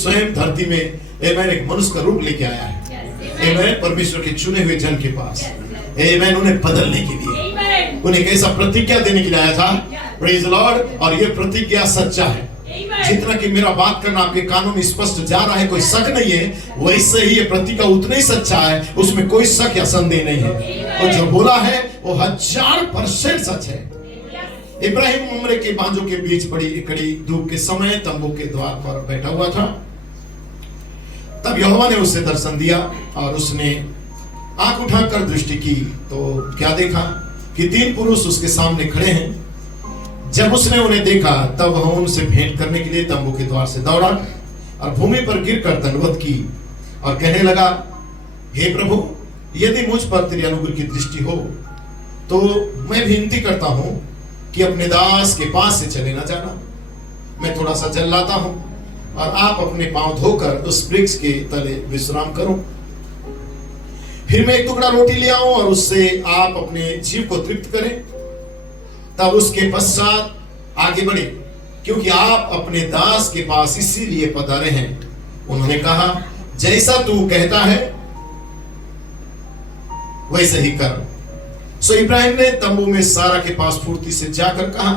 स्वयं धरती में आमेन एक मनुष्य का रूप लेके आया है, आमेन, परमेश्वर के चुने हुए जन के पास, आमेन, उन्हें बदलने के लिए, उन्हें कैसा प्रतिज्ञा देने के लिए आया था, प्रेज लॉर्ड। और ये प्रतिज्ञा सच्चा है, जितना कि मेरा बात करना आपके कानों में स्पष्ट जा रहा है, कोई शक नहीं है, वैसे ही ये प्रतिज्ञा उतना ही सच्चा है, उसमें कोई शक या संदेह नहीं है। और जो बोला है वो 1000% सच है। इब्राहिम उम्र के बांझों के बीच बड़ी कड़ी धूप के समय तंबू के द्वार पर बैठा हुआ था। तब यहोवा ने उसे दर्शन दिया और उसने आंख उठाकर दृष्टि की तो क्या देखा कि 3 पुरुष उसके सामने खड़े हैं। जब उसने उन्हें देखा तब वह उनसे भेंट करने के लिए तंबू के द्वार से दौड़ा और भूमि पर गिरकर दंडवत की और कहने लगा, हे प्रभु, यदि मुझ पर तेरी अनुग्रह की दृष्टि हो तो मैं विनती करता हूं कि अपने दास के पास से चले ना जाना। मैं थोड़ा सा चल लाता हूं और आप अपने पांव धोकर उस वृक्ष के तले विश्राम करो। फिर मैं एक टुकड़ा रोटी ले आऊं और उससे आप अपने जीव को तृप्त करें। तब उसके पश्चात आगे बढ़े, क्योंकि आप अपने दास के पास इसीलिए पधारे हैं। उन्होंने कहा, जैसा तू कहता है वैसे ही कर। सो इब्राहिम ने तंबू में सारा के पास फुर्ती से जाकर कहा,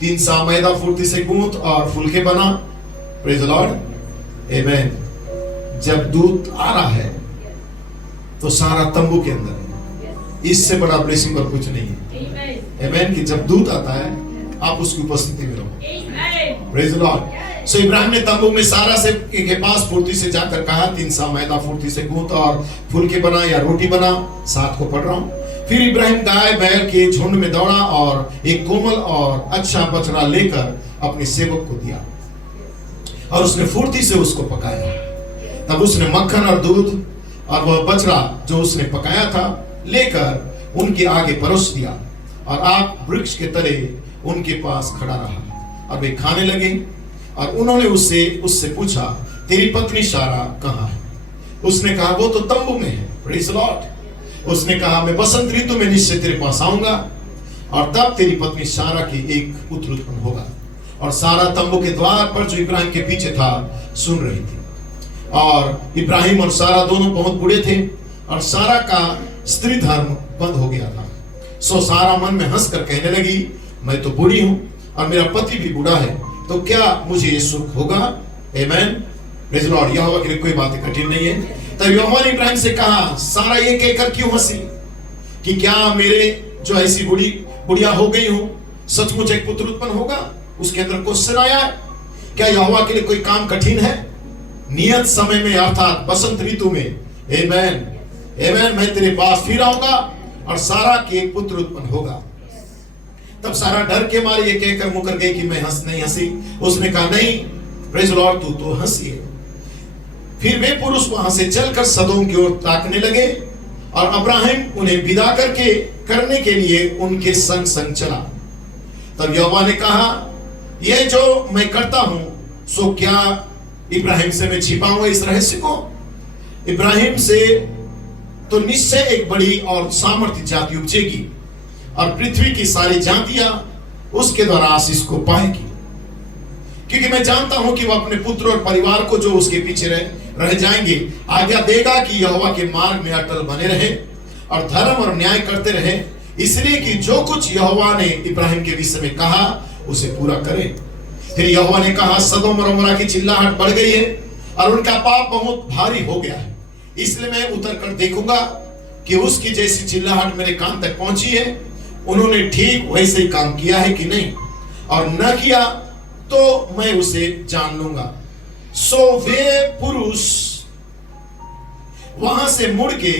3 सा मैदा फुर्ती से गूंथ और फुलके बना। प्रेज द लॉर्ड, आमेन। जब दूत आ रहा है तो सारा तंबू के अंदर है, इससे बड़ा ब्लेसिंग और कुछ नहीं है, आमेन। कि जब दूत आता है आप उसकी उपस्थिति में रहो। Praise the lord. So Ibrahim ने तंबू में सारा से के पास फुर्ती से जाकर कहा, 3 सा मैदा फुर्ती से गूंथ और फुलके बना या रोटी बना। 7 को पढ़ रहा हूं। फिर इब्राहिम गाय बैल के झुंड में दौड़ा और एक कोमल और अच्छा बछड़ा लेकर अपने सेवक को दिया और उसने फुर्ती से उसको पकाया। तब उसने मक्खन और दूध और वह बछड़ा जो उसने पकाया था लेकर उनके आगे परोस दिया और आप वृक्ष के तले उनके पास खड़ा रहा और वे खाने लगे। और उन्होंने उससे पूछा, तेरी पत्नी सारा कहाँ है? उसने कहा, वो तो तंबू में है। Praise the Lord. उसने कहा, मैं बसंत ऋतु में निश्चय तेरे पास आऊंगा और तब तेरी पत्नी सारा की एक पुत्र उत्पन्न होगा। और सारा तंबू के द्वार पर जो इब्राहिम के पीछे था सुन रही थी। और इब्राहिम और सारा दोनों बहुत बूढ़े थे और सारा का स्त्री धर्म बंद हो गया था। सो सारा मन में हंसकर कहने लगी, मैं तो बूढ़ी हूं और मेरा पति भी बूढ़ा है, तो क्या मुझे ये सुख होगा? आमेन। Praise the lord. यहोवा के लिए कोई बात कठिन नहीं है। तब यहोवा ने इब्राहिम से कहा, सारा ये कहकर क्यों हंसी कि क्या मेरे जो ऐसी बुढ़िया हो गई हूं सचमुच एक पुत्र उत्पन्न होगा? उसके अंदर क्वेश्चन आया, क्या यहोवा के लिए कोई काम कठिन है? नियत समय में अर्थात बसंत ऋतु में, आमेन आमेन, मैं तेरे पास फिर आऊंगा और सारा के एक पुत्र उत्पन्न होगा। तब सारा डर के मारे ये कहकर मुकर गई कि मैं नहीं हंसी। उसने कहा, नहीं प्रेज़ द लॉर्ड, तू तो हंसी है। फिर वे पुरुष वहां से चलकर सदोम की ओर ताकने लगे और अब्राहम उन्हें विदा करने के लिए उनके संग संग चला। तब यहोवा ने कहा, यह जो मैं करता हूं सो क्या इब्राहिम से मैं छिपाऊंगा इस रहस्य को? इब्राहिम से तो निश्चय एक बड़ी और सामर्थ्य जाति उपजेगी और पृथ्वी की सारी जातियां उसके द्वारा आशीष को पाएगी, क्योंकि मैं जानता हूं कि वह अपने पुत्र और परिवार को जो उसके पीछे रह जाएंगे आज्ञा देगा कि यहोवा के मार्ग में अटल बने रहे और धर्म और न्याय करते रहे, इसलिए कि जो कुछ यहोवा ने इब्राहिम के विषय में कहा उसे पूरा करे। फिर यहोवा ने कहा, सदोम और अमोरा की चिल्लाहट बढ़ गई है और उनका पाप बहुत भारी हो गया है, इसलिए मैं उतर कर देखूंगा कि उसकी जैसी चिल्लाहट मेरे कान तक पहुंची है, उन्होंने ठीक वैसे ही काम किया है कि नहीं, और न किया तो मैं उसे जान लूंगा। सो वे पुरुष वहां से मुड़ के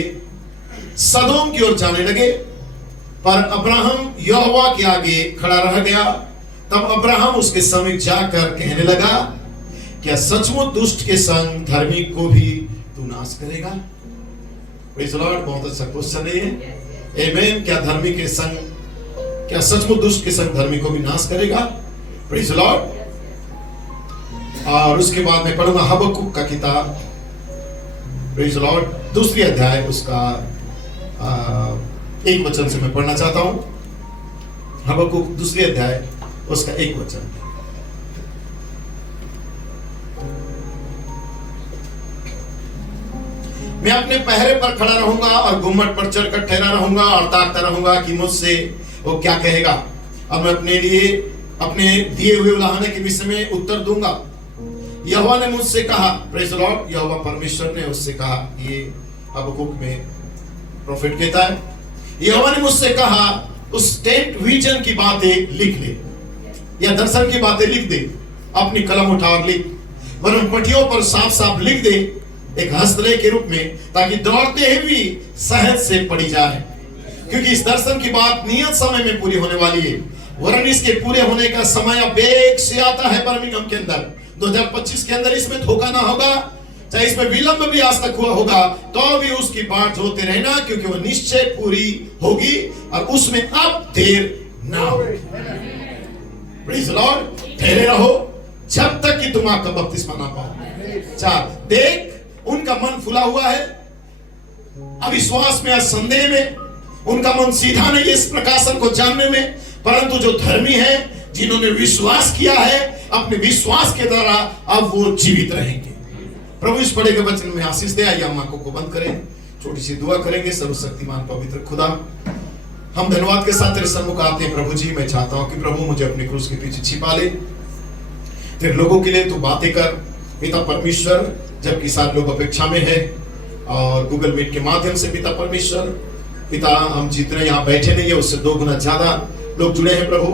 सदोम की ओर जाने लगे, पर अब्राहम यहोवा के आगे खड़ा रह गया। तब अब्राहम उसके समीप जाकर कहने लगा, क्या सचमुच दुष्ट के संग धर्मी को भी तू नाश करेगा? Praise the Lord. बहुत अच्छा क्वेश्चन है। आमेन। क्या धर्मी के संग, क्या सचमुच दुष्ट के संग धर्मी को भी नाश करेगा? Praise the Lord. और उसके बाद मैं पढ़ूंगा हबक्कुक का किताब, प्रेज़ द लॉर्ड, 2 अध्याय उसका 1 वचन से मैं पढ़ना चाहता हूं। हबक्कुक 2 अध्याय उसका 1 वचन। मैं अपने पहरे पर खड़ा रहूंगा और गुम्मट पर चढ़कर ठहरा रहूंगा और ताकता रहूंगा कि मुझसे वो क्या कहेगा। अब मैं अपने लिए अपने दिए हुए उलाहने के विषय में उत्तर दूंगा। यहोवा ने मुझसे कहा, प्रेज़ द लॉर्ड, यहोवा परमेश्वर ने उससे कहा, ये हबक्कुक में प्रोफेट कहता है, यहोवा ने मुझसे कहा उस टेंट विजन की बातें लिख ले या दर्शन की बातें लिख दे, अपनी कलम उठा और लिख, वरन पटियों पर साफ साफ लिख दे एक हस्तलेख के रूप में, ताकि दौड़ते हुए भी सहज से पढ़ी जाए। क्योंकि इस दर्शन की बात नियत समय में पूरी होने वाली है, वरन इसके पूरे होने का समय अब वेग से आता है। बर्मिंघम के अंदर 2025 के अंदर इसमें धोखा ना होगा, चाहे इसमें विलंब भी आज तक हुआ होगा तो भी उसकी बाट जोते रहना, क्योंकि वो निश्चय पूरी होगी और उसमें अब देर ना हो। प्रेज़ द लॉर्ड, ठहरे रहो जब तक कि तुम आपका बपतिस्मा ना पाओ। 4, देख उनका मन फुला हुआ है अविश्वास में, असंदेह में, उनका मन सीधा नहीं है इस प्रकाशन को जानने में, परंतु जो धर्मी है, जिन्होंने विश्वास किया है, अपने विश्वास के द्वारा अब वो जीवित रहेंगे। प्रभु इस पढ़े के वचन में आशीष दे। आइए हम आंखों को बंद करें, छोटी सी दुआ करेंगे। सर्वशक्तिमान पवित्र खुदा, हम धन्यवाद के साथ तेरे सम्मुख आते हैं। प्रभु जी, मैं चाहता हूं कि प्रभु मुझे अपने क्रूस के पीछे छिपा ले, तेरे लोगों के लिए तू बातें कर पिता परमेश्वर, जबकि सारे लोग अपेक्षा में है और गूगल मीट के माध्यम से पिता परमेश्वर, पिता हम जितने यहाँ बैठे नहीं है उससे 2 गुना ज्यादा लोग जुड़े हैं। प्रभु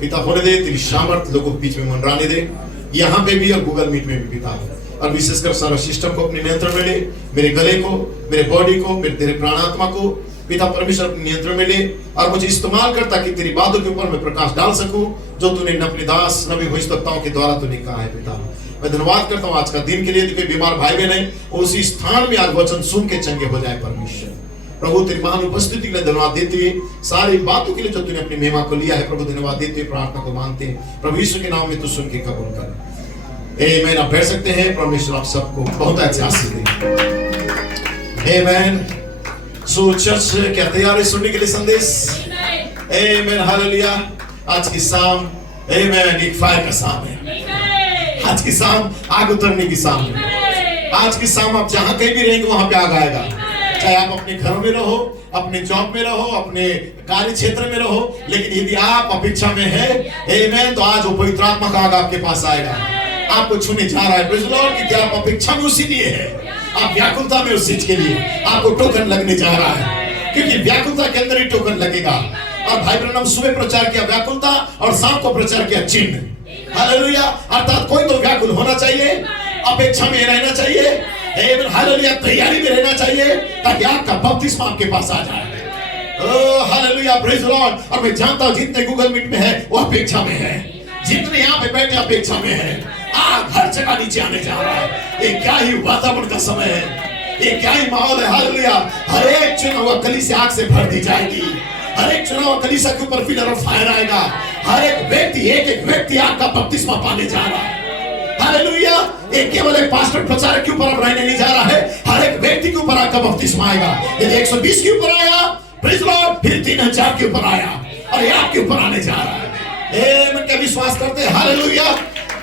पिता होने दे, तेरी सामर्थ लोगों के बीच में मंडराने दे, यहाँ पे भी और गूगल मीट में भी पिता, और विशेषकर सारा सिस्टम को अपने नियंत्रण में ले, मेरे गले को, मेरे बॉडी को, मेरे तेरे प्राणात्मा को पिता परमेश्वर अपने नियंत्रण में ले और मुझे इस्तेमाल कर, ताकि तेरी बातों के ऊपर मैं प्रकाश डाल सकूं जो तूने अपने दास नबी भविष्यवक्ताओं के द्वारा तूने कहा है। पिता मैं धन्यवाद करता हूं आज का दिन के लिए, कोई बीमार भाई बहन है उसी स्थान में आज वचन सुन के चंगे हो जाए। परमेश्वर प्रभु तेरी महान उपस्थिति के लिए धन्यवाद देते हुए, सारी बातों के लिए जो तूने अपनी महिमा को लिया है प्रभु धन्यवाद देते हुए प्रार्थना को मानते हैं। प्रभु यीशु के नाम में तू सुन के कबूल कर। आमीन। आप बैठ सकते हैं। परमेश्वर आप सबको बहुत अच्छे आशीष दे। आमीन। सो चर्च क्या तैयार है सुनने के लिए संदेश? आमीन, हालेलुया। आज की शाम आमीन एक फायर का शाम है। आज की शाम आग उतरने की शाम है। आज की शाम आप जहां कहीं भी रहेंगे वहां पे आग आएगा। चाहे आप अपने घरों में रहो, अपने जॉब में रहो, अपने कार्य क्षेत्र में रहो, लेकिन यदि आप अपेक्षा में हैं आमीन तो आज वो पवित्र आत्मा का आग आपके पास आएगा, आपको छूने जा रहा है। प्रेज़ द लॉर्ड कि क्या आप अपेक्षा में उसी लिए है, आप व्याकुलता में उस चीज के लिए, आपको टोकन लगने जा रहा है, क्योंकि व्याकुलता के अंदर ही टोकन लगेगा। और भाई ब्रनम सुबह प्रचार किया व्याकुलता और शाम को प्रचार किया चिन्ह। हालेलुया। अर्थात कोई तो व्याकुल होना चाहिए, अपेक्षा में रहना चाहिए, हालेलुया, तैयारी में रहना चाहिए, ताकि आपका बपतिस्मा आपके पास आ जाए। Oh hallelujah, praise the Lord. और मैं जानता हूं जितने गूगल मीट में है वो अपेक्षा में है, जितने यहाँ पे बैठे अपेक्षा में है। आग हर जगह नीचे आने जा रहा है। ये क्या ही वातावरण का समय है, ये क्या ही माहौल है। हालेलुया। हर एक चुनाव कलीसिया आग से भर दी जाएगी, हर एक चुनाव कलीसिया के ऊपर पिलर ऑफ फायर आएगा। हर एक व्यक्ति, एक व्यक्ति आग का बपतिस्मा पाने जा रहा है। हालेलुया। एक केवल एक पास्टर प्रचारक के ऊपर अब रहने नहीं जा रहा है, हर एक व्यक्ति के ऊपर आग का बपतिस्मा आएगा। यदि 120 के ऊपर आया, प्रेज़ द लॉर्ड, फिर 3000 के ऊपर आया और ये आपके ऊपर आने जा रहा है। आमीन। क्या विश्वास करते हैं? हालेलुया।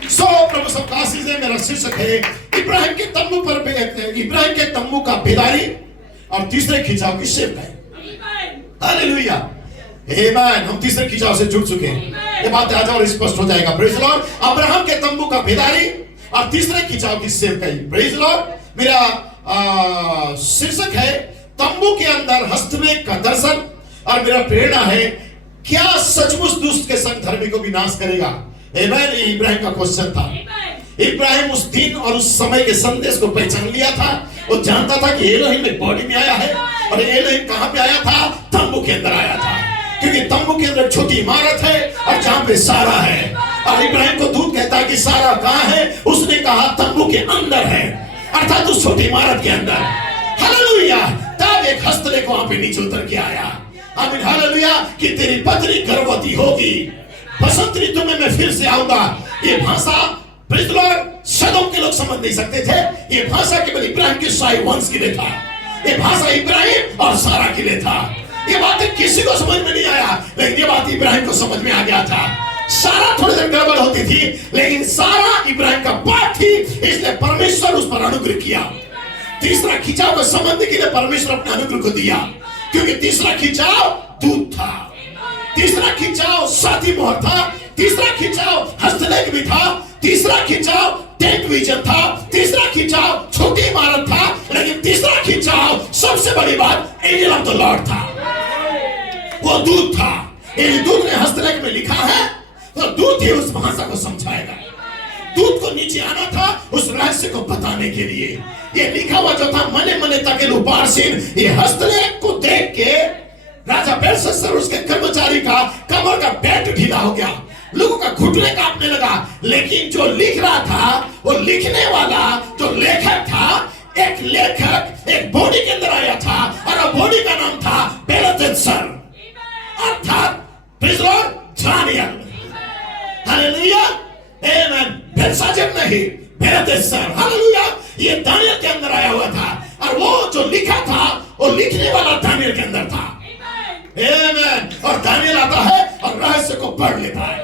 सो प्रभु सबका आशीष है। मेरा शीर्षक है इब्राहिम के तंबू पर, इब्राहिम के तंबू का बेदारी और तीसरे खिंचाव की सेवकाई। हालेलुया। आमीन। हम तीसरे खिंचाव से जुड़ चुके हैं, ये बात आज और स्पष्ट हो जाएगा। Praise the Lord. अब्राहम के तंबू का बेदारी और तीसरे खिंचाव की सेवकाई। Praise the Lord. मेरा शीर्षक है तंबू के अंदर हस्तलेख का दर्शन और मेरा प्रेरणा है क्या सचमुच दुष्ट के संग धर्मी को विनाश करेगा? आमीन। इब्राहिम का क्वेश्चन था। इब्राहिम उस दिन और उस समय के संदेश को पहचान लिया था। वो जानता था कि एलोहिम एक बॉडी में आया है और एलोहिम कहां पे आया था? तंबू के अंदर आया था, क्योंकि तंबू के अंदर छोटी इमारत है और जहां पे सारा है। और इब्राहिम को दूत कहता है कि सारा कहां है? उसने कहा तंबू के अंदर है, अर्थात उस छोटी इमारत के अंदर। हालेलुया। तब एक हस्तलेख वहां पे नीचे उतर के आया। आमीन। हालेलुया। कि तेरी पत्नी गर्भवती होगी, बसंत ऋतु में मैं फिर से आऊंगा। ये भाषा प्रेज़ द लॉर्ड सदोम के लोग समझ नहीं सकते थे। ये भाषा केवल इब्राहिम के शाही वंश के लिए था, ये भाषा इब्राहिम और सारा के लिए था। ये बातें किसी को समझ में नहीं आया, लेकिन ये बात इब्राहिम को समझ में आ गया था। सारा थोड़ी देर गड़बड़ होती थी, लेकिन सारा इब्राहिम का पाठ थी, इसलिए परमेश्वर उस पर अनुग्रह किया। तीसरा खिंचाव को समझने के लिए परमेश्वर अपने अनुग्रह को दिया, क्योंकि तीसरा खिंचाव दूत था, तीसरा खिंचाव साथी मोहर था, तीसरा खिंचाव हस्तलेख भी था, तीसरा खिंचाव टेंट विजन था, तीसरा खिंचाव छोटी इमारत था, लेकिन तीसरा खिंचाव सबसे बड़ी बात एंजल ऑफ द लॉर्ड था, वो दूत था। ये दूत ने हस्तलेख में लिखा है, तो दूत ही उस भाषा को समझाएगा। दूत को नीचे आना था उस रहस्य को बताने के लिए। ये लिखा हुआ जो था मने मने तक उपासीन, ये हस्तलेख को देख के राजा बेलशस्सर उसके कर्मचारी का कमर का बेल्ट ढीला हो गया, लोगों का घुटने कांपने लगा। लेकिन जो लिख रहा था, वो लिखने वाला जो लेखक था, एक लेखक एक बॉडी के अंदर आया था, और वो बॉडी का नाम था बेलशस्सर, अर्थात दानियल। हालेलुया, आमेन। बेलशाजर नहीं, बेलशस्सर। हालेलुया, ये दानियल के अंदर आया हुआ था, और वो जो लिखा था वो लिखने वाला दानियल के अंदर था। आमेन। और दानियल आता है और रहस्य को पढ़ लेता है,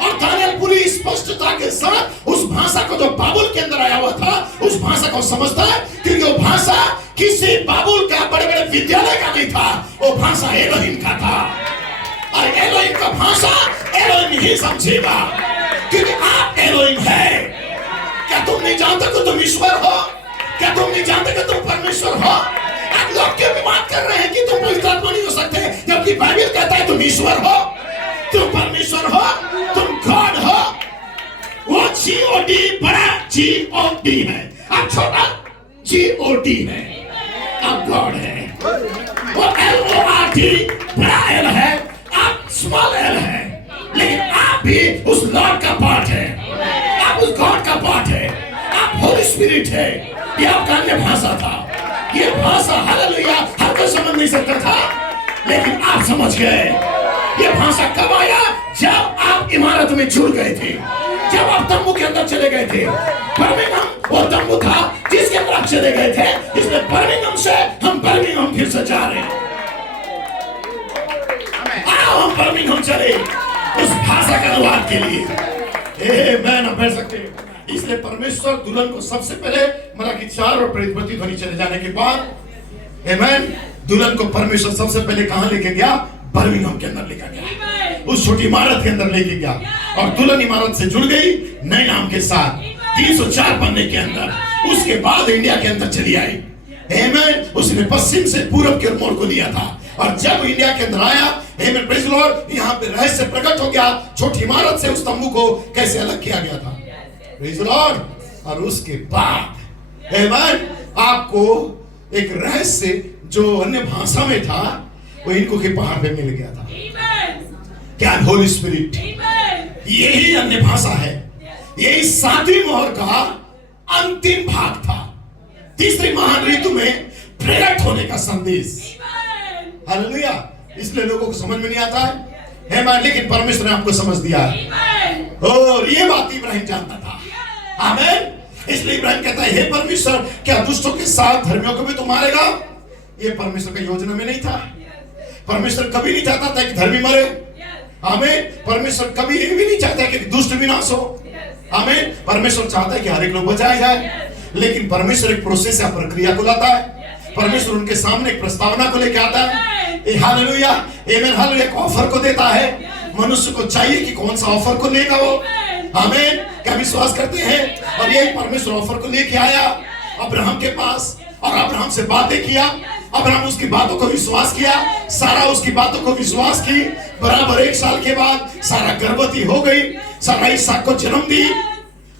और दानियल पूरी स्पष्टता के साथ उस भाषा को जो बाबुल के अंदर आया हुआ था, उस भाषा को समझता है, क्योंकि वो भाषा किसी बाबुल का बड़े बड़े विद्यालय का नहीं था, वो भाषा एलोहिम का था। और एलोहिम का भाषा एलोहिम ही समझेगा, क्योंकि आप एलोहिम है। क्या तुम नहीं जानते कि तुम ईश्वर हो? क्या तुम नहीं जानते कि तुम परमेश्वर हो? आप लोग क्यों भी बात कर रहे हैं कि तुम पवित्र आत्मा नहीं हो सकते, जबकि बाइबल कहता है तुम ईश्वर हो, तुम परमेश्वर हो, तुम गॉड हो। वो G-O-D बड़ा G-O-D है, आप छोटा G-O-D है, आप गॉड है। वो L-O-R-D बड़ा L है, आप स्मॉल L है, लेकिन आप भी उस लॉर्ड का पार्ट है, आप उस गॉड का पार्ट है, आप होली स्पिरिट है। ये आपका अन्य भाषा था, ये भाषा हालेलुया हर कोई समझ नहीं सकता था, लेकिन आप समझ गए। ये भाषा कब आया? जब आप इमारत में जुड़ गए थे, जब आप तंबू के अंदर चले गए थे। बर्मिंघम वो तंबू था जिसके अंदर आप चले गए थे, इसलिए बर्मिंघम से हम बर्मिंघम फिर से जा रहे हैं। आओ हम बर्मिंघम चले उस भाषा का अनुवाद के लिए। मैं ना बैठ सकते, इसलिए परमेश्वर दुल्हन को सबसे पहले मलाकी 4 और प्रेरित ध्वनि चले जाने के बाद, आमेन, दुल्हन को परमेश्वर सबसे पहले कहां लेके गया? बर्मिंघम के अंदर लेकर गया, उस छोटी इमारत के अंदर लेके गया, और दुल्हन इमारत से जुड़ गई नए नाम के साथ 304 पन्ने के अंदर। उसके बाद इंडिया के अंदर चली आई, आमेन। उसने पश्चिम से पूरब के मोड़ को लिया था, और जब इंडिया के अंदर आया, आमेन, प्रेज़ द लॉर्ड, यहाँ पे रहस्य प्रकट हो गया, छोटी इमारत से उस तंबू को कैसे अलग किया गया था, प्रेज़ द लॉर्ड। और उसके बाद आमेन, आपको एक रहस्य जो अन्य भाषा में था, वो इनको के पहाड़ पे मिल गया था। क्या? होली स्पिरिट। यही अन्य भाषा है, यही 7वीं मोहर का अंतिम भाग था, तीसरी महान ऋतु में प्रकट होने का संदेश। हालेलुया। इसलिए लोगों को समझ में नहीं आता है, लेकिन परमेश्वर ने आपको समझ दिया है, और ये बात इब्राहिम जानता था। आमीन। इसलिए इब्राहिम कहता है, हे परमेश्वर, क्या दुष्टों के साथ धर्मियों को भी तुम मारेगा? ये परमेश्वर की योजना में नहीं था। परमेश्वर कभी नहीं चाहता था कि धर्मी मरे। आमीन। परमेश्वर कभी ये भी नहीं चाहता कि दुष्ट विनाश हो। आमीन। परमेश्वर चाहता है कि हर एक लोग बचाया जाए, लेकिन परमेश्वर एक प्रोसेस या प्रक्रिया को लाता है। परमेश्वर उनके सामने एक प्रस्तावना को लेकर आता है। हालेलुया, आमीन, हालेलुया, एक ऑफर को देता है। मनुष्य को चाहिए कि कौन सा ऑफर को लेगा वो। आमीन। क्या विश्वास करते हैं? और यही परमेश्वर ऑफर को लेके आया अब्राहम के पास, और अब्राहम से बातें किया। अब्राहम उसकी बातों को विश्वास किया, सारा उसकी बातों को विश्वास की। बराबर 1 साल के बाद सारा गर्भवती हो गई, सारा इसहाक को जन्म दी।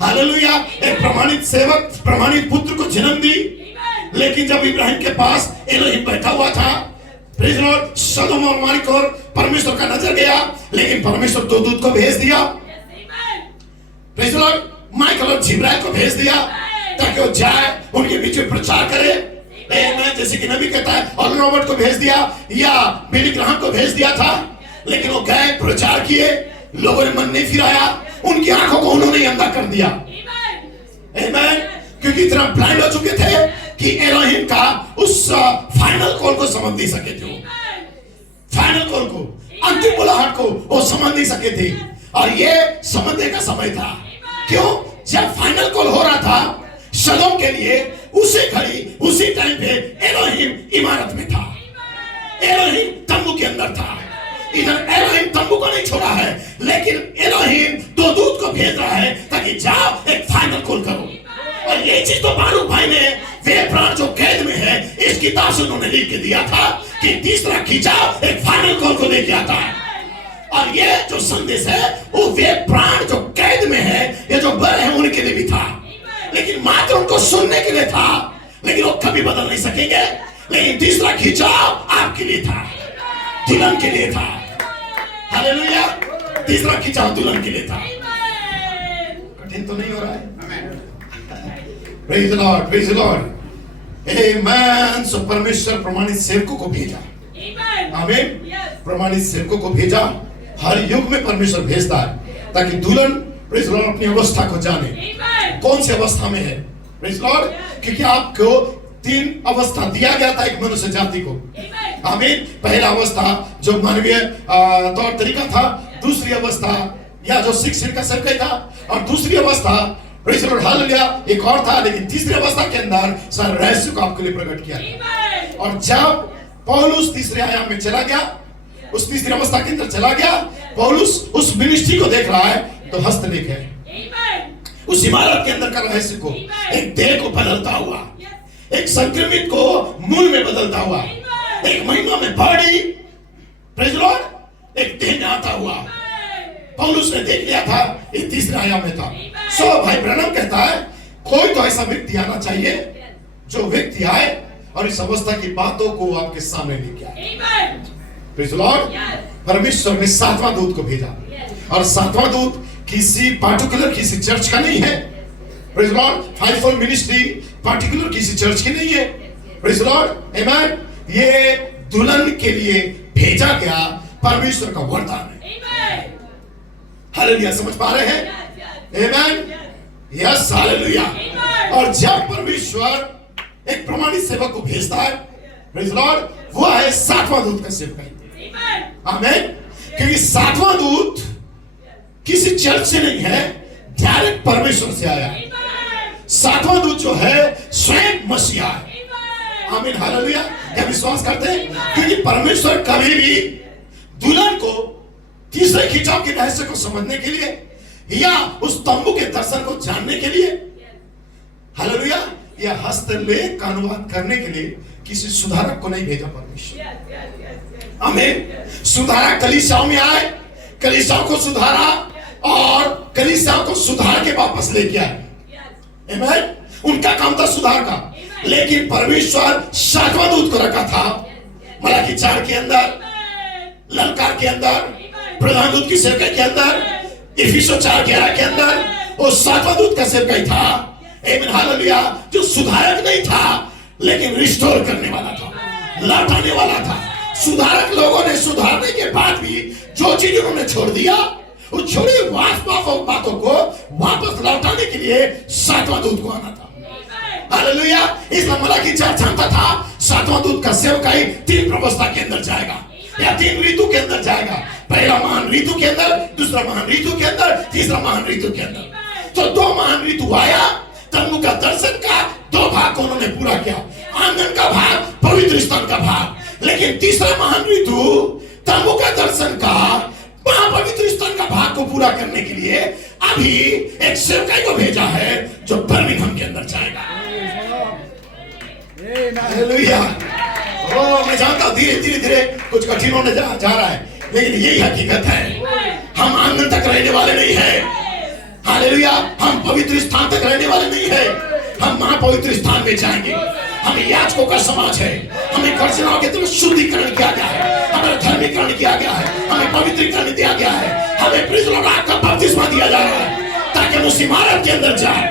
हालेलुया। एक प्रमाणित सेवक, प्रमाणित पुत्र को जन्म दी। लेकिन जब इब्राहिम के पास एलोहिम बैठा हुआ था, प्रेज़ द लॉर्ड, सदोम और अमालेक और परमेश्वर का नजर गया, लेकिन परमेश्वर 2 दूत को भेज दिया। प्रेज़ द लॉर्ड, माइकल और जिब्राइल को भेज दिया ताकि वो जाए उनके बीच में प्रचार करे। जैसे कि नबी कहता है, और रॉबर्ट को भेज दिया या बिली ग्राहम को भेज दिया था, लेकिन वो गए, प्रचार किए, लोगों ने मन नहीं फिराया, उनकी आंखों को उन्होंने अंधा कर दिया। आमीन। क्योंकि इतना ब्लाइंड हो चुके थे कि एलोहिम का उस फाइनल कॉल को समझ नहीं सके थे। फाइनल कॉल को, अंतिम बुलाहट को वो समझ नहीं सके थे, और ये समझने का समय था। क्यों? जब फाइनल कॉल हो रहा था, शलोम के लिए उसी घड़ी उसी टाइम पे एलोहिम इमारत में था, एलोहिम तंबू के अंदर था। इधर एलोहिम तंबू को नहीं छोड़ा है, लेकिन एलोहिम दो दूत को भेज रहा है ताकि जाओ एक फाइनल कॉल करो। और ये चीज तो बारूक भाई ने वे प्राण जो कैद में है इस किताब से उन्होंने लिख के दिया था कि तीसरा खिंचाव एक फाइनल कॉल को लेके आता है। और ये जो संदेश है वो वे प्राण जो कैद में है, ये जो बर है उनके लिए भी था, लेकिन मात्र उनको सुनने के लिए था, लेकिन वो कभी बदल नहीं सकेंगे। लेकिन तीसरा खिंचाव आपके लिए था, दुल्हन के लिए था। हालेलुया। तीसरा खिंचाव दुल्हन के लिए था। कठिन तो नहीं हो रहा है? Praise the Lord, praise the Lord. Amen. So परमेश्वर प्रमाणित सेवकों को भेजा। आमीन। प्रमाणित सेवकों को भेजा। हर युग में परमेश्वर भेजता है ताकि दुल्हन प्रेज लॉर्ड अपनी अवस्था को जाने, कौन सी अवस्था में है। प्रेज लॉर्ड, क्योंकि आपको 3 अवस्था दिया गया था एक मनुष्य जाति को। आमीन। पहला अवस्था जो मानवीय तौर तरीका था, दूसरी अवस्था या जो शिक्षण का सर्कल था, और दूसरी अवस्था प्रेज लॉर्ड हालेलुया एक और था। लेकिन तीसरी अवस्था के अंदर सर रहस्य को आपके लिए प्रकट किया। और जब पौलुस तीसरे आयाम में चला गया, उस तीसरी अवस्था के अंदर चला गया, पौलुस उस मिनिस्ट्री को देख रहा है तो हस्तलेख है उस इमारत के अंदर का रहस्य को, एक देह को बदलता हुआ, एक संक्रमित को मूल में बदलता हुआ, एक महिमा में बॉडी प्रेज लॉर्ड एक देह में आता हुआ पौलुस ने देख लिया था। ये तीसरे आयाम में था। सो भाई ब्रैनम कहता है कोई तो ऐसा व्यक्ति आना चाहिए जो व्यक्ति आए और इस अवस्था की बातों को आपके सामने लेके आए। Praise Lord. परमेश्वर ने 7वां दूत को भेजा, और 7वां दूत किसी पार्टिकुलर किसी चर्च का नहीं है। Praise lord. Fivefold ministry particular किसी चर्च की नहीं है। Praise lord. आमेन। ये दुल्हन के लिए भेजा गया परमेश्वर का वरदान है। हालेलुया। समझ पा रहे हैं? आमेन। Yes hallelujah. और जब परमेश्वर एक प्रमाणित सेवक को भेजता है, प्रेज लॉर्ड, वो है 7वां दूत का सेवक। आमेन। क्योंकि 7वां दूत किसी चर्च से नहीं है, डायरेक्ट परमेश्वर से आया है। 7वां दूत जो है स्वयं मसीहा है। आमीन हालेलुया। क्या विश्वास करते हैं? क्योंकि परमेश्वर कभी भी दुल्हन को तीसरे खिंचाव के रहस्य को समझने के लिए या उस तंबू के दर्शन को जानने के लिए, हालेलुया, या हस्तलेख का अनुवाद करने के लिए किसी सुधारक को नहीं भेजा परमेश्वर। आमीन। सुधारक कलीसियाओं में आए, कलीसियाओं को सुधारा और कलीसियाओं को सुधार के वापस लेके आए। आमीन। उनका काम था सुधार का। लेकिन परमेश्वर 7वां दूत को रखा था मलाकी 4 के अंदर, ललकार के अंदर, प्रधान दूत की सेवकाई के अंदर, इफिसो 4:11 के अंदर, वो 7वां दूत का सेवकाई था। आमीन हालेलुया। जो सुधारक नहीं था लेकिन रिस्टोर करने वाला था, लौटाने वाला था। सुधारक लोगों ने सुधारने के बाद भी जो चीज उन्होंने छोड़ दिया, वो छोड़ी बातों को वापस लौटाने के लिए 7वां दूत को आना था। हालेलुया। इसलिए मलाकी 4 जानता था 7वां दूत का सेवकाई 3 व्यवस्था के अंदर जाएगा या 3 ऋतु के अंदर जाएगा। पहला महान ऋतु के अंदर, दूसरा महान ऋतु के अंदर, तीसरा महान ऋतु के अंदर। तो 2 महान ऋतु आया। तंबू का दर्शन का 2 भाग को उन्होंने पूरा किया, आंगन का भाग, पवित्र स्थान का भाग। लेकिन तीसरा महान ऋतु तंबू का दर्शन का पवित्र स्थान का भाग को पूरा करने के लिए अभी एक सेवकाई को भेजा है जो बर्मिंघम के अंदर जाएगा। हालेलुया। ओ मैं जानता हूं धीरे धीरे कुछ कठिन होने जा रहा है, लेकिन यही हकीकत है। हम आंगन तक रहने वाले नहीं है। हालेलुया। हम पवित्र स्थान तक रहने वाले नहीं है, हम महापवित्र स्थान में जाएंगे। हमें याजकों का समाज है, हमें कर्जनाओं की तरफ शुद्धिकरण किया गया है, हमें धर्मीकरण किया गया है, हमें पवित्रीकरण दिया गया है, हमें प्रिजनर का बपतिस्मा दिया जा रहा है ताकि हम उस इमारत के अंदर जाए।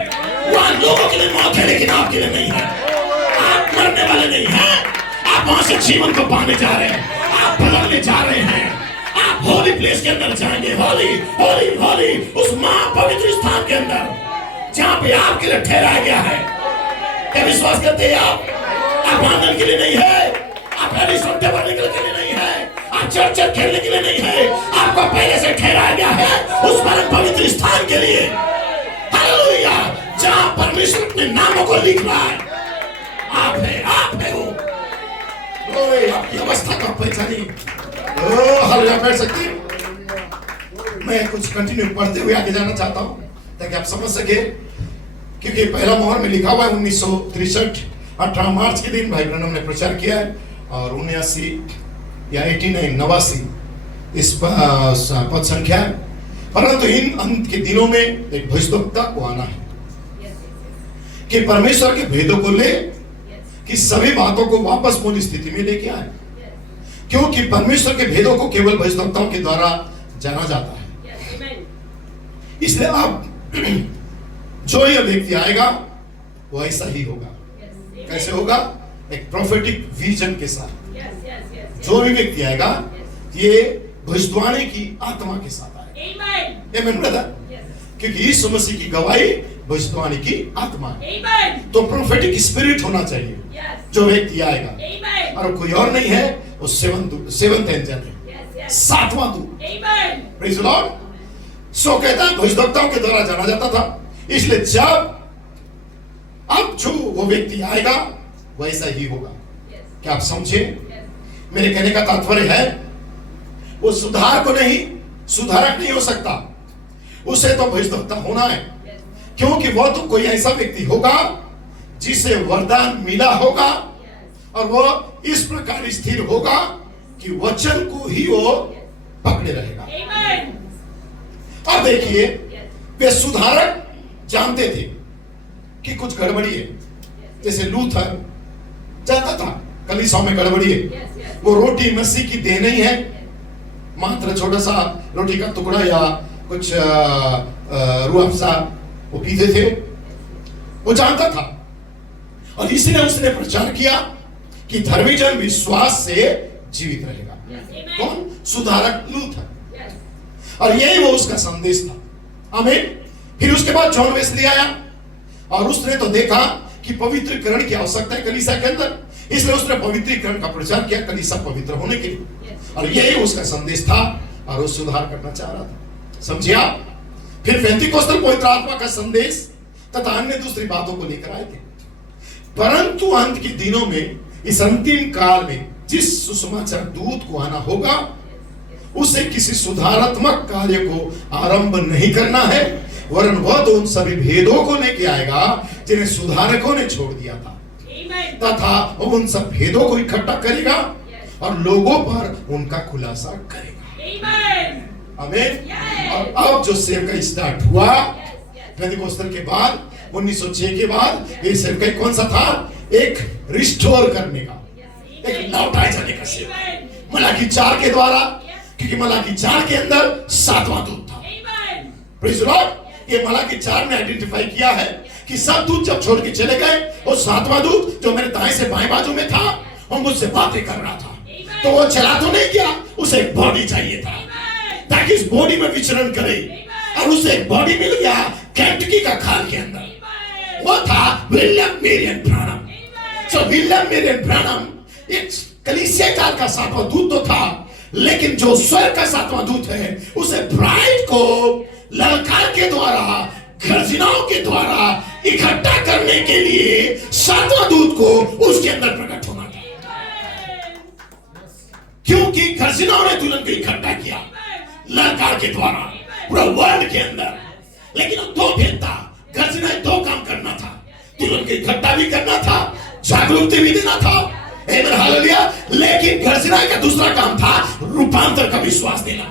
वहां लोगों के लिए मौत है लेकिन आपके लिए नहीं है। आप मरने वाले नहीं हैं, आप वहां से जीवन को पाने जा रहे हैं, आप बदलने जा रहे हैं। आप होली प्लेस के अंदर जाएंगे, होली होली होली, उस महापवित्र स्थान के अंदर जहां पे आपके लिए ठहराया गया है। क्या विश्वास करते हैं आप आंगन के लिए नहीं है, आप रिसोर्ट बनने के लिए नहीं है, आप चर्च खेलने के लिए नहीं है, आपको पहले से ठहराया गया है उस परम पवित्र स्थान के लिए। हालेलुया। जहां परमेश्वर अपने नामों को लिख रहा है, आप है वो। ओए, आपकी अवस्था का पहचानी। हालेलुया, बैठ सकते हैं। मैं कुछ कंटिन्यू पढ़ते हुए आगे जाना चाहता हूं ताकि आप समझ सके, क्योंकि पहला मोहर में लिखा हुआ है 1963 18 मार्च के दिन भाई ब्रैनम ने प्रचार किया है, और 79 या 89 इस पद संख्या है। परंतु इन अंत के दिनों में एक भविष्यवक्ता को आना है कि परमेश्वर के भेदों को ले, कि सभी बातों को वापस मूल स्थिति में लेके आए, क्योंकि परमेश्वर के भेदों को केवल भविष्यवक्ताओं के द्वारा जाना जाता है। इसलिए अब जो यह व्यक्ति आएगा वो ऐसा ही होगा। कैसे होगा? एक प्रोफेटिक विजन के साथ। जो भी व्यक्ति आएगा ये भविष्यवाणी की आत्मा के साथ आएगा। आमीन ब्रदर, क्योंकि यीशु मसीह की गवाही भविष्यवाणी की आत्मा है। तो प्रोफेटिक स्पिरिट होना चाहिए जो व्यक्ति आएगा, और कोई और नहीं है, वो सेवंथ एंजल है, सातवां दूत। Praise the lord. सो कहता है भविष्यवक्ताओं के द्वारा जाना जाता था, इसलिए जब अब जो वो व्यक्ति आएगा वैसा ही होगा। क्या आप समझे? मेरे कहने का तात्पर्य है वो सुधार को नहीं, सुधारक नहीं हो सकता, उसे तो भविष्यवक्ता होना है, क्योंकि वो तो कोई ऐसा व्यक्ति होगा जिसे वरदान मिला होगा, और वो इस प्रकार स्थिर होगा कि वचन को ही वो पकड़े रहेगा। अब देखिए, वे सुधारक जानते थे कि कुछ गड़बड़ी है। जैसे लूथर जानता था कलीसिया में गड़बड़ी है। वो रोटी मसीह की देह नहीं है, मात्र छोटा सा रोटी का टुकड़ा या कुछ रूह अफ़ज़ा वो पीते थे, वो जानता था। और इसलिए उसने प्रचार किया कि धर्मी जन विश्वास से जीवित रहेगा। कौन? सुधारक लूथर। और यही वो उसका संदेश था। आमीन। फिर उसके बाद जॉन वेस्ली आया, और उसने तो देखा कि पवित्रीकरण की आवश्यकता है कलीसिया के अंदर, इसलिए उसने पवित्रीकरण का प्रचार किया कलीसिया पवित्र होने के लिए। और यही उसका संदेश था, और वो सुधार करना चाह रहा था। समझे आप? फिर पेंतिकोस्तल पवित्र आत्मा का संदेश तथा अन्य दूसरी बातों को लेकर आए थे। परंतु अंत के दिनों में, इस अंतिम काल में, जिस सुसमाचार दूत को आना होगा, उसे किसी सुधारात्मक कार्य को आरंभ नहीं करना है, वरन वह तो उन सभी भेदों को लेके आएगा जिन्हें सुधारकों ने छोड़ दिया था, तथा वह उन सब भेदों को इकट्ठा करेगा और लोगों पर उनका खुलासा करेगा। आमीन। और अब जो सेवकाई स्टार्ट हुआ पेंतिकोस्तल के बाद, 1906 के बाद, ये सेवकाई कौन सा था? एक रिस्टोर करने का, एक लौटाए जाने का सेवकाई। मलाकी 4 के द्वारा, क्योंकि मलाकी 4 के अंदर सातवां दूत था। Praise the Lord. ये मलाकी 4 ने आइडेंटिफाई किया है कि सब दूत जब छोड़ के चले गए, वो सातवां दूत जो मेरे दाएं से बाएं बाजू में था, वो मुझसे बातें कर रहा था। तो वो चला तो नहीं गया, उसे एक बॉडी चाहिए था ताकि इस बॉडी में विचरण करे, और उसे एक बॉडी मिल गया केंटकी का खाल के अंदर। वो था विलियम मेरियन ब्रानम। सो विलियम मेरियन ब्रानम एक कलीसिया काल का सातवां दूत तो था, लेकिन जो स्वर्ग का सातवां दूत है, उसे ब्राइड को ललकार के द्वारा, गर्जनाओं के द्वारा इकट्ठा करने के लिए सातवां दूत को उसके अंदर प्रकट होना था, क्योंकि गर्जनाओं ने दुल्हन को इकट्ठा किया ललकार के द्वारा पूरा वर्ल्ड के अंदर। लेकिन दो भेद था, गर्जना 2 काम करना था, दुल्हन को इकट्ठा भी करना था, जागरूकता भी देना था। आमीन, हालेलुया। लेकिन गर्जना का दूसरा काम था रूपांतर का विश्वास देना।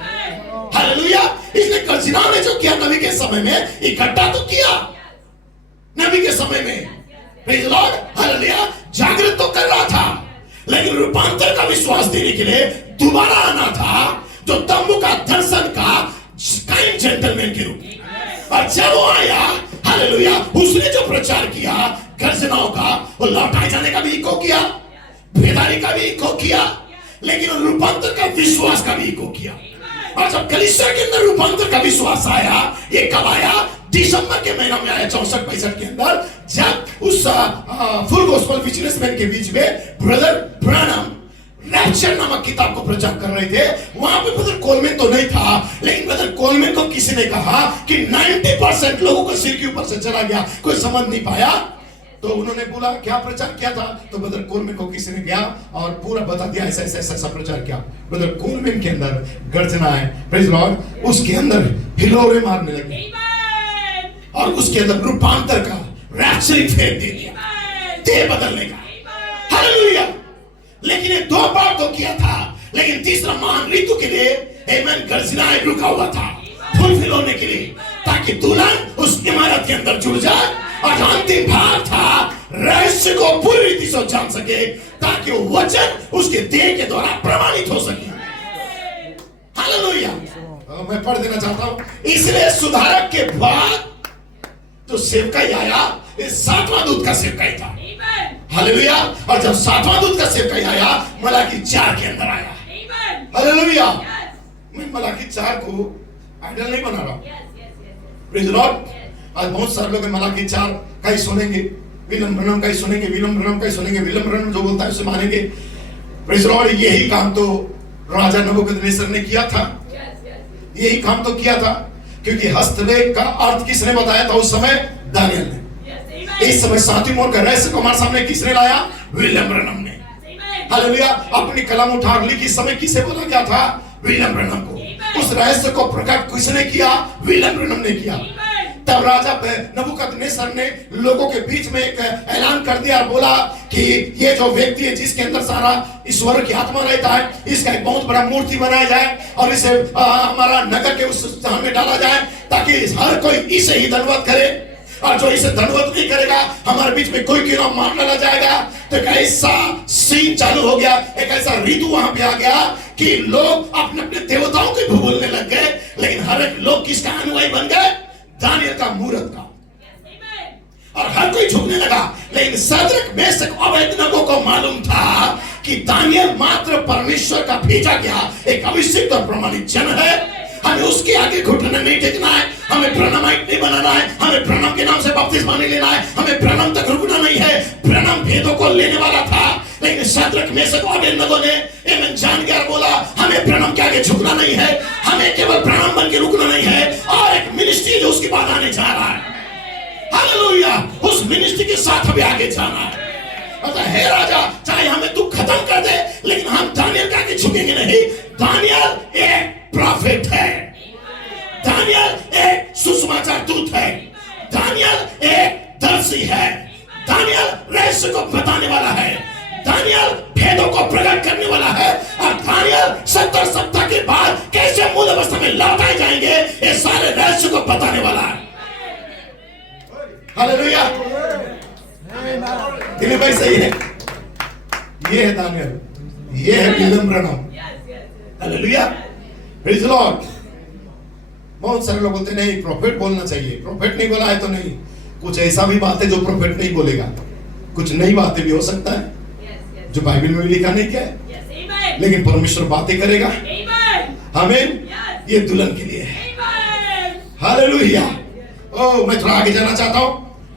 हालेलुया। इसलिए गर्जना ने जो किया नबी के समय में, इकट्ठा तो किया नबी के समय में, प्रेज़ द लॉर्ड, हालेलुया, जागृत तो कर रहा था, लेकिन रूपांतर का विश्वास देने के लिए दोबारा आना था, जो तंबू का दर्शन का काइंड जेंटलमैन के रूप में। और जब वो आया, हालेलुया, उसने जो प्रचार किया गर्जनाओं का, वो लौटाए जाने का भी इको किया, बेदारी का भी इको किया, लेकिन रूपांतर का विश्वास का भी इको किया। और जब कलीसिया के अंदर रूपांतर का विश्वास आया, ये कब आया? दिसंबर के महीना में आया, 64-65 के अंदर, जब उस फुल गॉस्पेल विटनेसमैन के बीच में ब्रदर ब्रानम रैप्चर नामक किताब को प्रचार कर रहे थे, वहां पे ब्रदर कोलमैन तो नहीं था, लेकिन ब्रदर कोलमैन को किसी ने कहा कि 90% लोगों को सिर के ऊपर से चला गया, कोई समझ नहीं पाया। तो उन्होंने बोला क्या प्रचार किया था, तो ब्रदर कोलमैन को किसी ने गया और पूरा बता दिया, ऐसा ऐसा ऐसा, ऐसा प्रचार किया। ब्रदर कोलमैन के अंदर गर्जना है, प्रेज लॉर्ड, उसके अंदर हिलोरे मारने लगे और उसके अंदर रूपांतर का रैप्चरिंग फेंक दे दिया, देह बदलने का। हालेलुया। लेकिन ये 2 बार तो किया था, लेकिन तीसरा महान ऋतु के लिए आमेन गर्जना रुका हुआ था, फुलफिल होने के लिए, ताकि दुल्हन उस इमारत के अंदर जुड़ जाए। और अंतिम भाग था रहस्य को पूरी रीति से जान सके, ताकि वो वचन उसके देह के द्वारा प्रमाणित हो सके। हालेलुया। मैं पढ़ देना चाहता हूं, इसलिए सुधारक के बाद तो सेवकाई आया, इस 7वां दूत का सेवकाई था। हालेलुया। और जब 7वां दूत का सेवकाई आया, मलाकी 4 के अंदर आया। हालेलुया। मैं मलाकी 4 को आइडल नहीं बना रहा हूं, प्रेज लॉर्ड। आज बहुत सारे लोग मलाकी 4 का ही सुनेंगे, विलियम ब्रनम का ही सुनेंगे, विलियम ब्रनम का ही सुनेंगे, विलियम ब्रनम जो बोलता है उसे मानेंगे। Praise Lord. यही काम तो राजा नबूकदनेस्सर ने किया था, यही काम तो किया था, क्योंकि हस्तलेख का अर्थ किसने बताया था उस समय? दानियल ने। इस समय 7वीं मोहर का रहस्य को हमारे सामने किसने लाया? विलियम ब्रनम ने। हालेलुया। अपनी कलम उठा लिखी इस समय किसे बोला गया था? विलियम ब्रनम को। उस रहस्य को प्रकट किसने किया? विलियम ब्रनम ने किया। तब राजा नबूकदनेस्सर ने लोगों के बीच में एक ऐलान कर दिया और बोला कि ये जो व्यक्ति है जिसके अंदर सारा ईश्वर की आत्मा रहता है, इसका एक बहुत बड़ा मूर्ति बनाया जाए और इसे हमारा नगर के उस स्थान में डाला जाए, ताकि हर कोई इसे ही धन्यवाद करे, और जो इसे धन्यवाद नहीं करेगा हमारे बीच में कोई क्यों मार डाला जाएगा। तो एक ऐसा सीन चालू हो गया, एक ऐसा ऋतु वहां पे आ गया कि लोग अपने अपने देवताओं को भूलने लग गए, लेकिन हर एक लोग किसका अनुयायी बन गए? दानियल का, मूरत का। और हर कोई झुकने लगा। लेकिन सदरक मेशक अबेदनगो को मालूम था कि दानियल मात्र परमेश्वर का भेजा गया एक अभिषिक्त और प्रमाणित जन है। हमें उसके आगे घुटने नहीं टेकना है, हमें प्रणमाइट नहीं बनाना है, हमें प्रणम के नाम से बपतिस्मा नहीं लेना है, हमें प्रणम तक रुकना नहीं है। प्रणम भेदों को लेने वाला था, लेकिन सदरक मेशक अबेदनगो ने आमेन जान गया, बोला हमें प्रणम के आगे झुकना नहीं है, हमें केवल प्रणम बन के रुकना नहीं है। और एक मिनिस्ट्री जो उसके बाद आने जा रहा है, हालेलुया, उस मिनिस्ट्री के साथ हमें आगे जाना है। मतलब हे राजा, चाहे हमें तू खत्म कर दे, लेकिन हम दानियल के आगे झुकेंगे नहीं। दानियल एक प्रॉफिट है, दानियल एक सुसमाचार दूत है, दानियल एक दर्शी है, दानियल रहस्य को बताने वाला है, दानियल भेदों को प्रकट करने वाला है। और दानियल 70 सप्ताह के बाद कैसे मूल अवस्था में लौटाए जाएंगे, ये सारे रहस्य को बताने वाला है। हालेलुया। दिलीप भाई सही है, ये है दानियल, ये है William Branham. Hallelujah, praise the Lord. बहुत सारे लोग बोलते नहीं प्रॉफिट बोलना चाहिए, प्रॉफिट नहीं बोला है तो नहीं। कुछ ऐसा भी बात है जो प्रॉफिट नहीं बोलेगा, कुछ नई बातें भी हो सकता है जो बाइबल में भी लिखा नहीं क्या है, लेकिन परमेश्वर बातें करेगा। आमीन। ये दुल्हन के लिए है। हालेलुया। ओ, मैं थोड़ा आगे जाना चाहता हूं,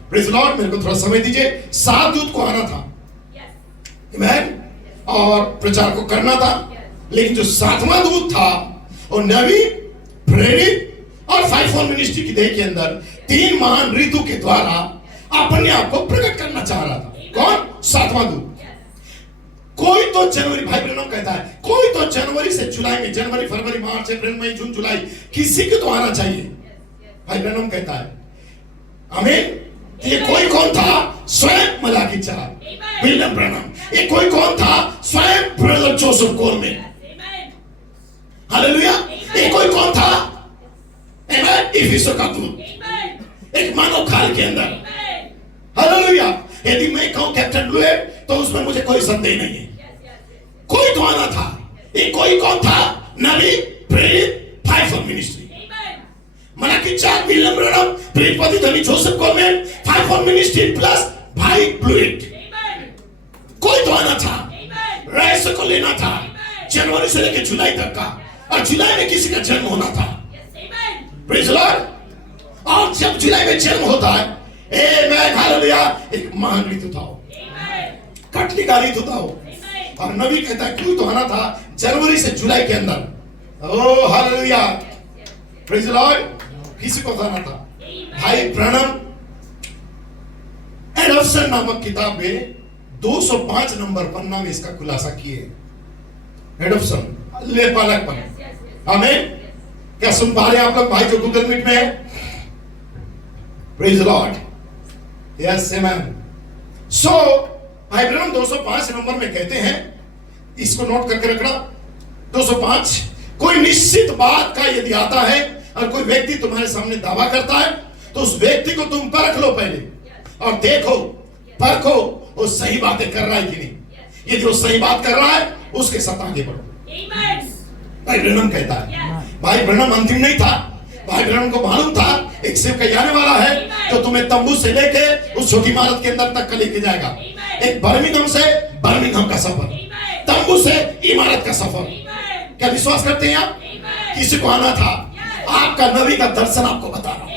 प्रेज द लॉर्ड। मेरे को थोड़ा समय दीजिए। 7 दूत को आना था, आमीन, और प्रचार को करना था, लेकिन जो 7वां दूत था वो नबी, प्रेरित और 5 मिनिस्ट्री की देह के अंदर 3 महान ऋतु के द्वारा अपने आप को प्रकट करना चाह रहा था। कौन? 7वां दूत। कोई तो जनवरी, भाई ब्रनम कहता है, कोई तो जनवरी से जुलाई में, जनवरी फरवरी मार्च अप्रैल मई जून जुलाई, किसी को तो आना चाहिए। भाई ब्रनम कहता है, आमीन। ये कोई कौन था? स्वयं मलाकी 4, विलियम ब्रनम। ये कोई कौन था? स्वयं ब्रदर जोसेफ कोलमैन। हालेलुया। ये कोई कौन था? आमीन। इफिसो का दूत, एक मानव काल के अंदर। हालेलुया। यदि मैं कहूं कैप्टन लुएट, तो उसमें मुझे कोई संदेह नहीं है। कोई तो आना था। ये कोई कौन था? नबी, प्रेरित, 5 मिनिस्ट्री। मलाकी 4 विलियम ब्रनम, प्रेरित धनी जोसेफ कोलमैन, 5 मिनिस्ट्री प्लस भाई ब्लूइट। कोई तो आना था, रहस्य को लेना था, जनवरी से लेकर जुलाई तक का, और जुलाई में किसी का जन्म होना था। Praise the Lord. और जब जुलाई में जन्म होता है, आमीन, हालेलुया, एक महान ऋतु था, कटनी का ऋतु था। और नबी कहता है क्यों तो आना था जनवरी से जुलाई के अंदर। ओ हालेलुया, प्रेज द लॉर्ड। किसी को आना था भाई ब्रैनम एडॉप्शन नामक किताब में 205 नंबर पन्ना में इसका खुलासा किए। एडॉप्शन ले पालकपन, आमीन। क्या सुन पा रहे हैं आप लोग भाई जो गूगल मीट में है? प्रेज द लॉर्ड, यस आमीन। सो भाई ब्रैनम 205 नंबर में कहते हैं, इसको नोट करके रखना 205, कोई निश्चित बात का यदि आता है और कोई व्यक्ति तुम्हारे सामने दावा करता है तो उस व्यक्ति को तुम परख लो पहले और देखो, परखो वो सही बातें कर रहा है कि नहीं। यदि वो सही बात कर रहा है उसके साथ आगे बढ़ो। भाई ब्रैनम कहता है, भाई ब्रैनम अंतिम नहीं था। भाई ब्रैनम को मालूम था एक सेवक आने वाला है तो तुम्हें तंबू से लेके उस छोटी इमारत के अंदर तक का लेके जाएगा। एक बर्मिंघम से बर्मिंघम का सफर, तंबू से इमारत का सफर। क्या विश्वास करते हैं आप? किसी को आना था, आपका नबी का दर्शन आपको बता रहा हूं।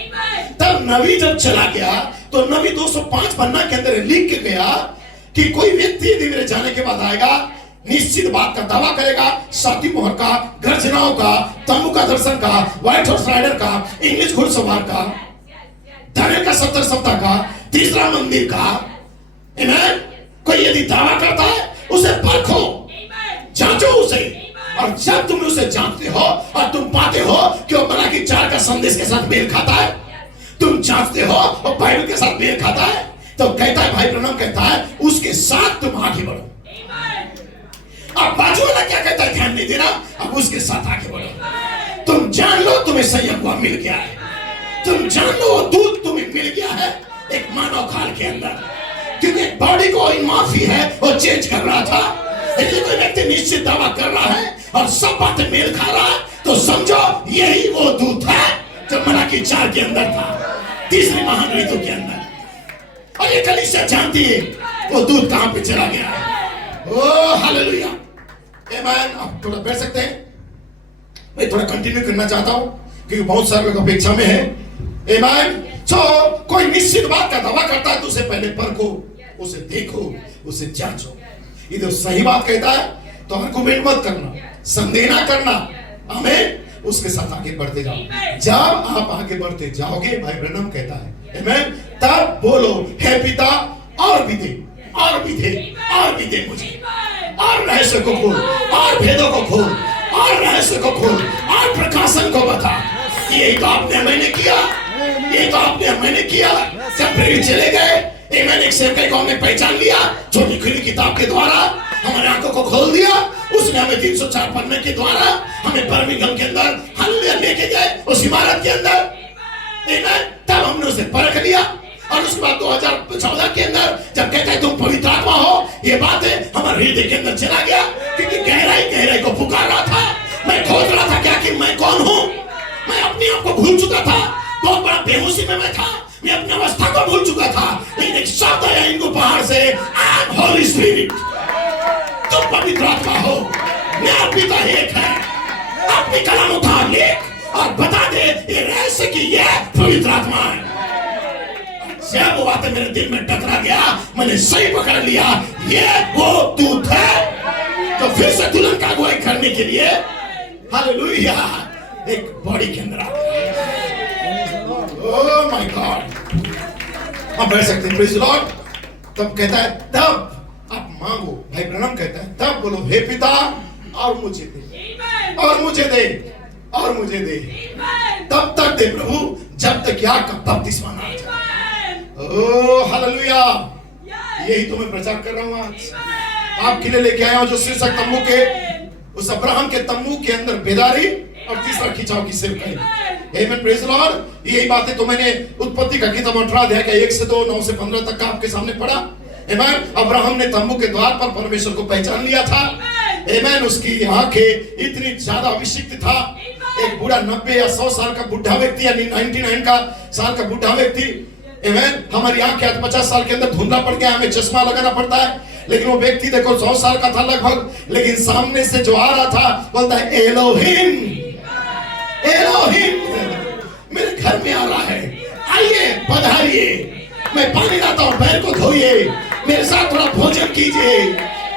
तब नबी जब चला गया तो नबी 205 पन्ना के अंदर लिख के गया कि कोई व्यक्ति यदि मेरे जाने के बाद आएगा, निश्चित बात का दावा करेगा, साथी मोहर का, गर्जनाओं का, तंबू का दर्शन का, व्हाइट हॉर्स राइडर का, इंग्लिश घुड़सवार का, दानियल का 70 सप्ताह का, तीसरा मंदिर का, आमीन। कोई यदि दावा करता है उसे परखो, जांचो उसे, और जब तुम उसे जानते हो और तुम पाते हो कि वो मलाकी 4 का संदेश के साथ मेल खाता है, तुम जांचते हो और बाइबल के साथ मेल खाता है, तो कहता है भाई ब्रैनम कहता है उसके साथ तुम आगे बढ़ो। अब बाजू वाला क्या कहता है ध्यान नहीं देना, अब उसके साथ आगे बढ़ो। तुम जान लो तुम्हें सही अगुआ मिल गया है, तुम जान लो वो दूध तुम्हें मिल गया है एक मानव काल के अंदर, क्योंकि बॉडी को इन माफी है वो चेंज कर रहा था। यदि कोई व्यक्ति निश्चित दावा कर रहा है और सब बातें मेल खा रहा है तो समझो यही वो दूध है जो मलाकी 4 के अंदर था, तीसरी महान ऋतु के अंदर। और ये कलीसिया जानती है वो दूध कहां पे चला गया है। ओ हालेलुया, आमीन। आप थोड़ा बैठ सकते हैं, मैं थोड़ा कंटिन्यू करना चाहता हूं क्योंकि बहुत सारे लोग अपेक्षा में है, आमीन। तो कोई निश्चित बात का दावा करता है तो उसे पहले परखो, उसे देखो, उसे जांचो। यदि सही बात कहता है तो आर्गुमेंट मत करना, संदेह ना करना, आमीन। उसके साथ आगे बढ़ते जाओ। जब आप आगे बढ़ते जाओगे, भाई ब्रैनम कहता है, आमीन, तब बोलो हे पिता और भी दे, और भी दे, और भी दे मुझे, और रहस्य को खोल, और भेदों को खोल, और रहस्य को खोल, और प्रकाशन को बता। यही तो आपने मैंने किया, ये तो आपने मैंने किया। जब प्रेरित चले गए, मैंने एक सेवक को हमने पहचान लिया, छोटी खुली किताब के द्वारा हमारे आंखों को खोल दिया। उसने हमें 304 पन्ने के द्वारा हमें बर्मिंघम के अंदर हालेलुया लेके गए, उस इमारत के अंदर, आमीन। तब हमने उसे परख लिया और उसके बाद 2014 के अंदर जब कहता है तुम पवित्र आत्मा हो, ये बातें हमारे हृदय के अंदर चला गया, क्योंकि गहराई को पुकार रहा था। मैं खोज रहा था क्या कि मैं कौन हूं। मैं अपने आप को भूल चुका था, बहुत बड़ा बेहोशी में मैं था, मैं अपनी अवस्था को भूल चुका था। लेकिन एक शब्द आया इनको बाहर से, आई एम होली स्पिरिट, तुम पवित्र आत्मा हो, मेरा पिता एक है। अपनी कलम उठा, लिख और बता दे ये रहस्य कि ये पवित्र आत्मा है। जब वो बातें मेरे दिल में टकरा गया, मैंने सही पकड़ लिया, ये वो दूत है। तो फिर से दुल्हन का अगुवाई करने के लिए हालेलुया एक बॉडी के अंदर आ गया। ओह माय गॉड, हम बैठ सकते हैं, प्रेज़ द लॉर्ड। तब कहता है तब आप मांगो, भाई ब्रैनम कहता है तब बोलो हे पिता और मुझे दे, और मुझे दे, और मुझे दे। तब तक दे प्रभु जब तक याद का बपतिस्मा ना आ जाए। ओह हालेलुया, यही तो मैं प्रचार कर रहा हूं आज आपके लिए लेके आया हूं, जो शीर्षक तंबू के, उस अब्राहम के तंबू के अंदर बेदारी और तीसरा खिंचाव की सेवकाई। आमीन, प्रेज़ द लॉर्ड। यही बातें तो मैंने उत्पत्ति का किताब 18 अध्याय का 1 से 2, 9 से 15 तक का आपके सामने पढ़ा। आमीन। अब्राहम ने तंबू के द्वार पर परमेश्वर को पहचान लिया था। आमीन। उसकी आंखें इतनी ज्यादा अभिषिक्त था। एक बूढ़ा 90 या 100 साल का बुढ़ा व्यक्ति या 99 का साल का बुढ़ा व्यक्ति, आमीन। हमारी आंखें आज 50 साल के अंदर धुंधला पड़ गया, हमें चश्मा लगाना पड़ता है, लेकिन वो व्यक्ति देखो 100 साल का था लगभग, लेकिन सामने से जो आ रहा था बोलता है एलोहिम, एलोहिम मेरे घर में आ रहा है, आइए पधारिए, मैं पानी लाता हूं, पैर को धोइए, मेरे साथ थोड़ा भोजन कीजिए,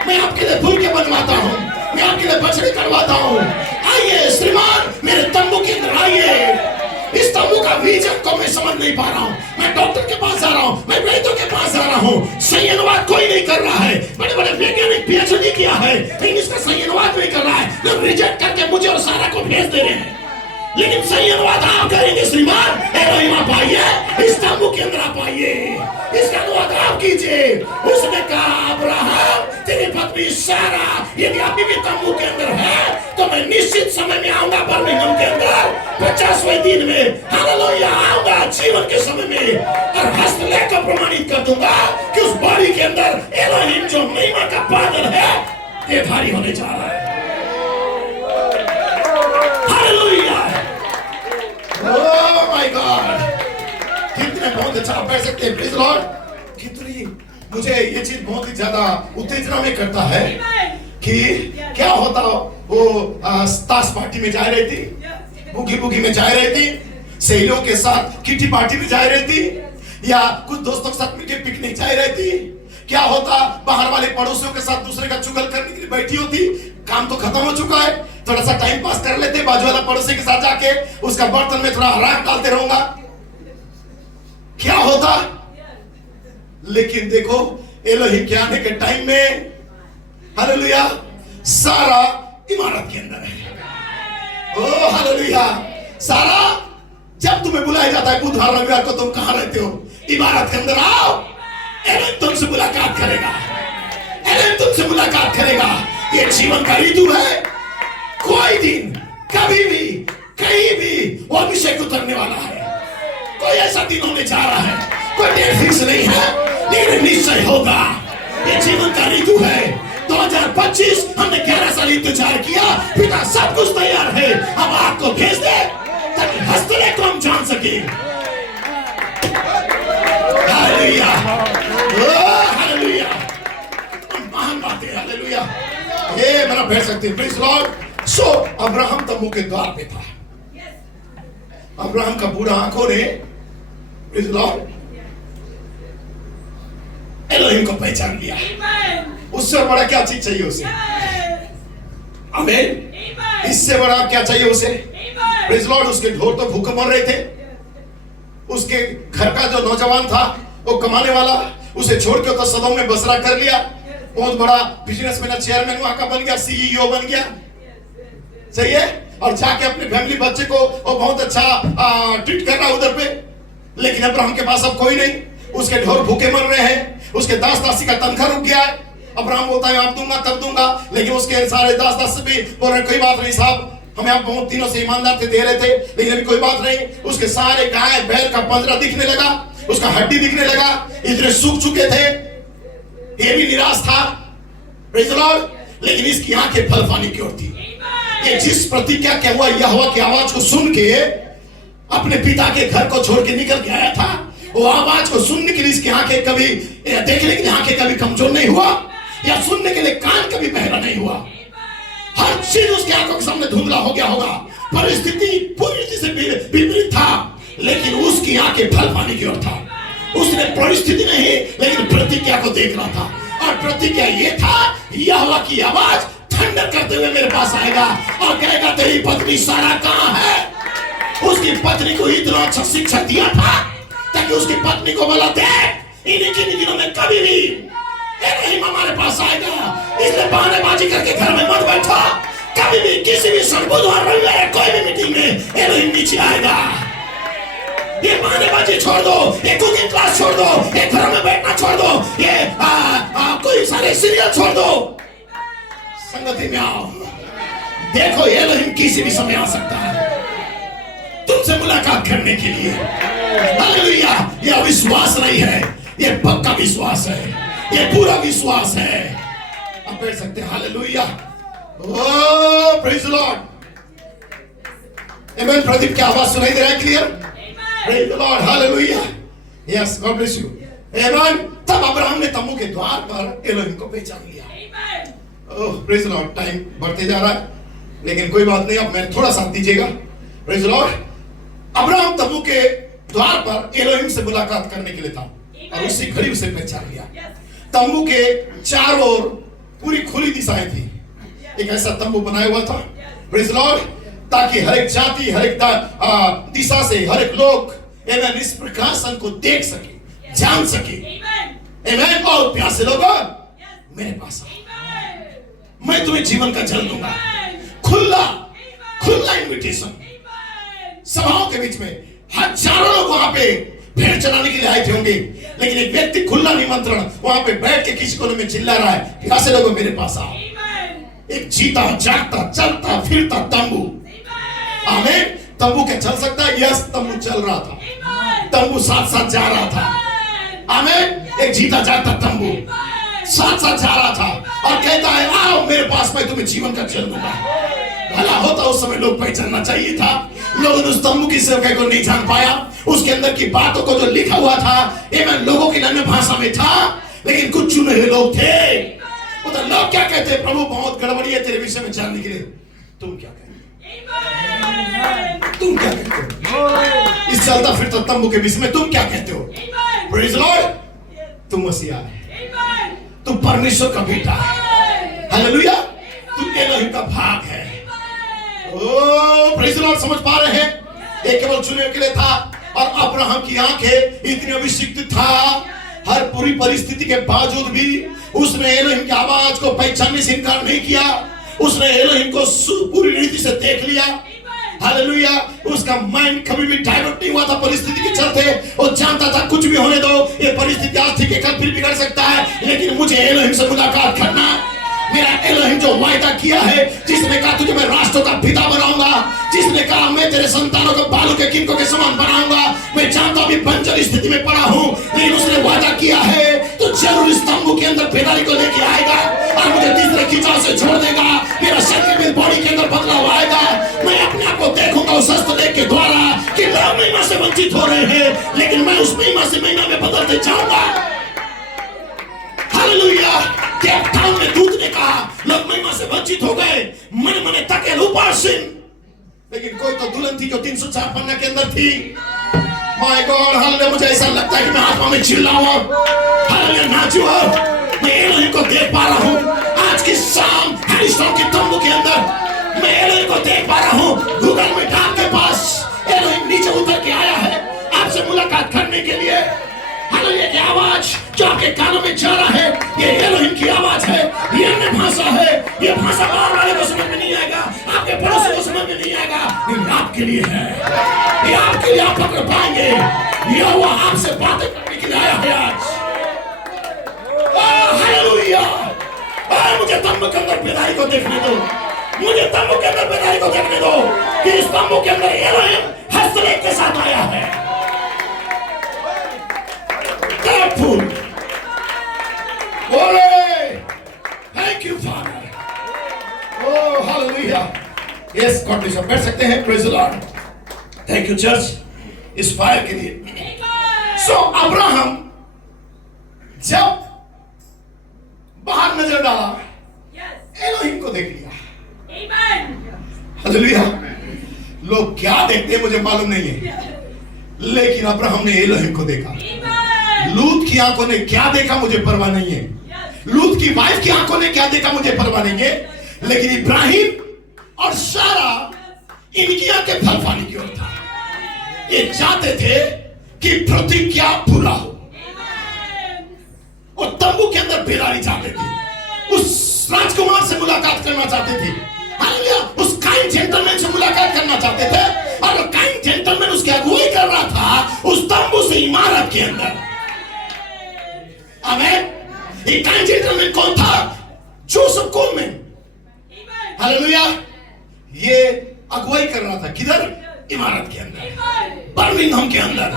मैं आपके लिए फूल के बनवाता हूँ, मैं आपके लिए बछड़ी करवाता हूँ। आइए श्रीमान, मेरे तंबू के अंदर आइए। इस तंबू का विजन को मैं समझ नहीं पा रहा हूँ। मैं डॉक्टर के पास जा रहा हूँ, मैं वैद्यों के पास जा रहा हूँ, सही अनुवाद कोई नहीं कर रहा है। बड़े बड़े वैज्ञानिक पीएचडी किया है, लेकिन इसका सही अनुवाद नहीं कर रहा है। लोग रिजेक्ट करके मुझे और सारा को भेज दे रहे हैं, लेकिन सही अनुवाद आप करेंगे श्रीमान। एलोहिम आप आइए, इस तंबू के अंदर आप आइए, इसका अनुवाद आप कीजिए। उसने कहा अब्राहम, तेरी पत्नी सारा यदि अभी भी तंबू के अंदर है तो मैं निश्चित समय में आऊंगा बर्मिंघम के अंदर 50वें दिन में। हालेलुया, आऊंगा जीवन के समय में और हस्तलेख को प्रमाणित कर दूंगा कि उस बॉडी के अंदर एलोहिम जो महिमा का बादल है ये भारी होने जा रहा है। हालेलुया, ओह माय गॉड, कितने बहुत अच्छा आप कह सकते हैं। प्रेज़ लॉर्ड, कितनी मुझे ये चीज बहुत ही ज्यादा उत्तेजना में करता है कि क्या होता वो ताश पार्टी में जा रही थी, बुगी बुगी में जा रही थी, सहेलियों के साथ किटी पार्टी में जा रही थी, या कुछ दोस्तों के साथ मिलकर पिकनिक जा रही थी। क्या होता, बाहर वाले पड़ोसियों के साथ दूसरे का चुगल करने के लिए बैठी होती। काम तो खत्म हो चुका है, थोड़ा सा टाइम पास कर लेते, बाजू वाला पड़ोसी के साथ जाके उसका बर्तन में थोड़ा राख डालते रहूंगा, क्या होता। लेकिन देखो एलोहिम के आने के टाइम में हालेलुया सारा इमारत के अंदर है। ओ हालेलुया, सारा जब तुम्हें बुलाया जाता है बुधवार रविवार को, तुम कहां रहते हो? इमारत के अंदर आओ, एलोहिम तुमसे मुलाकात करेगा, एलोहिम तुमसे मुलाकात करेगा। ये जीवन का ऋतु है, कोई दिन कभी भी कहीं भी वो अभिषेक उतरने वाला है। कोई ऐसा दिन होने जा रहा है, कोई डेट फिक्स नहीं है, लेकिन निश्चय होगा। ये जीवन का ऋतु है। 2025 हमने 11 साल इंतजार किया, पिता सब कुछ तैयार है, अब आपको भेज दे ताकि हस्तलेख को हम जान सके। हालेलुया, हालेलुया, महान बात है। हालेलुया, ये मेरा बैठ सकते हैं। Praise Lord. सो अब्राहम तंबू के द्वार पे था। अब्राहम का बूढ़ा आंखों ने प्रेज़ लॉर्ड एलोहिम को पहचान लिया। उससे बड़ा क्या चीज चाहिए उसे? आमीन। इससे बड़ा क्या चाहिए उसे? Praise Lord. उसके ढोर तो भूखे मर रहे थे, उसके घर का जो नौजवान था वो कमाने वाला, उसे छोड़ के तो सदोम में बसरा कर लिया, बहुत बड़ा बिजनेसमैन, चेयरमैन वहां का बन गया, सीईओ बन गया, सही है, और जाके अपने फैमिली बच्चे को वो बहुत अच्छा ट्रीट कर रहा उधर पे। लेकिन अब्राहम के पास अब कोई नहीं, उसके ढोर भूखे मर रहे हैं, उसके दास दासी का तनख्वाह रुक गया है। अब्राहम बोलता है आप दूंगा तब दूंगा, लेकिन उसके सारे दास दासी भी बोल रहे कोई बात नहीं साहब, हमें आप बहुत दिनों से ईमानदार थे, दे रहे थे, लेकिन अभी कोई बात नहीं। उसके सारे गाय बैल का पंजरा दिखने लगा, उसका हड्डी दिखने लगा, इतने सूख चुके थे, ये भी निराश था। Praise the Lord. लेकिन इसकी आंखें फल पाने की ओर थी। ये जिस प्रतिज्ञा क्या हुआ, यहोवा की आवाज को सुन के अपने पिता के घर को छोड़ के निकल के आया था, वो आवाज को सुनने के लिए इसकी आंखें कभी, देखने के लिए आंखें कभी कमजोर नहीं हुआ, या सुनने के लिए कान कभी बहरा नहीं हुआ। हर चीज उसके आंखों के सामने धुंधला हो गया होगा, परिस्थिति पूरी रीति से विपरीत था, लेकिन उसकी आंखें फल पाने की ओर था। उसने परिस्थिति नहीं लेकिन प्रतिज्ञा को देख रहा था, और प्रतिज्ञा ये था, यहोवा की आवाज थंडर करते हुए मेरे पास आएगा और कहेगा तेरी पत्नी सारा कहां है। उसकी पत्नी को इतना अच्छा शिक्षा दिया था ताकि उसकी पत्नी को बोला देख इन्हीं दिनों में कभी भी एलोहिम हमारे पास आएगा, इसलिए बहानेबाजी करके घर में मत बैठो, कभी भी किसी भी बुधवार रविवार कोई भी मीटिंग में एलोहिम नीचे आएगा। ये बहानेबाजी छोड़ दो, ये कुकिंग क्लास छोड़ दो, ये घर में बैठना छोड़ दो, ये कोई सारे सीरियल छोड़ दो, संगति में आओ। देखो एलोहिम किसी भी समय आ सकता है तुमसे मुलाकात करने के लिए। हालेलुया। ये अविश्वास नहीं है, ये पक्का विश्वास है, ये पूरा विश्वास है। आप बैठ सकते हैं। Hallelujah. Oh praise the lord. Amen. Pradeep की आवाज सुनाई दे रहा है clear? Praise the lord. Hallelujah. Yes, god bless you. Amen. तब अब्राहम ने तंबू के द्वार पर एलोहिम को पहचान लिया। ओह प्रेज़ द लॉर्ड। टाइम बढ़ते जा रहा है, लेकिन कोई बात नहीं, अब मैं थोड़ा साथ दीजिएगा। Praise the Lord. अब्राहम तंबू के द्वार पर एलोहिम से मुलाकात करने के लिए था, और उसी घड़ी उसे पहचान लिया। तंबू के चारों ओर पूरी खुली दिशाएं थी। एक ऐसा तंबू बनाया हुआ था, प्रेज लॉर्ड, ताकि हर एक जाति, हर एक दिशा से हर एक लोग आमेन इस प्रकाशन को देख सके, जान सके। आमेन। और प्यासे लोगों मेरे पास आओ, मैं तुम्हें जीवन का जल दूंगा। खुला खुला इन्विटेशन। सभाओं के बीच में हजारों लोग वहां पे भेड़ चराने के लिए आए थे होंगे, लेकिन एक व्यक्ति खुला निमंत्रण वहां पे बैठ के किसी कोने में चिल्ला रहा है, प्यासे लोगों मेरे पास आओ। एक जीता जागता चलता फिरता तंबू। आमीन। तंबू क्या चल सकता है? यस, तंबू चल रहा था, तंबू साथ साथ जा रहा था। आमीन। एक जीता जागता तंबू साथ साथ जा रहा था और कहता है आओ मेरे पास, मैं तुम्हें जीवन का जल दूंगा। भला होता उस समय लोग पहचानना चाहिए था। लोगों ने उस तंबू की सेवकाई को नहीं जान पाया, उसके अंदर की बातों को जो लिखा हुआ था आमीन लोगों की अन्य भाषा में था, लेकिन कुछ चुने हुए लोग थे। तो लोग क्या कहते हैं? प्रभु बहुत गड़बड़ी है तेरे विषय में जानने के लिए। तुम क्या कहते हो? तुम क्या कहते हो? इस चलता फिरता तंबू के विषय में तुम क्या कहते हो? प्रेज लॉर्ड, तुम मसीहा है, तुम परमेश्वर का बेटा है। हालेलुया। तुम एलोहिम का भाग है। ओ प्रेज लॉर्ड, समझ पा रहे हैं? ये केवल चुने के लिए था। और अब्राहम की आंखें इतनी अभिषिक्त था, हर पूरी परिस्थिति के बावजूद भी उसने एलोहिम की आवाज को पहचानने से इनकार नहीं किया। उसने एलोहिम को पूरी रीति से देख लिया। हालेलुया। उसका माइंड कभी भी डाइवर्ट नहीं हुआ था परिस्थिति के चलते। वो जानता था कुछ भी होने दो, ये परिस्थिति आज थी कि कल फिर बिगड़ सकता है, लेकिन मुझे एलोहिम से मुलाकात करना। मेरा एलोहिम जो वायदा किया है, जिसने कहा तुझे मैं राष्ट्रों का पिता बनाऊंगा, जिसने कहा मैं तेरे संतानों को बालों के किनकों के समान बनाऊंगा। मैं जानता हूं बंजर स्थिति में पड़ा हूं, लेकिन उसने वादा किया है तो जरूर इस तंबू के अंदर बेदारी को लेके आएगा और मुझे तीसरे खिंचाव से छोड़ देगा। मेरा शरीर में बॉडी के अंदर बदलाव आएगा। मैं अपने आप को देखूंगा उस हस्तलेख के द्वारा कि लोग महिमा से वंचित हो रहे हैं, लेकिन मैं उस महिमा से महिमा में बदलते जाऊंगा। हालेलुया। केप टाउन में दूत ने कहा लोग महिमा से वंचित हो गए, मन मने तके उपासन, लेकिन कोई तो दुल्हन थी जो 304 पन्ना के अंदर थी। My God, hallelujah. मुझे ऐसा लगता है कि मैं आत्मा में चिल्लाऊं, हालेलुया, नाचूं। मैं एलोहिम को देख पा रहा हूं आज की शाम हैरिस्टन के तंबू के अंदर। मैं एलोहिम को देख पा रहा हूं। गूगल में डाक के पास एलोहिम नीचे उतर के आया है आपसे मुलाकात करने के लिए। हालेलुया की आवाज जो आपके कानों में जा रहा है, ये एलोहिम की आवाज है। ये अन्य भाषा है। ये भाषा बाहर वाले को समझ में नहीं आएगा, आपके पड़ोसी को समझ में नहीं आएगा, ये आपके लिए है। ये आपके लिए आप पकड़ पाएंगे। ये वो आपसे बातें करने के लिए आया है आज। हालेलुया। मुझे तंबू के अंदर बेदारी को देखने दो, मुझे तंबू के अंदर बेदारी को देखने दो कि इस तंबू के अंदर एलोहिम हस्तलेख के साथ आया है। Grateful. Glory. Thank you, Father. Oh, hallelujah. Yes, God bless you. बैठ सकते हैं. Praise the Lord. Thank you, church. इस फायर के लिए. So, अब्राहम जब बाहर नजर डाला, एलोहिम को देख लिया. हालेलुया. लोग क्या देखते हैं मुझे मालूम नहीं है, लेकिन अब्राहम ने एलोहिम को देखा. लूत की आंखों ने क्या देखा मुझे परवाह नहीं है. लूत की वाइफ की आंखों ने क्या देखा मुझे परवाह नहीं है, लेकिन इब्राहिम और सारा इनकी आंखें फल पाने की ओर था. ये चाहते थे कि प्रतिज्ञा पूरा हो. और तंबू के अंदर बेदारी चाहते थे. उस राजकुमार से मुलाकात करना चाहते थे. हालेलुया. उस काइन जेंटलमैन से मुलाकात करना चाहते थे. और काइन जेंटलमैन उसकी अगुवाई कर रहा था उस तंबू से इमारत के अंदर. आमीन. ये काइन जेंटलमैन कौन था? Joseph Coleman. हालेलुया. ये अगुवाई कर रहा था किधर? इमारत के अंदर, बर्मिंघम के अंदर,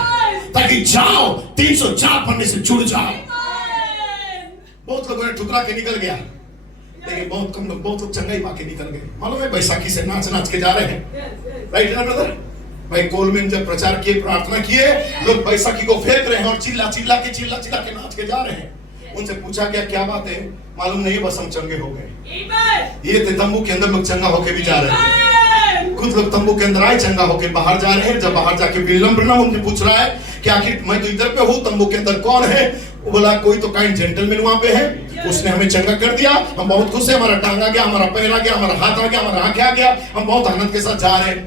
ताकि जाओ 304 पन्ने से जुड़ जाओ. बहुत लोगों ने ठुकरा के निकल गया, लेकिन बहुत कम लोग, बहुत लोग चंगाई पाके निकल गए. मालूम है बैसाखी से नाच नाच के जा रहे हैं. राइट ना ब्रदर? भाई कोलमैन जब प्रचार किए, प्रार्थना किए, लोग बैसाखी को फेंक रहे हैं और चिल्ला चिल्ला के नाच के जा रहे हैं. उनसे पूछा गया क्या बात है? मालूम नहीं, बस हम चंगे हो गए. ये तंबू के अंदर लोग चंगा होके भी जा रहे हैं. कुछ लोग तंबू के अंदर आए, चंगा होके बाहर जा रहे हैं. जब बाहर जाके विलियम ब्रनम उनसे पूछ रहा है कि आखिर मैं तो इधर पे हूँ, तंबू के अंदर कौन है? वो बोला कोई तो काइंड जेंटलमैन वहां पे है उसने हमें चंगा कर दिया, हम बहुत खुश है, हमारा टांग आ गया, हमारा पैर आ गया, हमारा हाथ आ गया, हमारा आंखें आ गया, हम बहुत आनंद के साथ जा रहे हैं।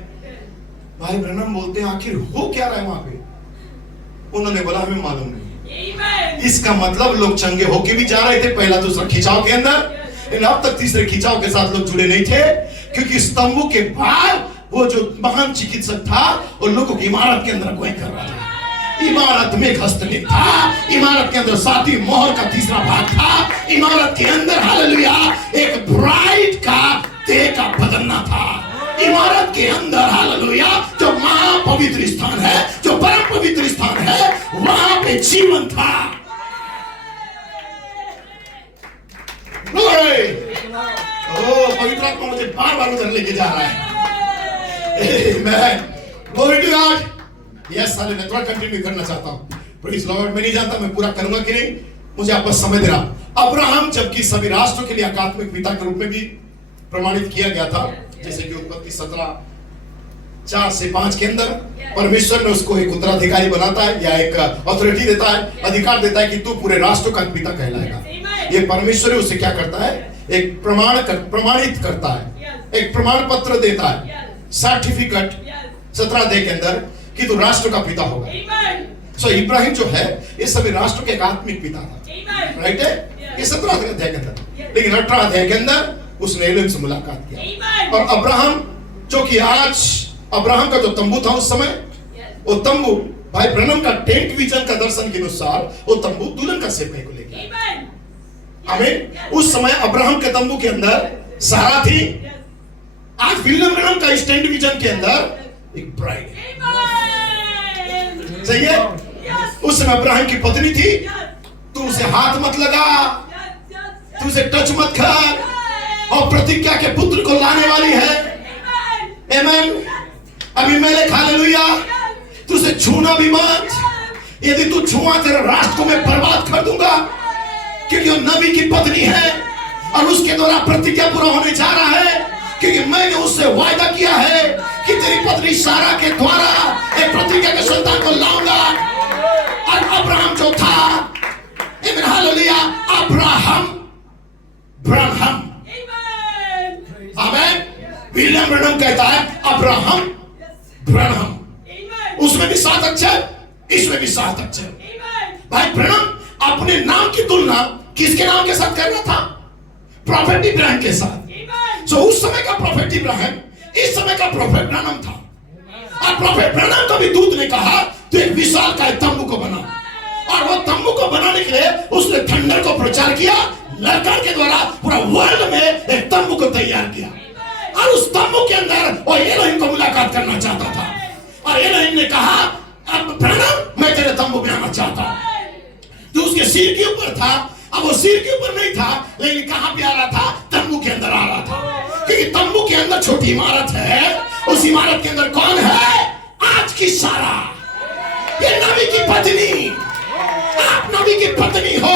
भाई ब्रनम बोलते हैं आखिर हो क्या रहा है वहां पे? उन्होंने बोला हमें मालूम नहीं। इसका मतलब लोग चंगे होके भी जा रहे थे पहला दूसरा खिंचाव के अंदर, लेकिन अब तक तीसरे खिंचाव के साथ लोग जुड़े नहीं थे, क्योंकि स्तंभों के बाद वो जो महान चिकित्सक था वो लोगों की इमारत के अंदर अगुवाई कर रहा था। इमारत में हस्तलेख था, इमारत के अंदर सातवीं मोहर का तीसरा भाग था, इमारत के अंदर हालेलुया एक ब्राइड का देह का बदलना था। इमारत के अंदर हालेलुया जो महापवित्र स्थान है, जो परम पवित्र स्थान है, वहां पे जीवन था। पवित्र आत्मा मुझे बार बार उधर लेके जा रहा है। Amen. Glory to God. Yes, साले मैं थोड़ा कंटिन्यू करना चाहता हूँ। Praise Lord. मैं नहीं जानता मैं पूरा करूंगा कि नहीं, मुझे आप बस समय दे रहा। अब्राहम जबकि सभी राष्ट्रों के लिए एकात्मिक पिता के रूप में भी प्रमाणित किया गया था, जैसे कि उत्पत्ति 17:4 से 5 के अंदर परमेश्वर ने उसको एक उत्तराधिकारी बनाता है या एक अथॉरिटी देता है, अधिकार देता है कि तू पूरे राष्ट्रों का पिता कहलाएगा। ये परमेश्वर उसे क्या करता है, एक प्रमाणित करता है, एक प्रमाण पत्र देता है, सर्टिफिकेट 17 अध्याय के अंदर कि तू राष्ट्र का पिता होगा। सो इब्राहिम जो है ये सभी राष्ट्र के एक आत्मिक पिता था, राइट है, ये 17 अध्याय के अंदर। लेकिन 18 अध्याय के अंदर उसने एलिम से मुलाकात किया, और अब्राहम जो कि आज अब्राहम का जो तंबू था उस समय, वो तंबू भाई ब्रनम का टेंट विजन का दर्शन के अनुसार वो तंबू दुल्हन का सेवकाई को लेके, आमीन। उस समय अब्राहम के तंबू के अंदर सारा थी, आज विलियम ब्रनम का टेंट विजन के अंदर एक ब्राइड सही है। उस समय अब्राहम की पत्नी थी, तू उसे हाथ मत लगा, तू उसे टच मत कर, और प्रतिज्ञा के पुत्र को लाने वाली है, आमीन। अबीमेलेक हालेलुया, तू उसे छूना भी मत, यदि तू छुआ तेरे राष्ट्र को मैं बर्बाद कर दूंगा, क्योंकि वो नबी की पत्नी है और उसके द्वारा प्रतिज्ञा पूरा होने जा रहा है, क्योंकि मैंने उससे वायदा किया है कि तेरी पत्नी सारा के द्वारा एक प्रतिज्ञा के संतान को लाऊंगा। और अब्राहम जो था, आमीन हालेलुया, अब्राहम ब्रह्म, आमीन। विलियम ब्रनम कहता है अब्राहम ब्रह्म, उसमें भी 7 अक्षर, इसमें भी 7 अक्षर। भाई ब्रनम अपने नाम की तुलना किसके नाम के साथ कर रहा था? प्रॉफेट इब्राहिम के साथ। सो उस समय का प्रॉफेट इब्राहिम इस समय का प्रॉफेट ब्रनम था, और प्रॉफेट ब्रनम को भी दूत ने कहा तो एक विशाल का तंबू को बना, और वो तंबू को बनाने के लिए उसने थंडर को प्रचार किया, लड़कर के द्वारा पूरा वर्ल्ड में एक तंबू को तैयार किया, और उस तंबू के अंदर वो एलोहिम को मुलाकात करना चाहता था, और एलोहिम ने कहा अब ब्रनम मैं तेरे तंबू में आना चाहता हूं। जो उसके सिर के ऊपर था, अब वो सिर के ऊपर नहीं था, लेकिन कहां पे आ रहा था? तंबू के अंदर आ रहा था, क्योंकि तंबू के अंदर छोटी इमारत है, उस इमारत के अंदर कौन है? आज की सारा, ये नबी की पत्नी। आप नबी की पत्नी हो।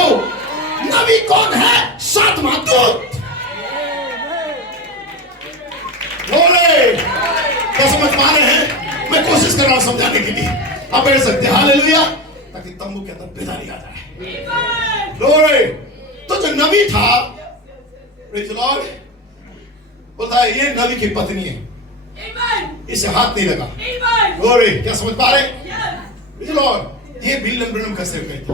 नबी कौन है? 7वां दूत। क्या समझ पा रहे हैं? मैं कोशिश कर रहा हूं समझाने के लिए, आप बैठ सकते हैं हालेलुया, ताकि तंबू के अंदर बेदारी आ जाए। ग्लोरी। तो जो नबी था, प्रेज़ द लॉर्ड, बोलता है ये नबी की पत्नी है, इसे हाथ नहीं लगा। ग्लोरी। क्या समझ पा रहे? प्रेज़ द लॉर्ड, ये विलियम ब्रनम का सेवकाई था,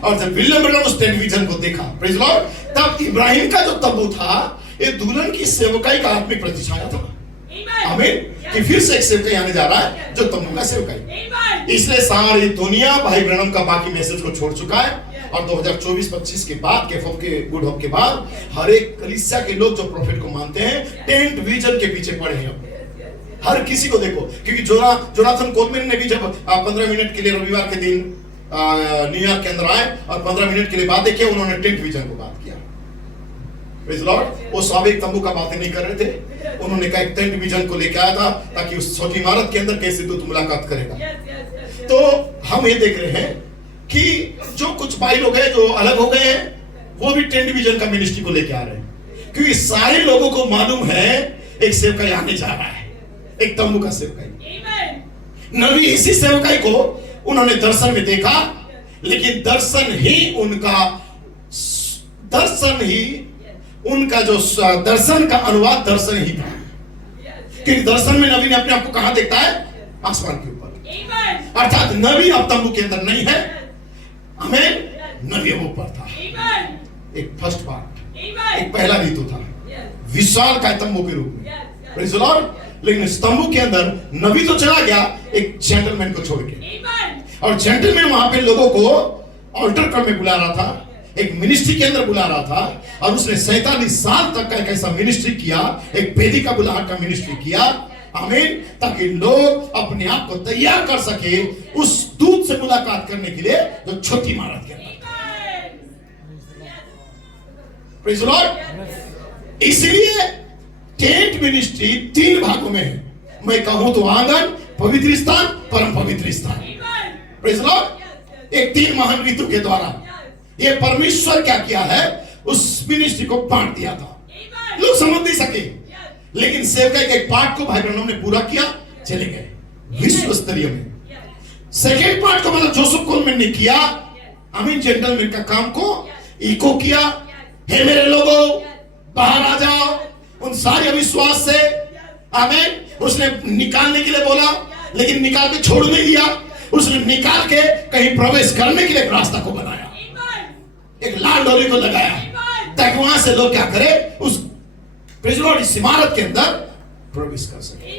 और जब विलियम ब्रनम उस टेलीविजन को देखा, प्रेज़ द लॉर्ड, तब इब्राहिम का जो तंबू था ये दुल्हन की सेवकाई का आत्मिक प्रतिछाया था, आमीन। कि फिर से एक सेवकाई आने जा रहा है जो तंबू का सेवकाई। इसलिए सारी दुनिया भाई ब्रनम का बाकी मैसेज को छोड़ चुका है, और 2024-25 के बाद के गुड होप के बाद हर एक कलीसिया के लोग जो प्रोफेट को मानते हैं टेंट विजन के पीछे पड़े हैं। हर किसी को देखो, क्योंकि जोनाथन कोलमैन ने भी जब 15 मिनट के लिए रविवार के दिन न्यूयॉर्क के अंदर आए और 15 मिनट के लिए बातें की, उन्होंने टेंट विजन को बात किया। Praise the Lord. वो स्वाभाविक तंबू का बातें नहीं कर रहे थे, उन्होंने कहा एक टेंट विजन को लेकर आया था, ताकि उस छोटी इमारत के अंदर कैसे दूत मुलाकात करेगा। तो हम ये देख रहे हैं कि जो कुछ भाई लोग हैं जो अलग हो गए हैं, वो भी टेंट विजन का मिनिस्ट्री को लेके आ रहे हैं, क्योंकि सारे लोगों को मालूम है एक सेवकाई आने जा रहा है, एक तंबू का सेवकाई। नबी इसी सेवकाई को उन्होंने दर्शन में देखा, लेकिन दर्शन ही उनका दर्शन ही उनका जो दर्शन का अनुवाद दर्शन ही था, क्योंकि दर्शन में नबी ने अपने आप को कहां देखता है? आसमान के ऊपर। अर्थात नबी अब तंबू के अंदर नहीं है, हमें नबी ऊपर था। एक फर्स्ट पार्ट, एक पहला ऋतु था विशाल का तंबू के रूप में, प्रेज़ द लॉर्ड। लेकिन इस तंबू के अंदर नबी तो चला गया एक जेंटलमैन को छोड़ के, और जेंटलमैन वहां पे लोगों को ऑल्टर कॉल में बुला रहा था, एक मिनिस्ट्री के अंदर बुला रहा था, और उसने 47 साल तक का एक ऐसा मिनिस्ट्री किया, एक बेदी का बुलाहट का मिनिस्ट्री किया, आमीन, ताकि लोग अपने आप को तैयार कर सके उस दूत से मुलाकात करने के लिए जो छोटी इमारत के अंदर। Praise the Lord. इसलिए टेंट मिनिस्ट्री 3 भागों में है। मैं कहूं तो आंगन, पवित्र स्थान, परम पवित्र स्थान। Praise the Lord. एक 3 महान ऋतु के द्वारा ये परमेश्वर क्या किया है, उस मिनिस्ट्री को बांट दिया था। लोग समझ नहीं सके, लेकिन सेवकाई के एक पार्ट को भाई ब्रैनम ने पूरा किया, चले गए विश्व स्तरीय में। सेकेंड पार्ट को मतलब जोसेफ कोलमैन ने किया, आमीन, जेंटलमैन का काम को इको किया, हे मेरे लोगों बाहर आ जाओ उन सारे अविश्वास से, आमीन। उसने निकालने के लिए बोला, लेकिन निकाल के छोड़ नहीं दिया, उसने निकाल के कहीं प्रवेश करने के लिए एक रास्ता को बनाया, एक लाल डोरी को लगाया, ताकि वहां से लोग क्या करें, उस प्रेज़ द लॉर्ड इस इमारत के अंदर प्रवेश कर सके।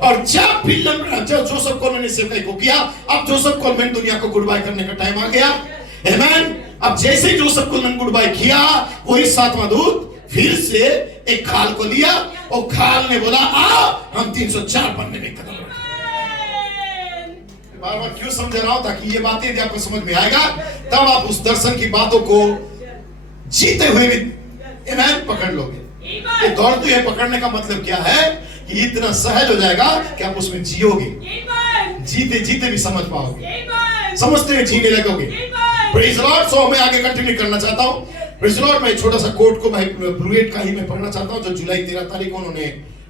और जब जोसेफ कोलमैन ने सेवकाई को किया, अब जोसेफ कोलमैन दुनिया को गुड बाय करने का टाइम आ गया, आमीन। अब जैसे ही जोसेफ कोलमैन गुड बाय किया, वही 7वां दूत फिर से एक खाल को लिया, और खाल ने बोला आओ हम 304 पन्ने में कदम रखें। बार बार क्यों समझ रहा हूं, ताकि ये बातें यदि आपको समझ में आएगा, तब आप उस दर्शन की बातों को जीते हुए भी आमीन पकड़ लोगे। ये दौड़ते हुए पकड़ने का मतलब क्या है, कि इतना सहज हो जाएगा कि आप उसमें जियोगे, जीते जीते भी समझ पाओगे, समझते हुए जीने लगोगे। Praise the lord. सो मैं आगे कंटिन्यू करना चाहता हूं। Praise the Lord. मैं छोटा सा कोट को भाई ब्रूएट का ही मैं पढ़ना चाहता हूं, जो जुलाई 13 तारीख को उन्होंने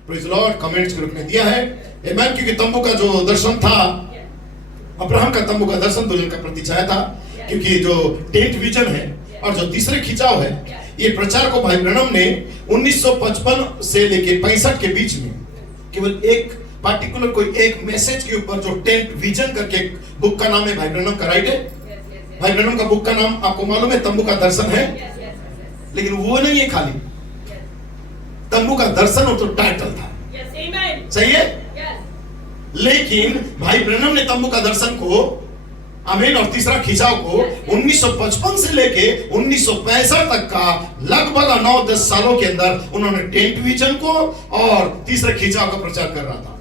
praise the Lord comments group में दिया है, आमीन। क्योंकि तंबू का जो दर्शन था, अब्राहम का तंबू का दर्शन दुल्हन का प्रतिछाया था, क्योंकि जो टेंट विजन है और जो तीसरे खिंचाव है, ये प्रचार को भाई ब्रैनम ने 1955 से लेके 65 के बीच में केवल एक पार्टिकुलर कोई एक मैसेज के ऊपर, जो टेंट विजन करके बुक का नाम है, भाई ब्रैनम का राइट है। भाई ब्रैनम का बुक का नाम आपको मालूम है, तंबू का दर्शन है, लेकिन वो नहीं है खाली, तंबू का दर्शन हो तो टाइटल था, सही है। लेकिन भाई ब्रैनम ने तंबू का दर्शन को, आमीन, और तीसरा खिंचाव को 1955 से लेके 1965 तक का लगभग 9-10 सालों के अंदर उन्होंने टेंट विजन को और तीसरे खिंचाव का प्रचार कर रहा था।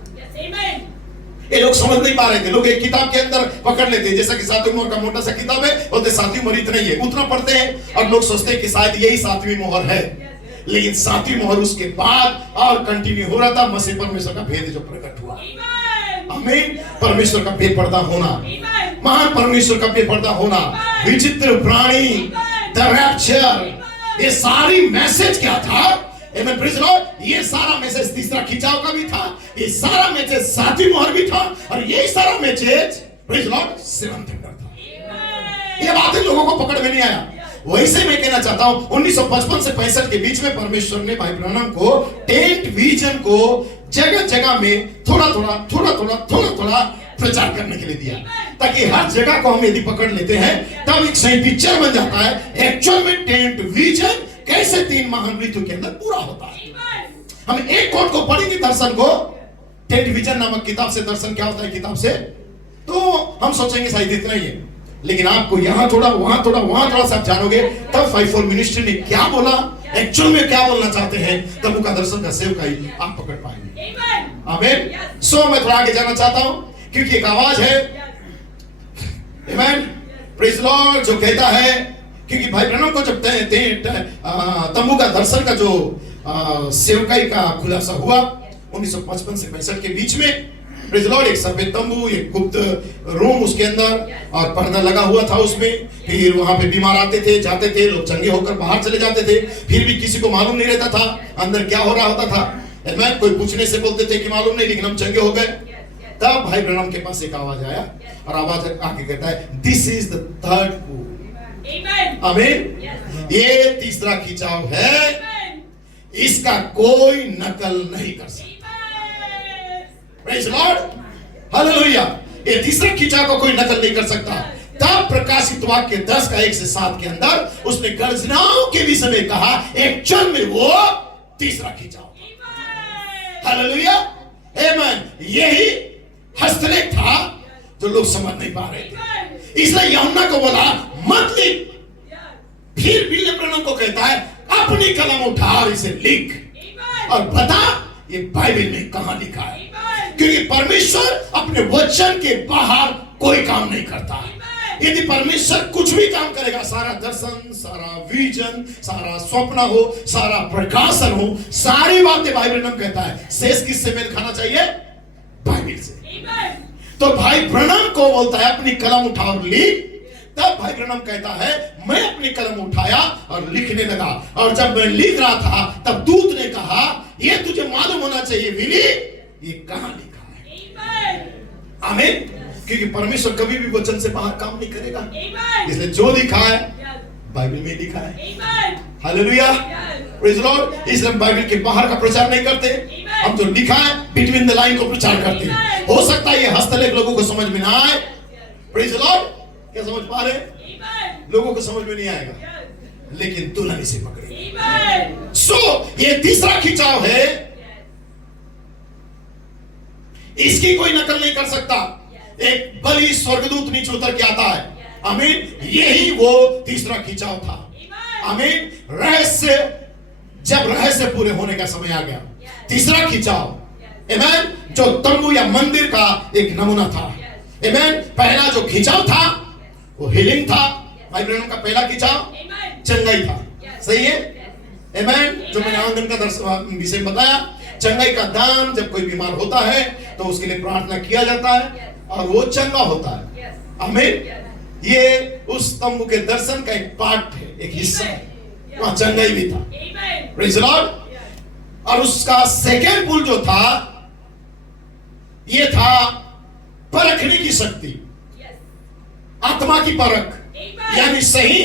ये लोग समझ नहीं पा रहे थे। लोग एक किताब के अंदर पकड़ लेते हैं, जैसा कि 7वीं मोहर का मोटा सा किताब है, बोलते 7वीं मोहर इतना ही है, उतना पढ़ते हैं, और लोग सोचते हैं कि शायद यही 7वीं मोहर है, लेकिन 7वीं मोहर उसके बाद और कंटिन्यू हो रहा था। मसीह परमेश्वर का भेद जो प्रकट हुआ, आमीन, परमेश्वर का बेपर्दा होना, महान परमेश्वर का बेपर्दा होना, विचित्र प्राणी, द रैप्चर, ये सारी मैसेज क्या था, आमीन, प्रेज़ द लॉर्ड। ये सारा मैसेज तीसरा खिंचाव का भी था, ये सारा मैसेज 7वीं मोहर भी था, और ये सारा message praise the Lord 7th thunder था। ये बातें लोगों को पकड़ में नहीं आया। वैसे मैं कहना चाहता हूं, 1955 से 65 के बीच में परमेश्वर ने भाई ब्रैनम को टेंट विजन को जगह जगह में थोड़ा थोड़ा प्रचार करने के लिए दिया, ताकि हर जगह को हम यदि पकड़ लेते हैं, तब एक सही पिक्चर बन जाता है एक्चुअल में टेंट विजन कैसे 3 महान ऋतु के अंदर पूरा होता है। हम एक कोट को पढ़ेंगे, दर्शन को, टेंट विजन नामक किताब से दर्शन क्या होता है किताब से, तो हम सोचेंगे शायद इतना ही है, लेकिन आपको यहाँ थोड़ा वहां थोड़ा सब जानोगे, तब 5-4 मिनिस्ट्री ने क्या बोला, एक्चुअल में क्या बोलना चाहते हैं, तब उनका दर्शन का सेवकाई आप पकड़ पाएंगे। आमीन। सो मैं थोड़ा आगे जाना चाहता हूं, क्योंकि एक आवाज है, आमीन, प्रेज़ द लॉर्ड, जो कहता है, क्योंकि भाई ब्रैनम को जब तंबू का दर्शन का जो सेवकाई का खुलासा हुआ 1955 से 65 के बीच में, प्रेज़ द लॉर्ड, एक सफेद तंबू, एक गुप्त रूम उसके अंदर, और पर्दा लगा हुआ था उसमें। फिर वहां पे बीमार आते थे, जाते थे, लोग चंगे होकर बाहर चले जाते थे, फिर भी किसी को मालूम नहीं रहता था अंदर क्या हो रहा होता था। मैं कोई पूछने से बोलते थे कि मालूम नहीं, लेकिन हम चंगे हो गए। तब भाई ब्रैनम के पास एक आवाज आया, और आवाज आके कहता है, this is the third pool. आमीन। ये तीसरा खिंचाव है, इसका कोई नकल नहीं कर सकता। Praise Lord, hallelujah. ये तीसरा खिंचाव को कोई नकल नहीं कर सकता। तब प्रकाशित वाक्य 10 का 1 से 7 के अंदर उसने गर्जनाओं के विषय में कहा, एक क्षण में वो तीसरा खिंचाव। हालेलुया, आमेन। यही हस्तलेख था जो लोग समझ नहीं पा रहे थे, इसलिए यूहन्ना को बोला मत लिख। फिर विलियम ब्रैनम को कहता है अपनी कलम उठा और इसे लिख और बता ये बाइबल में कहां लिखा है, क्योंकि परमेश्वर अपने वचन के बाहर कोई काम नहीं करता। यदि परमेश्वर कुछ भी काम करेगा, सारा दर्शन, सारा विजन, सारा स्वप्न हो, सारा प्रकाशन हो, सारी बातें बाइबल में कहता है शेष किससे मेल खाना चाहिए? बाइबल से। तो भाई ब्रैनम को बोलता है अपनी कलम उठा और लिख। तब भाई ब्रैनम कहता है मैं अपनी कलम उठाया और लिखने लगा, और जब मैं लिख रहा था तब दूत ने कहा ये तुझे मालूम होना चाहिए विली ये कहां लिखा है। आमीन। क्योंकि परमेश्वर कभी भी वचन से बाहर काम नहीं करेगा, इसलिए जो लिखा है बाइबल में लिखा है। Hallelujah, praise Lord. इसलिए हम बाइबल के बाहर का प्रचार नहीं करते, हम जो लिखा है बिटवीन द लाइन को प्रचार करते हैं। हो सकता है ये हस्तलेख लोगों को समझ में ना आए, प्रेज़ लॉर्ड। क्या समझ पा रहे? लोगों को समझ में नहीं आएगा, लेकिन दुल्हन इसे पकड़ेगी। सो ये तीसरा खिंचाव है, इसकी कोई नकल नहीं कर सकता। एक बलि स्वर्गदूत नीचे उतर के आता है, आमीन। यही वो तीसरा खिंचाव था, आमीन। रहस्य, जब रहस्य पूरे होने का समय आ गया, तीसरा खिंचाव, आमीन, जो तंबू या मंदिर का एक नमूना था, आमीन। पहला जो खिंचाव था वो हीलिंग था, भाई ब्रैनम का पहला खिंचाव चंगाई था, सही है, आमीन। जो मैंने आंगन का दर्शन विषय बताया, चंगाई का दान, जब कोई बीमार होता है तो उसके लिए प्रार्थना किया जाता है और वो चंगा होता है, आमीन। ये उस तंबू के दर्शन का एक पार्ट है, एक हिस्सा है, वहां चंगाई भी था, प्रेज़ लॉर्ड। और उसका सेकेंड पुल जो था ये था परखने की शक्ति, आत्मा की परख, यानी सही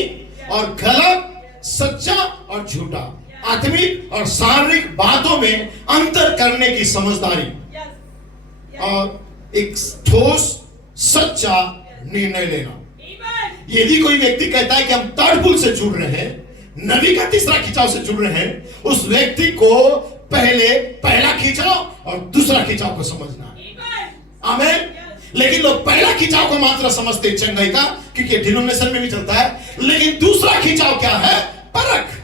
और गलत, सच्चा और झूठा, आत्मिक और शारीरिक बातों में अंतर करने की समझदारी, और एक ठोस सच्चा निर्णय लेना। यदि कोई व्यक्ति कहता है कि हम थर्ड पुल से जुड़ रहे हैं, नबी का तीसरा खिंचाव से जुड़ रहे हैं, उस व्यक्ति को पहले पहला खिंचाव और दूसरा खिंचाव को समझना है, आमीन। लेकिन लोग पहला खिंचाव को मात्र समझते चंगाई का, क्योंकि डिनोमिनेशन में भी चलता है, लेकिन दूसरा खिंचाव क्या है? परख।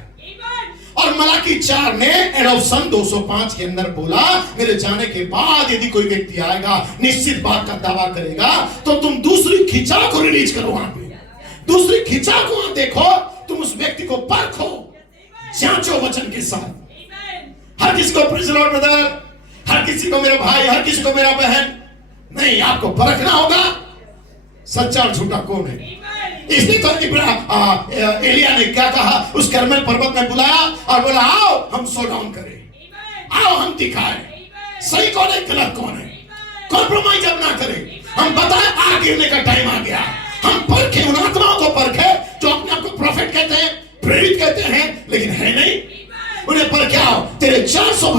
और मलाकी 4 ने एडॉप्शन 205 के अंदर बोला मेरे जाने के बाद यदि कोई व्यक्ति आएगा निश्चित बात का दावा करेगा तो तुम दूसरी खिंचाव को रिलीज करो, वहां पे दूसरी खिंचाव को वहां देखो, तुम उस व्यक्ति को परखो, जांचो वचन के साथ। हर किसी को प्रेज़ लॉर्ड ब्रदर, हर किसी को मेरा भाई, हर किसी को मेरा बहन नहीं, आपको परखना होगा सच्चा और झूठा कौन है। इसलिए तो एलिया ने क्या कहा, उस कर्मेल पर्वत में बुलाया और बोला आओ हम शो डाउन करें, आओ हम दिखाएं सही कौन है गलत कौन है, कॉम्प्रोमाइज अब ना करें, हम बताएं आग गिरने का टाइम आ गया। हम परखे, उन आत्माओं को परखे जो अपने आप को प्रोफेट कहते हैं, प्रेरित कहते हैं, लेकिन है नहीं। उन्हें परखे आओ, तेरे 400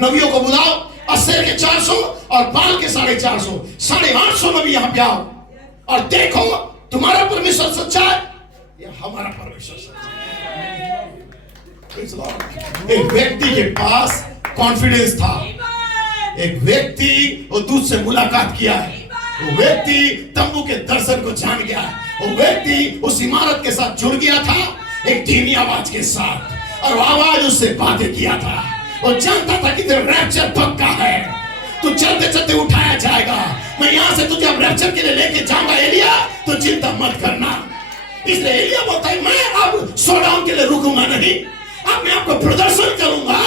नबियों को बुलाओ, अस्सेर के 400 और बाल के 450, 850 नबी यहाँ पे आओ और देखो तुम्हारा परमेश्वर सच्चा है या हमारा परमेश्वर सच्चा है। एक व्यक्ति के पास कॉन्फिडेंस था, एक व्यक्ति वो दूध से मुलाकात किया है, वो व्यक्ति तंबू के दर्शन को जान गया है, वो व्यक्ति उस इमारत के साथ जुड़ गया था एक धीमी आवाज के साथ, और आवाज उससे बातें किया था। वो जानता था कि तेरा रैप्चर पक्का है, तू चलते चलते उठाया जाएगा, मैं यहां से तुझे अब रैप्चर के लिए लेके जाऊंगा एलिया, तो चिंता मत करना। इसलिए एलिया बोलता है मैं अब शोडाउन के लिए रुकूंगा नहीं, अब मैं आपको प्रदर्शन करूंगा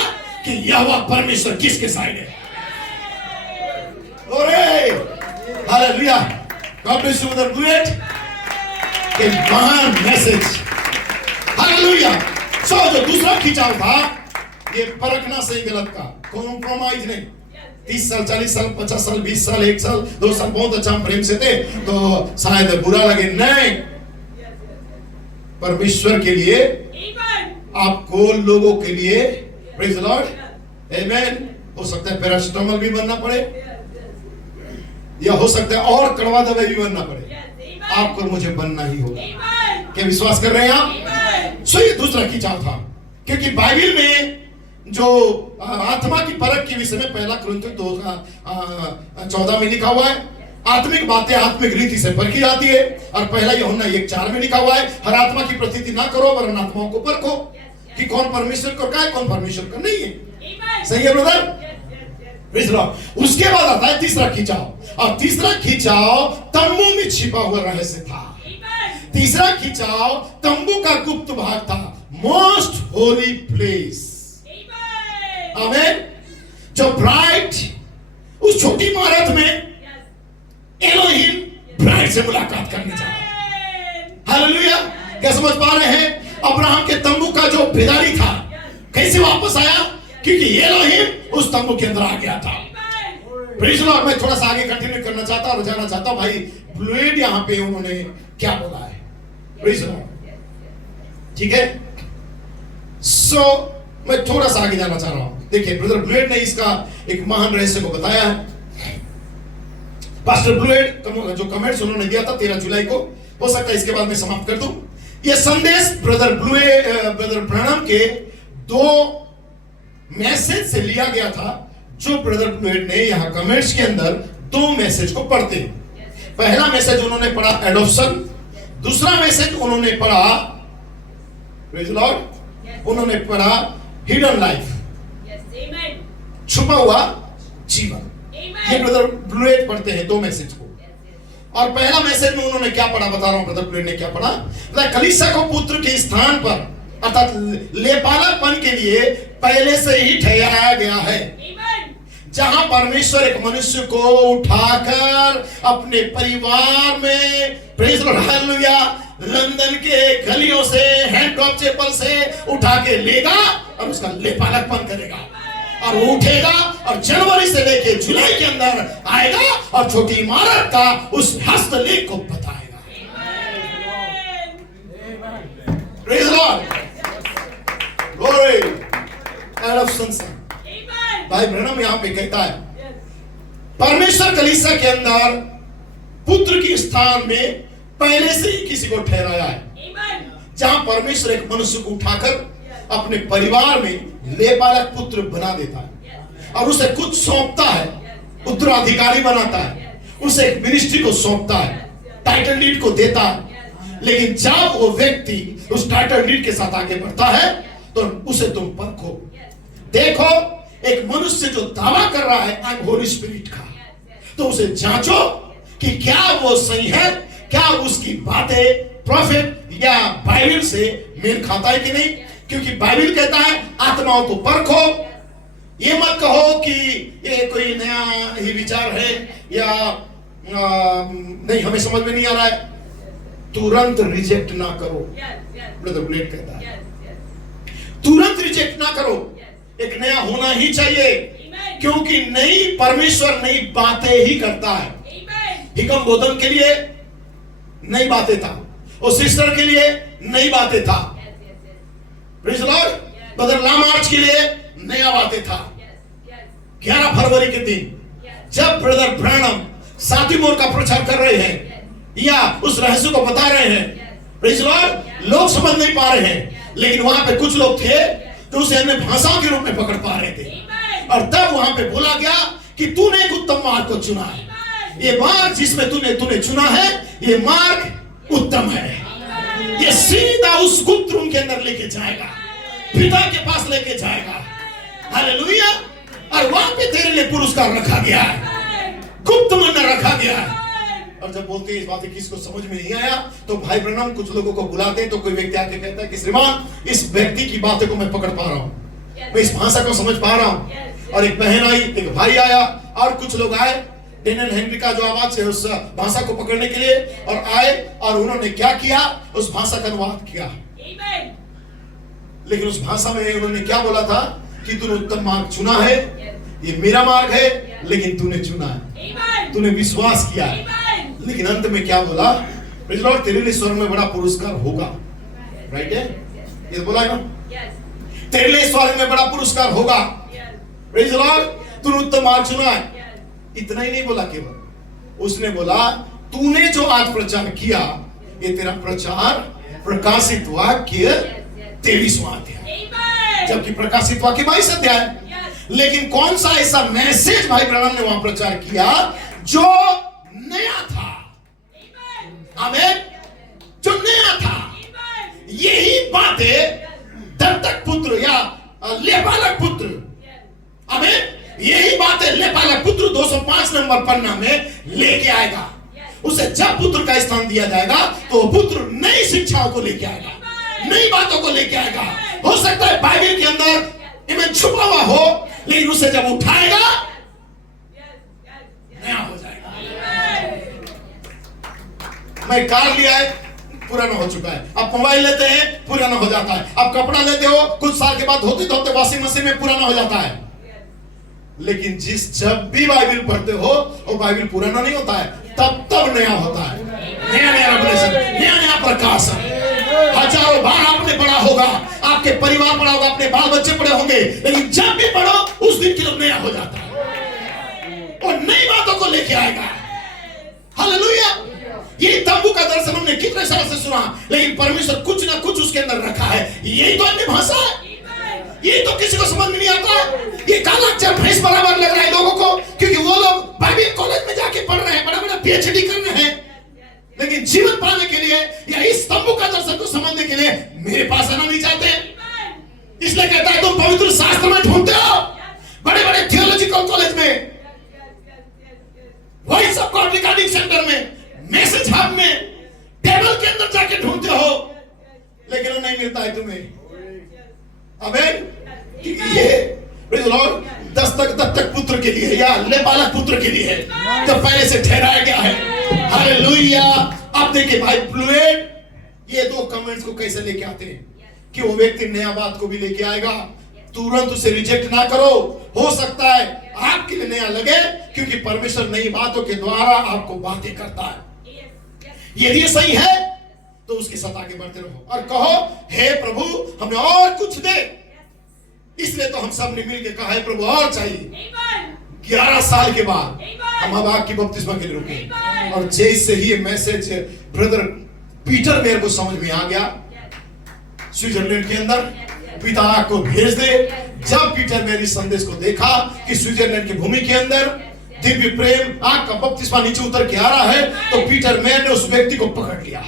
कि यहोवा परमेश्वर किसके साइड है। Hallelujah, God bless you brother great, के महान मैसेज। हालेलुया। सो जो दूसरा खिंचाव था ये परखना सही गलत का, कॉम्प्रोमाइज नहीं। 30 साल 40 साल 50 साल 20 साल 1 साल 2 साल बहुत अच्छा प्रेम से थे तो शायद बुरा लगे, नहीं, परमेश्वर के लिए आपको लोगों के लिए, प्रेज द लॉर्ड, आमेन, हो सकता है पैरासिटामोल भी बनना पड़े, या हो सकता है और कड़वा दवाई भी बनना पड़े, आपको मुझे बनना ही होगा। क्या विश्वास कर रहे हैं आप? सो ये दूसरा खिंचाव था, क्योंकि बाइबल में जो आत्मा की परख के विषय में 1 कुरिन्थियों 2:14 में लिखा हुआ है, आत्मिक बातें आत्मिक रीति से परखी जाती है। और 1 यूहन्ना 1:4 में लिखा हुआ है, हर आत्मा की प्रतीति ना करो वरन आत्माओं को परखो कि कौन परमेश्वर का है कौन परमेश्वर का नहीं है। सही है ब्रदर? उसके बाद आता है तीसरा खिंचाव, और तीसरा खिंचाव तंबू में छिपा हुआ रहस्य था। तीसरा खिंचाव तंबू का गुप्त भाग था, मोस्ट होली प्लेस। आमीन। जो ब्राइड उस छोटी इमारत में एलोहिम ब्राइड से मुलाकात करने जा रहा है। हालेलुया। क्या समझ पा रहे हैं? अब्राहम के तंबू का जो बेदारी था कैसे वापस आया? क्योंकि एलोहिम उस तंबू के अंदर आ गया था। Praise the Lord. मैं थोड़ा सा आगे कंटिन्यू करना चाहता और जानना चाहता हूं भाई ब्लेड यहां पे उन्होंने क्या बोला है। Praise the Lord. ठीक है, सो मैं थोड़ा सा आगे जाना चाह रहा हूं। देखिए ब्रदर ब्लेड ने इसका एक महान रहस्य को बताया है। पास्टर ब्लेड जो कमेंट्स उन्होंने दिया था 13 जुलाई को, हो सकता है इसके बाद मैं समाप्त कर दूं। यह संदेश ब्रदर ब्रैनम के 2 मैसेज से लिया गया था, जो ब्रदर ब्लेड ने यहां कमेंट्स के अंदर 2 मैसेज को पढ़ते हैं। पहला मैसेज उन्होंने पढ़ा एडॉप्शन, दूसरा मैसेज उन्होंने पढ़ा, प्रेज़ द लॉर्ड, उन्होंने पढ़ा हिडन लाइफ, छुपा हुआ जीवन। ये ब्रदर ब्लेड पढ़ते हैं 2 मैसेज को। और पहला मैसेज में उन्होंने क्या पढ़ा, बता रहा हूं ब्रदर ब्लेड ने क्या पढ़ा। कलीसिया को पुत्र के स्थान पर अर्थात लेपालकपन के लिए पहले से ही ठहराया गया है, जहां परमेश्वर एक मनुष्य को उठाकर अपने परिवार में, praise the lord, hallelujah, London के गलियों से, हैंड ऑफ चैपल से उठा के लेगा और उसका लेपालकपन करेगा, और वो उठेगा और जनवरी से लेके जुलाई के अंदर आएगा और छोटी इमारत का उस हस्तलेख को बताएगा। Praise the Lord, glory, adoption. भाई ब्रैनम यहां पे कहता है परमेश्वर कलीसिया के अंदर पुत्र के स्थान में पहले से ही किसी को ठहराया है, जहां परमेश्वर एक मनुष्य को उठाकर अपने परिवार में लेपालक पुत्र बना देता है और उसे कुछ सौंपता है, उत्तराधिकारी बनाता है, उसे एक मिनिस्ट्री को सौंपता है, टाइटल डीड को देता है। लेकिन जब वो व्यक्ति उस टाइटल डीड के साथ आगे बढ़ता है तो उसे तुम परखो, देखो। एक मनुष्य जो दावा कर रहा है आई एम होली स्पिरिट का, तो उसे जांचो कि क्या वो सही है, क्या उसकी बातें प्रॉफिट या बाइबल से मेल खाता है कि नहीं। क्योंकि बाइबल कहता है आत्माओं को परखो। ये मत कहो कि ये कोई नया ही विचार है या नहीं, हमें समझ में नहीं आ रहा है, तुरंत रिजेक्ट ना करो। ब्रदर ब्लेड कहता है तुरंत रिजेक्ट ना करो, एक नया होना ही चाहिए, क्योंकि नई परमेश्वर नई बातें ही करता है। हिकम बोधन के लिए नई बातें था, और सिस्टर के लिए नई बातें था, प्रेज़ द लॉर्ड, ब्रदर लामार्च के लिए नया बातें था। 11 फरवरी के दिन जब ब्रदर ब्रैनम 7वीं मोड़ का प्रचार कर रहे हैं या उस रहस्य को बता रहे हैं, प्रेज़ द लॉर्ड, लोग समझ नहीं पा रहे हैं, लेकिन वहां पे कुछ लोग थे तो उसे अन्य भाषाओं के रूप में पकड़ पा रहे थे। और तब वहां पे बोला गया कि तूने एक उत्तम मार्ग को चुना है, ये मार्ग जिसमें तूने चुना है, ये मार्ग उत्तम है, ये सीधा उस गुप्त रूम के अंदर लेके जाएगा, पिता के पास लेके जाएगा। हालेलुया। और वहां पे तेरे लिए पुरस्कार रखा गया है, गुप्त मन रखा गया है। और जब बोलते हैं इस बातें किसको समझ में नहीं आया, तो भाई ब्रैनम कुछ लोगों को बुलाते हैं, तो कोई व्यक्ति आके कहता है कि श्रीमान इस व्यक्ति की बातें को मैं पकड़ पा रहा हूं, मैं इस भाषा को समझ पा रहा हूं। और एक बहन आई, एक भाई आया, और कुछ लोग आए, डेनियल हेनरी का जो आवाज है उस भाषा को पकड़ने के लिए, और आए और उन्होंने क्या किया, उस भाषा का अनुवाद किया। लेकिन उस भाषा में उन्होंने क्या बोला था कि तूने उत्तम मार्ग चुना है, ये मेरा मार्ग है, लेकिन तूने चुना है, तूने विश्वास किया है। लेकिन अंत में क्या बोला, प्रेज़ द लॉर्ड, तेरे लिए स्वर्ग में बड़ा पुरस्कार होगा। राइट है, ये बोला है ना, तेरे लिए स्वर्ग में बड़ा पुरस्कार होगा। Praise the Lord. तूने उत्तम मार्ग चुना है। इतना ही नहीं बोला केवल, उसने बोला तूने जो आज प्रचार किया ये तेरा प्रचार प्रकाशित वाक्य 23वां अध्याय, जबकि प्रकाशित वाक्य 22 अध्याय। लेकिन कौन सा ऐसा मैसेज भाई ब्रह्म ने वहां प्रचार किया जो नया था? आमीन। जो नया था। यही बातें दत्तक पुत्र या लेपालक पुत्र, आमीन, यही बातें लेपालक पुत्र 205 नंबर पन्ना में लेके आएगा। उसे जब पुत्र का स्थान दिया जाएगा तो पुत्र नई शिक्षाओं को लेके आएगा, नई बातों को लेके आएगा। हो सकता है बाइबल के अंदर इमें छुपा हुआ हो, लेकिन उसे जब उठाएगा नया हो जाएगा। मैं कार लिया है, पुराना हो चुका है। आप मोबाइल लेते हैं, पुराना हो जाता है। आप कपड़ा लेते हो, कुछ साल के बाद धोते धोते वॉशिंग मशीन में पुराना हो जाता है। लेकिन जब भी बाइबल पढ़ते हो और बाइबल पुराना नहीं होता है, तब नया होता है। नया नया रेवलेशन, नया नया प्रकाश। हजारों बार आपने पढ़ा होगा, आपके परिवार पढ़ा होगा, अपने बाल बच्चे पढ़े होंगे, लेकिन जब भी पढ़ो उस दिन के लिए नया हो जाता है और नई बातों को लेके आएगा। हालेलुया। ये तंबू का दर्शन हमने कितने साल से सुना, लेकिन परमेश्वर कुछ ना कुछ उसके अंदर रखा है। यही तो अन्य भाषा है, ये तो किसी को समझ में नहीं आता। ये काला अक्षर भैंस बराबर लग रहा है लोगों को, क्योंकि वो लोग बाइबल कॉलेज में जाके पढ़ रहे हैं, बड़ा बड़ा पीएचडी कर रहे हैं, लेकिन जीवन पाने के लिए या इस तंबू का दर्शन को समझने के लिए मेरे पास आना नहीं चाहते। इसलिए कहता है तुम पवित्र शास्त्र में ढूंढते हो, बड़े बड़े थियोलॉजिकल कॉलेज में, voice of God recording centre में, मैसेज हब में, टेबल के अंदर जाके ढूंढते हो, लेकिन वो नहीं मिलता है तुम्हें। आमीन। ये प्रेज़ द लॉर्ड दत्तक पुत्र के लिए या लेपालक पुत्र के लिए है, जो पहले से ठहराया गया है। हालेलुया। आप देखिए भाई फ्लूएड ये दो कमेंट्स को कैसे लेके आते हैं कि वो व्यक्ति नया बात को भी लेके आएगा। तुरंत उसे रिजेक्ट ना करो। हो सकता है आपके लिए नया लगे, क्योंकि परमेश्वर नई बातों के द्वारा आपको बातें करता है। यदि ये सही है तो उसके साथ आगे बढ़ते रहो और कहो हे प्रभु हमें और कुछ दे। इसलिए तो हम सब ने मिलकर कहा है प्रभु और चाहिए। 11 साल के बाद हम अब आपकी बपतिस्मा के लिए रुके, और जैसे ही ये मैसेज ब्रदर पीटर मेयर को समझ में आ गया, स्विट्जरलैंड के अंदर पिता आपको भेज दे। जब पीटर मेयर इस संदेश को देखा कि स्विट्जरलैंड की भूमि के अंदर दिव्य प्रेम आग का बपतिस्मा नीचे उतर के आ रहा है, तो पीटर मेयर ने उस व्यक्ति को पकड़ लिया।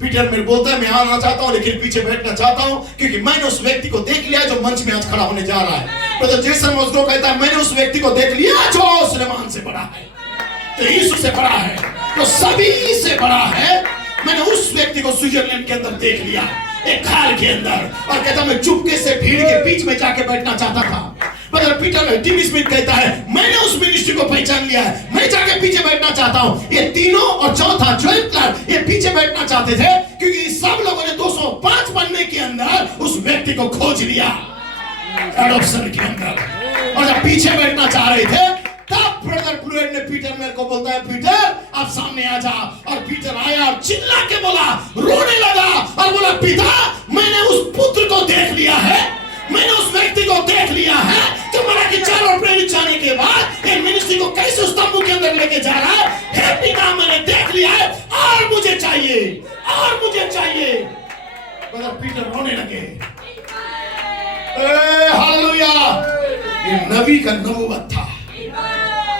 पीटर मेयर बोलता है मैं आना चाहता हूं, लेकिन पीछे बैठना चाहता हूं, क्योंकि मैंने उस व्यक्ति को देख लिया जो मंच में आज खड़ा होने जा रहा है। ब्रदर जेसन मोस्को कहता है मैंने उस व्यक्ति को देख लिया जो सुलेमान से बड़ा है, तो यीशु से बड़ा है, तो सभी से बड़ा है। मैंने उस व्यक्ति को स्विट्जरलैंड के अंदर देख लिया, एक खाल के अंदर, और कहता मैं चुपके से भीड़ के बीच में जाके बैठना चाहता था। ब्रदर पीटर टीवी स्मिथ कहता है मैंने उस मिनिस्ट्री को पहचान लिया है, मैं जाके पीछे बैठना चाहता हूं। ये तीनों और चौथा जोएल क्लार्क ये पीछे बैठना चाहते थे, क्योंकि सब लोगों ने 205 पन्ने के अंदर उस व्यक्ति को खोज लिया एडॉप्शन के अंदर, और जब पीछे बैठना चाह रहे थे तब ब्रदर फ्लूएड ने पीटर मेयर को बोलता है पीटर आप सामने आ जा। और पीटर आया और चिल्ला के बोला, रोने लगा और बोला पिता मैंने उस पुत्र को देख लिया है, मैंने उस व्यक्ति को देख लिया है जो मरा के 4 और प्रेरित जाने के बाद एक मिनिस्ट्री को कैसे उस तंबू के अंदर लेके जा रहा है। हे पिता मैंने देख लिया है और मुझे चाहिए, और मुझे चाहिए। ब्रदर पीटर रोने लगे। हालेलुया। ये नबी का नबूवत था,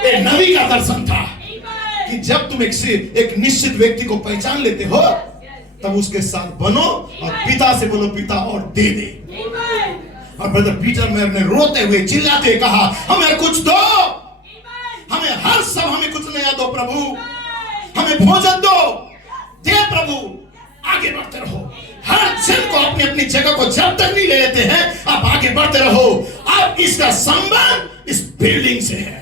ये नबी का दर्शन था कि जब तुम एक निश्चित व्यक्ति को पहचान लेते हो तब उसके साथ बनो और पिता से बोलो पिता और दे दे। और ब्रदर पीटर मेयर ने रोते हुए चिल्लाते कहा हमें कुछ दो, हमें हर सब हमें कुछ नया दो प्रभु, हमें भोजन दो, दे प्रभु। आगे बढ़ते रहो। हर जन को अपनी अपनी जगह को जब तक नहीं ले लेते हैं आप आगे बढ़ते रहो। अब इसका संबंध इस बिल्डिंग से है।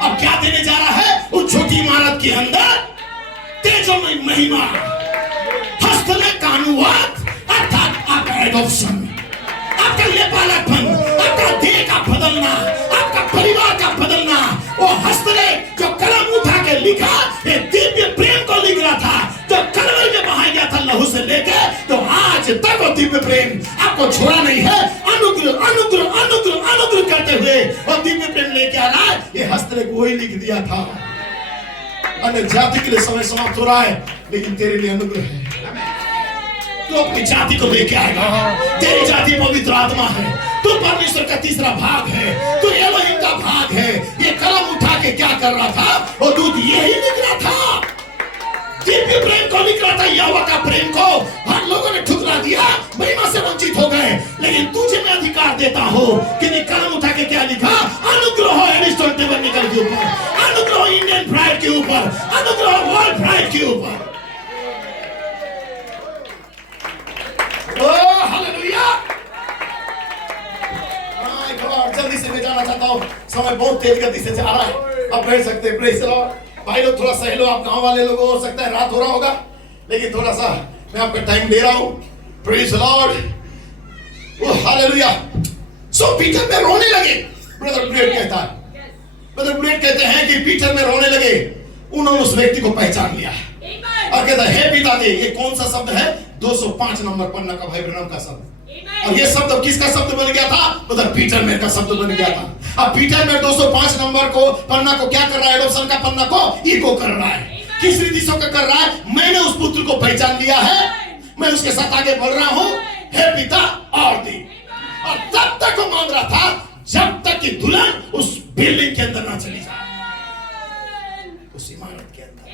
अब क्या देने जा रहा है उस छोटी इमारत के अंदर? तेजोमय महिमा, हस्तलेख का अनुवाद, अर्थात आपका एडॉप्शन, आपका लेपालकपन, आपका देह का बदलना, आपका परिवार का बदलना। वो हस्तलेख जो कलम उठा के लिखा, ये दिव्य प्रेम को लिख रहा था, जो कलवरी में बहाया गया था लहू से लेके तो आज तक वो दिव्य प्रेम आपको छोड़ा नहीं है। अनुग्रह अनुग्रह अनुग्रह अनुग्रह करते हुए वो दिव्य प्रेम लेके आ रहा है। ये हस्तरे को वही लिख दिया था, अन्य जाति के लिए समय समाप्त हो रहा है, लेकिन तेरे लिए अनुग्रह है। तू अपनी जाति को लेके आएगा। तेरी जाति पवित्र आत्मा है, तू परमेश्वर का तीसरा भाग है, तू एलोहिम का भाग है। ये कलम उठा के क्या कर रहा था? वो दूध यही लिख रहा था, दिव्य प्रेम को लिख रहा था। यहोवा का प्रेम को हर लोगों ने ठुकरा दिया, महिमा से वंचित हो गए। लेकिन तुझे मैं अधिकार देता हूं कि ये कलम उठा के क्या लिखा? अनुग्रह एरिस्टोटल टेबरनेकल के ऊपर, अनुग्रह इंडियन प्राइड के ऊपर, अनुग्रह वर्ल्ड प्राइड के ऊपर। हालेलुया। जल्दी से मैं जाना चाहता हूँ, समय बहुत तेज गति से जा रहा है। अब बैठ सकते हैं। Praise the lord. भाई लोग थोड़ा सहलो, आप गांव वाले लोग हो सकता है रात हो रहा होगा, लेकिन थोड़ा सा मैं आपका टाइम दे रहा हूँ। Praise the Lord. Oh hallelujah. So Peter में रोने लगे। ब्रदर ब्लेड कहता है, ब्रदर ब्लेड कहते हैं कि पीटर में रोने लगे। उन्होंने उस व्यक्ति को पहचान लिया और कहता है, हे पिता दे। ये कौन सा शब्द है? 205 नंबर पन्ना का भाई ब्रनम का शब्द। और ये शब्द किसका शब्द बन गया था? मतलब पीटर मेर का शब्द बन गया था। अब पीटर मेर 205 नंबर को पन्ना को क्या कर रहा है? एडॉप्शन का पन्ना को इको कर रहा है। किस रीति से कर रहा है? मैंने उस पुत्र को पहचान लिया है, मैं उसके साथ आगे बढ़ रहा हूं, हे पिता और दे। और तब तक वो मांग रहा था जब तक कि दुल्हन उस बिल्डिंग के अंदर ना चली जाए, उस इमारत के अंदर।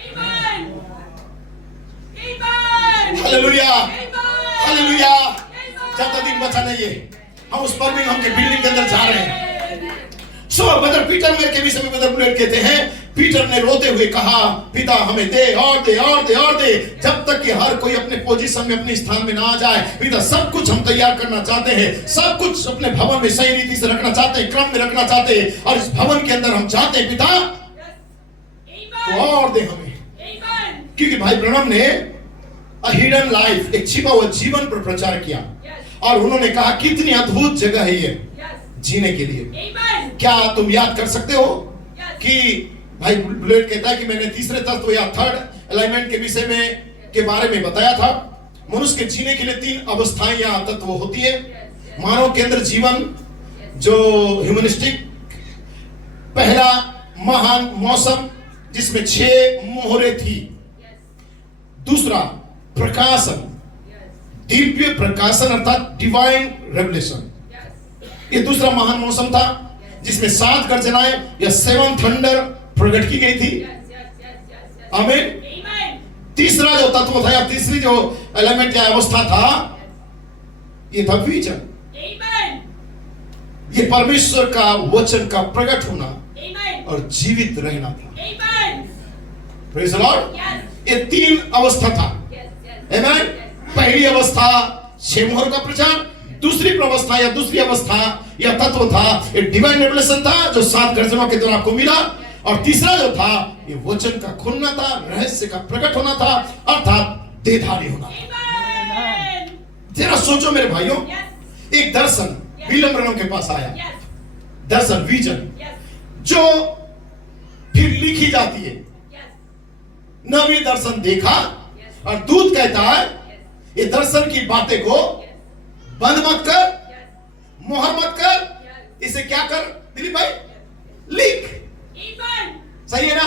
Hallelujah hallelujah. ज्यादा दिन बचा नहीं है, हम उस बर्मिंघम के बिल्डिंग के अंदर जा रहे हैं। सो ब्रदर पीटर मेर के विषय में ब्रदर ब्लेड कहते हैं, पीटर ने रोते हुए कहा, पिता हमें दे और दे और दे और दे, जब तक कि हर कोई अपने पोजीशन में अपने स्थान में ना आ जाए। पिता सब कुछ हम तैयार करना चाहते हैं, सब कुछ अपने भवन में सही रीति से रखना चाहते हैं, क्रम में रखना चाहते हैं, और इस भवन के अंदर हम चाहते हैं पिता तो और दे हमें। क्योंकि भाई ब्रनम ने हिडन लाइफ, एक छिपा हुआ जीवन पर प्रचार किया, और उन्होंने कहा कितनी अद्भुत जगह है ये जीने के लिए। क्या तुम याद कर सकते हो कि भाई ब्लेड कहता है कि मैंने तीसरे तत्व या थर्ड एलिमेंट के विषय में के बारे में बताया था। मनुष्य के जीने के लिए 3 अवस्थाएं या तत्व होती है। मानव के अंदर जीवन जो ह्यूमनिस्टिक, पहला महान मौसम जिसमें 6 मोहरे थी। दूसरा प्रकाशन, दिव्य प्रकाशन अर्थात डिवाइन रेवलेशन, ये दूसरा महान मौसम था जिसमें 7 गर्जनाएं या 7 थंडर प्रकट की गई थी। आमीन। तीसरा जो तत्व था या तीसरी जो एलिमेंट या अवस्था था, ये था विजन। ये परमेश्वर का वचन का प्रकट होना और जीवित रहना था। Praise the Lord. ये 3 अवस्था था। आमीन। पहली अवस्था 6 मोहर का प्रचार, दूसरी अवस्था या दूसरी अवस्था या तत्व था एक डिवाइन रेवलेशन था जो 7 गर्जनों के द्वारा आपको मिला, और तीसरा जो था ये वचन का खुलना था, रहस्य का प्रकट होना था, अर्थात देहधारी होना था। जरा सोचो मेरे भाइयों, एक दर्शन विलियम ब्रनम के पास आया, दर्शन विजन जो फिर लिखी जाती है। नवी दर्शन देखा और दूत कहता है ये दर्शन की बातें को बंद मत कर, मोहर मत कर, इसे क्या कर दिलीप भाई? लिख। सही है ना?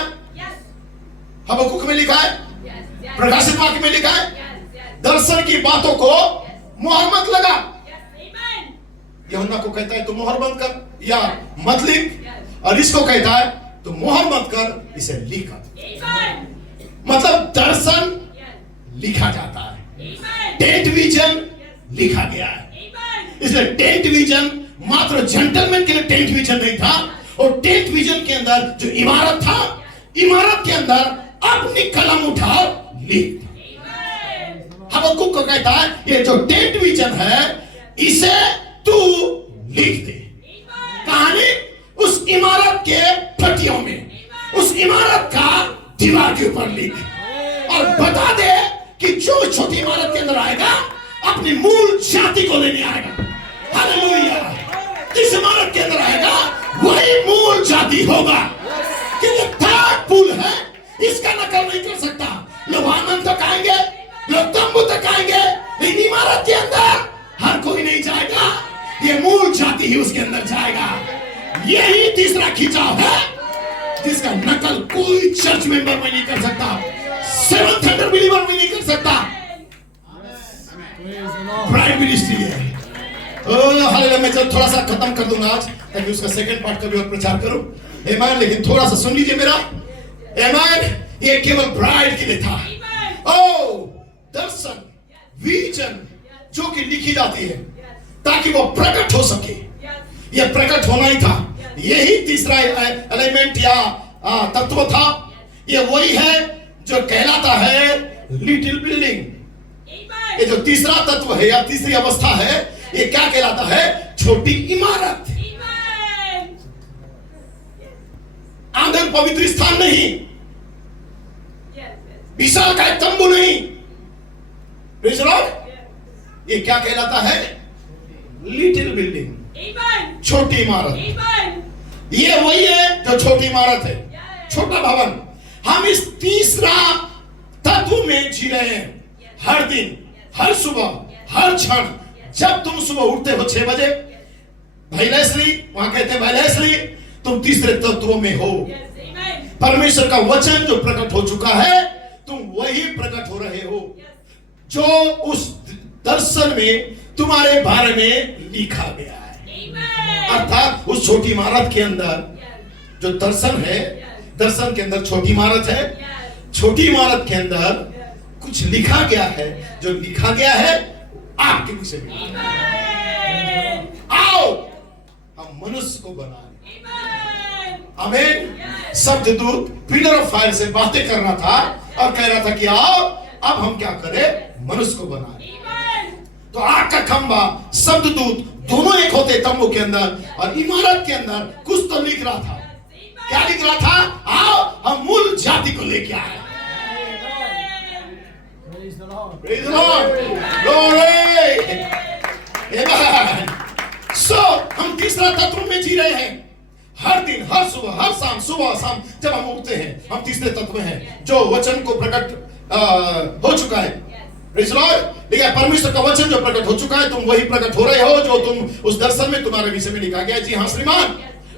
हबक्कुक में लिखा है, प्रकाशित वाक्य में लिखा है, दर्शन की बातों को मोहर मत लगा। यूहन्ना को कहता है तू मोहर बंद कर या मत लिख, और इसको कहता है तू मोहर मत कर, इसे लिख। मतलब दर्शन लिखा जाता है, टेंट विजन लिखा गया है। इसलिए टेंट विजन मात्र जेंटलमैन के लिए टेंट विजन नहीं था, और टेंट विजन के अंदर जो इमारत था, इमारत के अंदर अपनी कलम उठाओ लिख। हबक्कुक को कहता है ये जो टेंट विजन है इसे तू लिख दे। कहानी उस इमारत के पट्टियों में, उस इमारत का दीवार के ऊपर लिख, और बता दे कि जो छोटी इमारत के अंदर आएगा अपनी मूल जाति को लेने आएगा। हालेलुया। जिस इमारत के अंदर आएगा वही मूल जाति होगा। क्योंकि थर्ड पुल है, इसका नकल नहीं कर सकता। लोग आनंद तक आएंगे, लोग तंबू तक जाति ही उसके अंदर जाएगा। यही तीसरा खिंचाव है जिसका नकल कोई चर्च मेंबर में नहीं कर सकता, सेवंथ हंड्रेड बिलीवर में नहीं कर सकता। प्राइम मिनिस्ट्री है। हालेलुया। मैं जब थोड़ा सा खत्म कर दूंगा आज, ताकि उसका सेकंड पार्ट कभी और प्रचार करूं। आमीन। लेकिन थोड़ा सा सुन लीजिए मेरा। आमीन। ये केवल ब्राइड के लिए था। ओ दर्शन, विजन जो कि लिखी जाती है ताकि वो प्रकट हो सके, ये प्रकट होना ही था। यही तीसरा एलिमेंट या तत्व था। ये वही है जो कहलाता है लिटिल बिल्डिंग। ये जो तीसरा तत्व है या तीसरी अवस्था है, ये क्या कहलाता है? छोटी इमारत। आंगन पवित्र स्थान नहीं, विशाल का तंबू नहीं। Praise the Lord. ये क्या कहलाता है? लिटिल बिल्डिंग, छोटी इमारत। ये वही है जो छोटी इमारत है, छोटा भवन। हम इस तीसरा तत्व में जी रहे हैं। हर दिन, हर सुबह, हर क्षण। जब तुम सुबह उठते हो 6 बजे, भाई लेस्ली, वहां कहते हैं भाई लेस्ली, तुम तीसरे तत्व में हो। परमेश्वर का वचन जो प्रकट हो चुका है, तुम वही प्रकट हो रहे हो जो उस दर्शन में तुम्हारे बारे में लिखा गया है। अर्थात उस छोटी इमारत के अंदर जो दर्शन है, दर्शन के अंदर छोटी इमारत है। छोटी इमारत के अंदर कुछ लिखा गया है। जो लिखा गया है आपके विषय में। आओ हम मनुष्य को बनाएं। आमीन। शब्ददूत पिलर ऑफ फायर से बातें कर रहा था और कह रहा था कि आओ अब हम क्या करें? मनुष्य को बनाएं। तो आग का खंभा, शब्ददूत दोनों एक होते तंबू के अंदर, और इमारत के अंदर कुछ तो लिख रहा था। क्या लिख रहा था? आओ हम मूल जाति को लेके आए। Praise the Lord. Glory. Amen. So हम तीसरा तत्व में जी रहे हैं। हर दिन, हर सुबह, हर शाम, सुबह शाम जब हम उठते हैं, हम तीसरे तत्व में हैं जो वचन को प्रकट हो चुका है। Praise the Lord. देखिए, परमेश्वर का वचन जो प्रकट हो चुका है, तुम वही प्रकट हो रहे हो जो तुम उस दर्शन में तुम्हारे विषय में लिखा गया है। जी हाँ श्रीमान।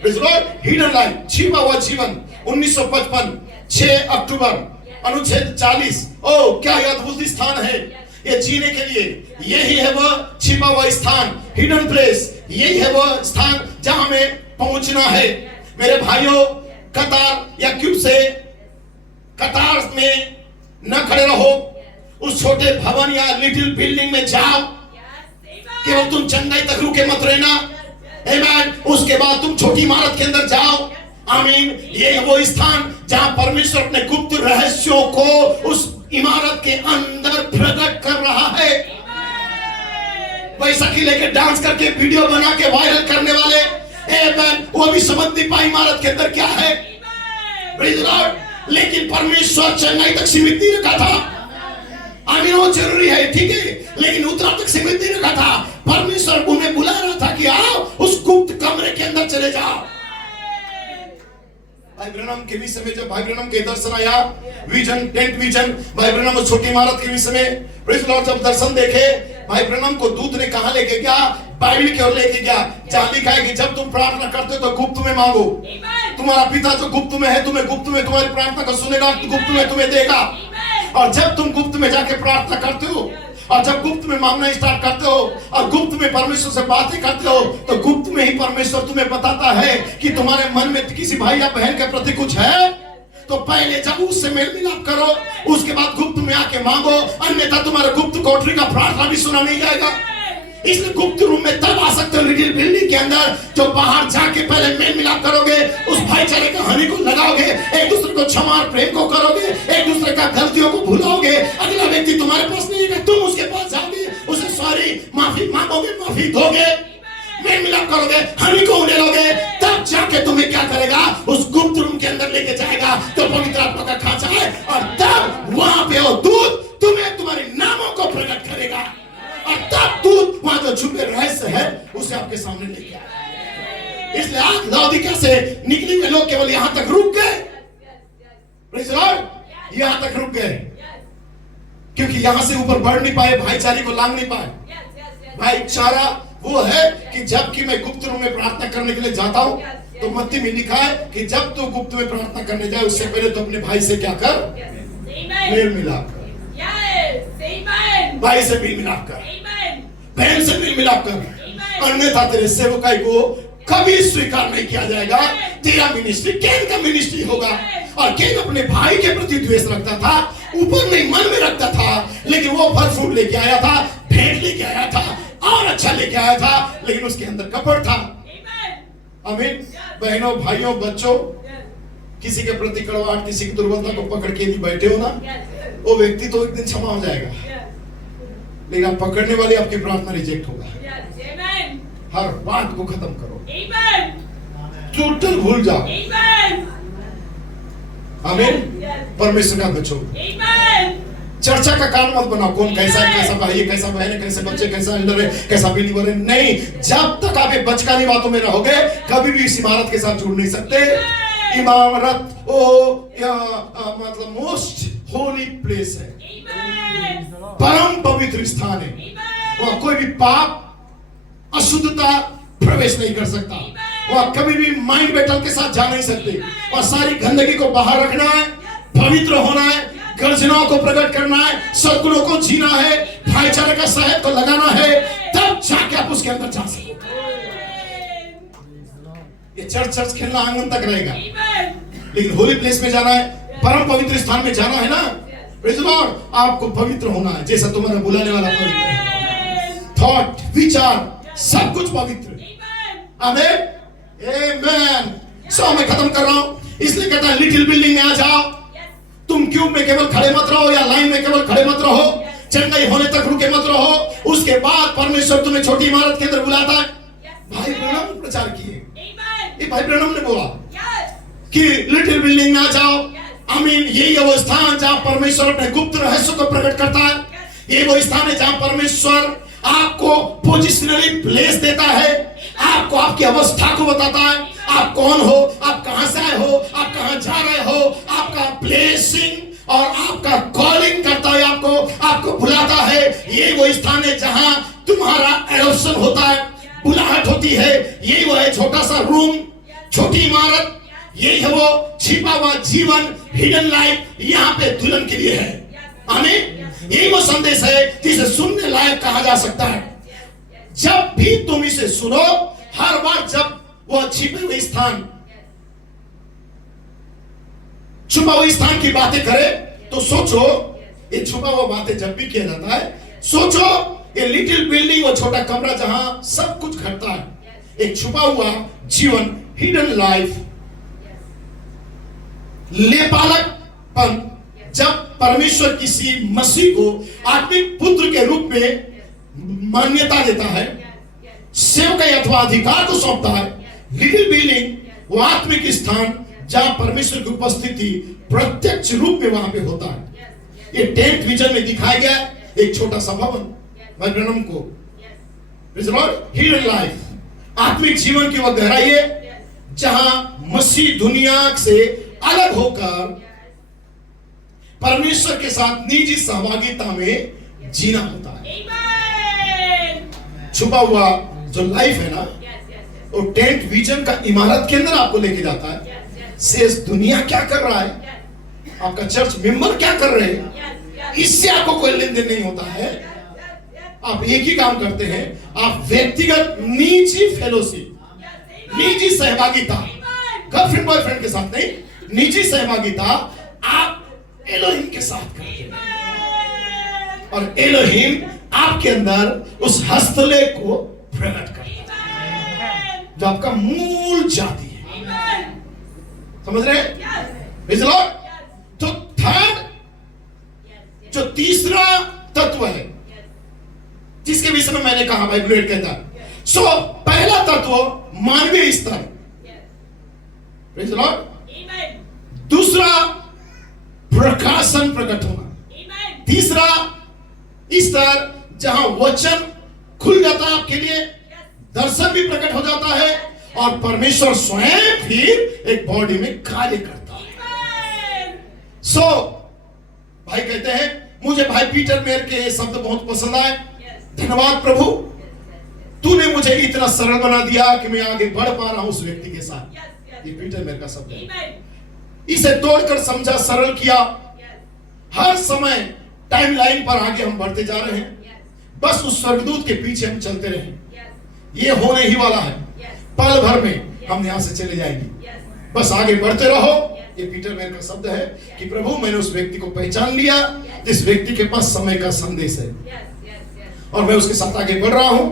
Praise the Lord. Hidden life, छिपा हुआ जीवन, 1955 6 अक्टूबर, अनुच्छेद 40। ओ क्या अद्भुत स्थान है ये जीने के लिए। यही है वह छिपा हुआ स्थान, हिडन प्लेस। यही है वह स्थान जहां हमें पहुंचना है। मेरे भाइयों, कतार या क्यों से कतार में न खड़े रहो। उस छोटे भवन या लिटिल बिल्डिंग में जाओ। केवल तुम चंदाई तक रुके मत रहना। आमीन। उसके बाद तुम छोटी इमारत के अंदर जाओ। आमीन। ये है वो स्थान जहां परमेश्वर अपने गुप्त रहस्यों को उस इमारत के अंदर प्रकट कर रहा है। पैसा की लेके डांस करके वीडियो बना के वायरल करने वाले, आमीन, वो भी समझ नहीं पाए इमारत के अंदर क्या है। Praise the Lord. लेकिन परमेश्वर चेन्नई तक सीमित नहीं रखा था। आमीन। वो जरूरी है, ठीक है, लेकिन उतना तक सीमित नहीं रखा था। परमेश्वर उन्हें बुला रहा था कि आओ उस गुप्त कमरे के अंदर चले जाओ। भाई ब्रनम के विषय में जब भाई ब्रनम के दर्शन आया, विजन, टेंट विजन, भाई ब्रनम उस छोटी इमारत के विषय में, प्रेज़ द लॉर्ड, जब दर्शन देखे, भाई ब्रनम को दूत ने कहां लेके गया? बाइबल की ओर लेके गया, जहां लिखा है कि जब तुम प्रार्थना करते हो तो गुप्त में मांगो। तुम्हारा पिता जो गुप्त में है, तुम्हें गुप्त में तुम्हारी प्रार्थना को सुनेगा, गुप्त में तुम्हें देगा। और जब तुम गुप्त में जाके प्रार्थना करते हो और जब गुप्त में मांगना स्टार्ट करते हो और गुप्त में परमेश्वर से बातें करते हो, तो गुप्त में ही परमेश्वर तुम्हें बताता है कि तुम्हारे मन में किसी भाई या बहन के प्रति कुछ है। तो पहले जब उससे मेल मिलाप करो, उसके बाद गुप्त में आके मांगो, अन्यथा तुम्हारे गुप्त कोठरी का प्रार्थना भी सुना नहीं जाएगा। इसलिए गुप्त रूम में तब आ सकते हो लिटिल बिल्डिंग के अंदर, जो बाहर जाके पहले मेल मिलाप करोगे, उस भाईचारे की हानि को लगाओगे, एक दूसरे को क्षमा और प्रेम को करोगे, एक दूसरे का गलतियों को भुलाओगे। अगला व्यक्ति तुम्हारे पास नहीं है, तुम उसके पास जाओगे, उसे सॉरी, माफी मांगोगे, माफी दोगे, मेल मिलाप करोगे, हानि को उन्हें लोगे, तब जाके तुम्हें क्या करेगा? उस गुप्त रूम के अंदर लेके जाएगा तो पवित्र आत्मा का खांचा है, और तब वहां पे वो दूत तुम्हें तुम्हारे नामों को प्रकट करेगा, और तब दूत वहां जो छुपे रहस्य है उसे आपके सामने लेके आएगा। इसलिए आज लाउदिकिया से निकले हुए लोग केवल यहां तक रुक गए। Praise the Lord. यहां तक रुक गए क्योंकि यहां से ऊपर बढ़ नहीं पाए, भाईचारे को लांग नहीं पाए। भाईचारा वो है कि जबकि मैं गुप्त रूम में प्रार्थना करने के लिए जाता हूं, तो मत्ती में लिखा है कि जब तू गुप्त में प्रार्थना करने जाए उससे पहले तो अपने भाई से क्या कर, मेल मिलाप कर, भाई से मेल मिलाप कर, बहन से मेल मिलाप कर, अन्यथा तेरे सेवकाई को कभी स्वीकार नहीं किया जाएगा। तेरा मिनिस्ट्री कैन का मिनिस्ट्री होगा। और कैन अपने भाई के प्रति द्वेष रखता था, ऊपर नहीं मन में रखता था, लेकिन वो फल फ्रूट लेके आया था, भेंट लेके आया था और अच्छा लेके आया था, लेकिन उसके अंदर कपट था। आमीन। बहनों, भाइयों, बच्चों, किसी के प्रति कड़वाहट, किसी की दुर्बलता को पकड़ के यदि बैठे हो ना, वो व्यक्ति तो एक दिन क्षमा हो जाएगा, लेकिन आप पकड़ने वाले आपकी प्रार्थना रिजेक्ट होगा। हर बात को खत्म करो, टोटल भूल जाओ। आमीन। परमेश्वर का बच्चों, चर्चा का कारण मत बनाओ, कौन कैसा है, कैसा भाई है, कैसा बहन है, कैसे बच्चे, कैसा एल्डर है, कैसा बिलीवर है। नहीं, जब तक आप एक बचकानी बातों में रहोगे, कभी भी इस इमारत के साथ जुड़ नहीं सकते। इमारत मतलब मोस्ट होली प्लेस है, परम पवित्र स्थान है। वहां कोई भी पाप, अशुद्धता प्रवेश नहीं कर सकता। वहां कभी भी माइंड बैटल के साथ जा नहीं सकते। वहां सारी गंदगी को बाहर रखना है, पवित्र होना है, गर्जनाओं को प्रकट करना है, सद्गुणों को जीना है, भाईचारे का शहद को लगाना है, तब जाके आप उसके अंदर जा सकते। ये चर्च खेलना आंगन तक रहेगा, लेकिन होली प्लेस में जाना है, परम पवित्र स्थान में जाना है ना, प्रेज़ द लॉर्ड, आपको पवित्र होना है, जैसा तुम्हारा बुलाने वाला पवित्र है। थॉट, विचार, सब कुछ पवित्र। आमीन, आमेन। सो मैं खत्म कर रहा हूं, इसलिए कहता है लिटिल बिल्डिंग में आ जाओ। तुम क्यूब में केवल खड़े मत रहो या लाइन में केवल खड़े मत रहो, चंगाई होने तक रुके मत रहो। उसके बाद परमेश्वर तुम्हें छोटी इमारत के अंदर बुलाता है। भाई ब्रैनम ने प्रचार किए, ये भाई ब्रैनम ने बोला कि लिटिल बिल्डिंग में आ जाओ। आमीन। यही है वो स्थान जहां परमेश्वर अपने गुप्त रहस्य को प्रकट करता है। ये वो स्थान है जहां परमेश्वर आपको पोजिशनली प्लेस देता है, आपको आपकी अवस्था को बताता है, आप कौन हो, आप कहां से आए हो, आप कहां जा रहे हो, आपका प्लेसिंग और आपका कॉलिंग करता है, आपको बुलाता है। ये वो स्थान है जहां तुम्हारा एडॉप्शन होता है, बुलाहट होती है। यही वो है छोटा सा रूम, छोटी इमारत, यही है वो छिपा हुआ जीवन, हिडन लाइफ, यहाँ पे दुल्हन के लिए है। आमीन। यही वो संदेश है जिसे सुनने लायक कहा जा सकता है। जब भी तुम इसे सुनो, हर बार जब वो छिपे हुए स्थान, छुपा हुए स्थान की बातें करे, तो सोचो ये छुपा हुआ बातें जब भी किया जाता है, सोचो ये लिटिल बिल्डिंग, वो छोटा कमरा जहां सब कुछ घटता है, एक छुपा हुआ जीवन, हिडन लाइफ, लेपालकपन। जब परमेश्वर किसी मसीह को आत्मिक पुत्र के रूप में मान्यता देता है, सेवकाई अथवा अधिकार को सौंपता है, लिटिल बिल्डिंग वो आत्मिक स्थान जहां परमेश्वर की उपस्थिति प्रत्यक्ष रूप में वहां पे होता है। ये 10th विजन में दिखाया गया एक छोटा सा भवन, भाई ब्रैनम को, हिडन लाइफ, आत्मिक जीवन की वह गहराई है जहां मसीह दुनिया से अलग होकर परमेश्वर के साथ निजी सहभागिता में जीना होता है। छुपा हुआ जो लाइफ है ना, वो 10th विजन का इमारत के अंदर आपको लेके जाता है। शेष दुनिया क्या कर रहा है, आपका चर्च मेंबर क्या कर रहे हैं, इससे आपको कोई लेन देन नहीं होता है। आप एक ही काम करते हैं, आप व्यक्तिगत निजी फेलोशिप, निजी सहभागिता, गर्लफ्रेंड बॉयफ्रेंड के साथ नहीं, निजी सहभागिता आप एलोहिम के साथ करते हैं, और एलोहिम आपके अंदर उस हस्तलेख को प्रकट करता है जो आपका मूल जाति है। समझ रहे हैं? तो थर्ड, जो तीसरा तत्व है जिसके विषय में मैंने कहा, बाइबल कहता है, सो पहला तत्व मानवीय स्तर, प्रेज़ द लॉर्ड। दूसरा प्रकाशन प्रकट होना। तीसरा स्तर जहां वचन खुल जाता है आपके लिए, दर्शन भी प्रकट हो जाता है, और परमेश्वर स्वयं फिर एक बॉडी में कार्य करता है। सो भाई कहते हैं, मुझे भाई पीटर मेयर के शब्द बहुत पसंद आए। धन्यवाद प्रभु, तूने मुझे इतना सरल बना दिया कि मैं आगे बढ़ पा रहा हूं उस व्यक्ति के साथ। ये पीटर मेरे का शब्द है। इसे तोड़कर समझा, सरल किया। हर समय टाइमलाइन पर आगे हम बढ़ते जा रहे हैं, बस उस स्वर्गदूत के पीछे हम चलते रहे। ये होने ही वाला है, पल भर में हम यहां से चले जाएंगे, बस आगे बढ़ते रहो। ये पीटर मेरे का शब्द है कि प्रभु मैंने उस व्यक्ति को पहचान लिया जिस व्यक्ति के पास समय का संदेश है, और मैं उसके साथ आगे बढ़ रहा हूं,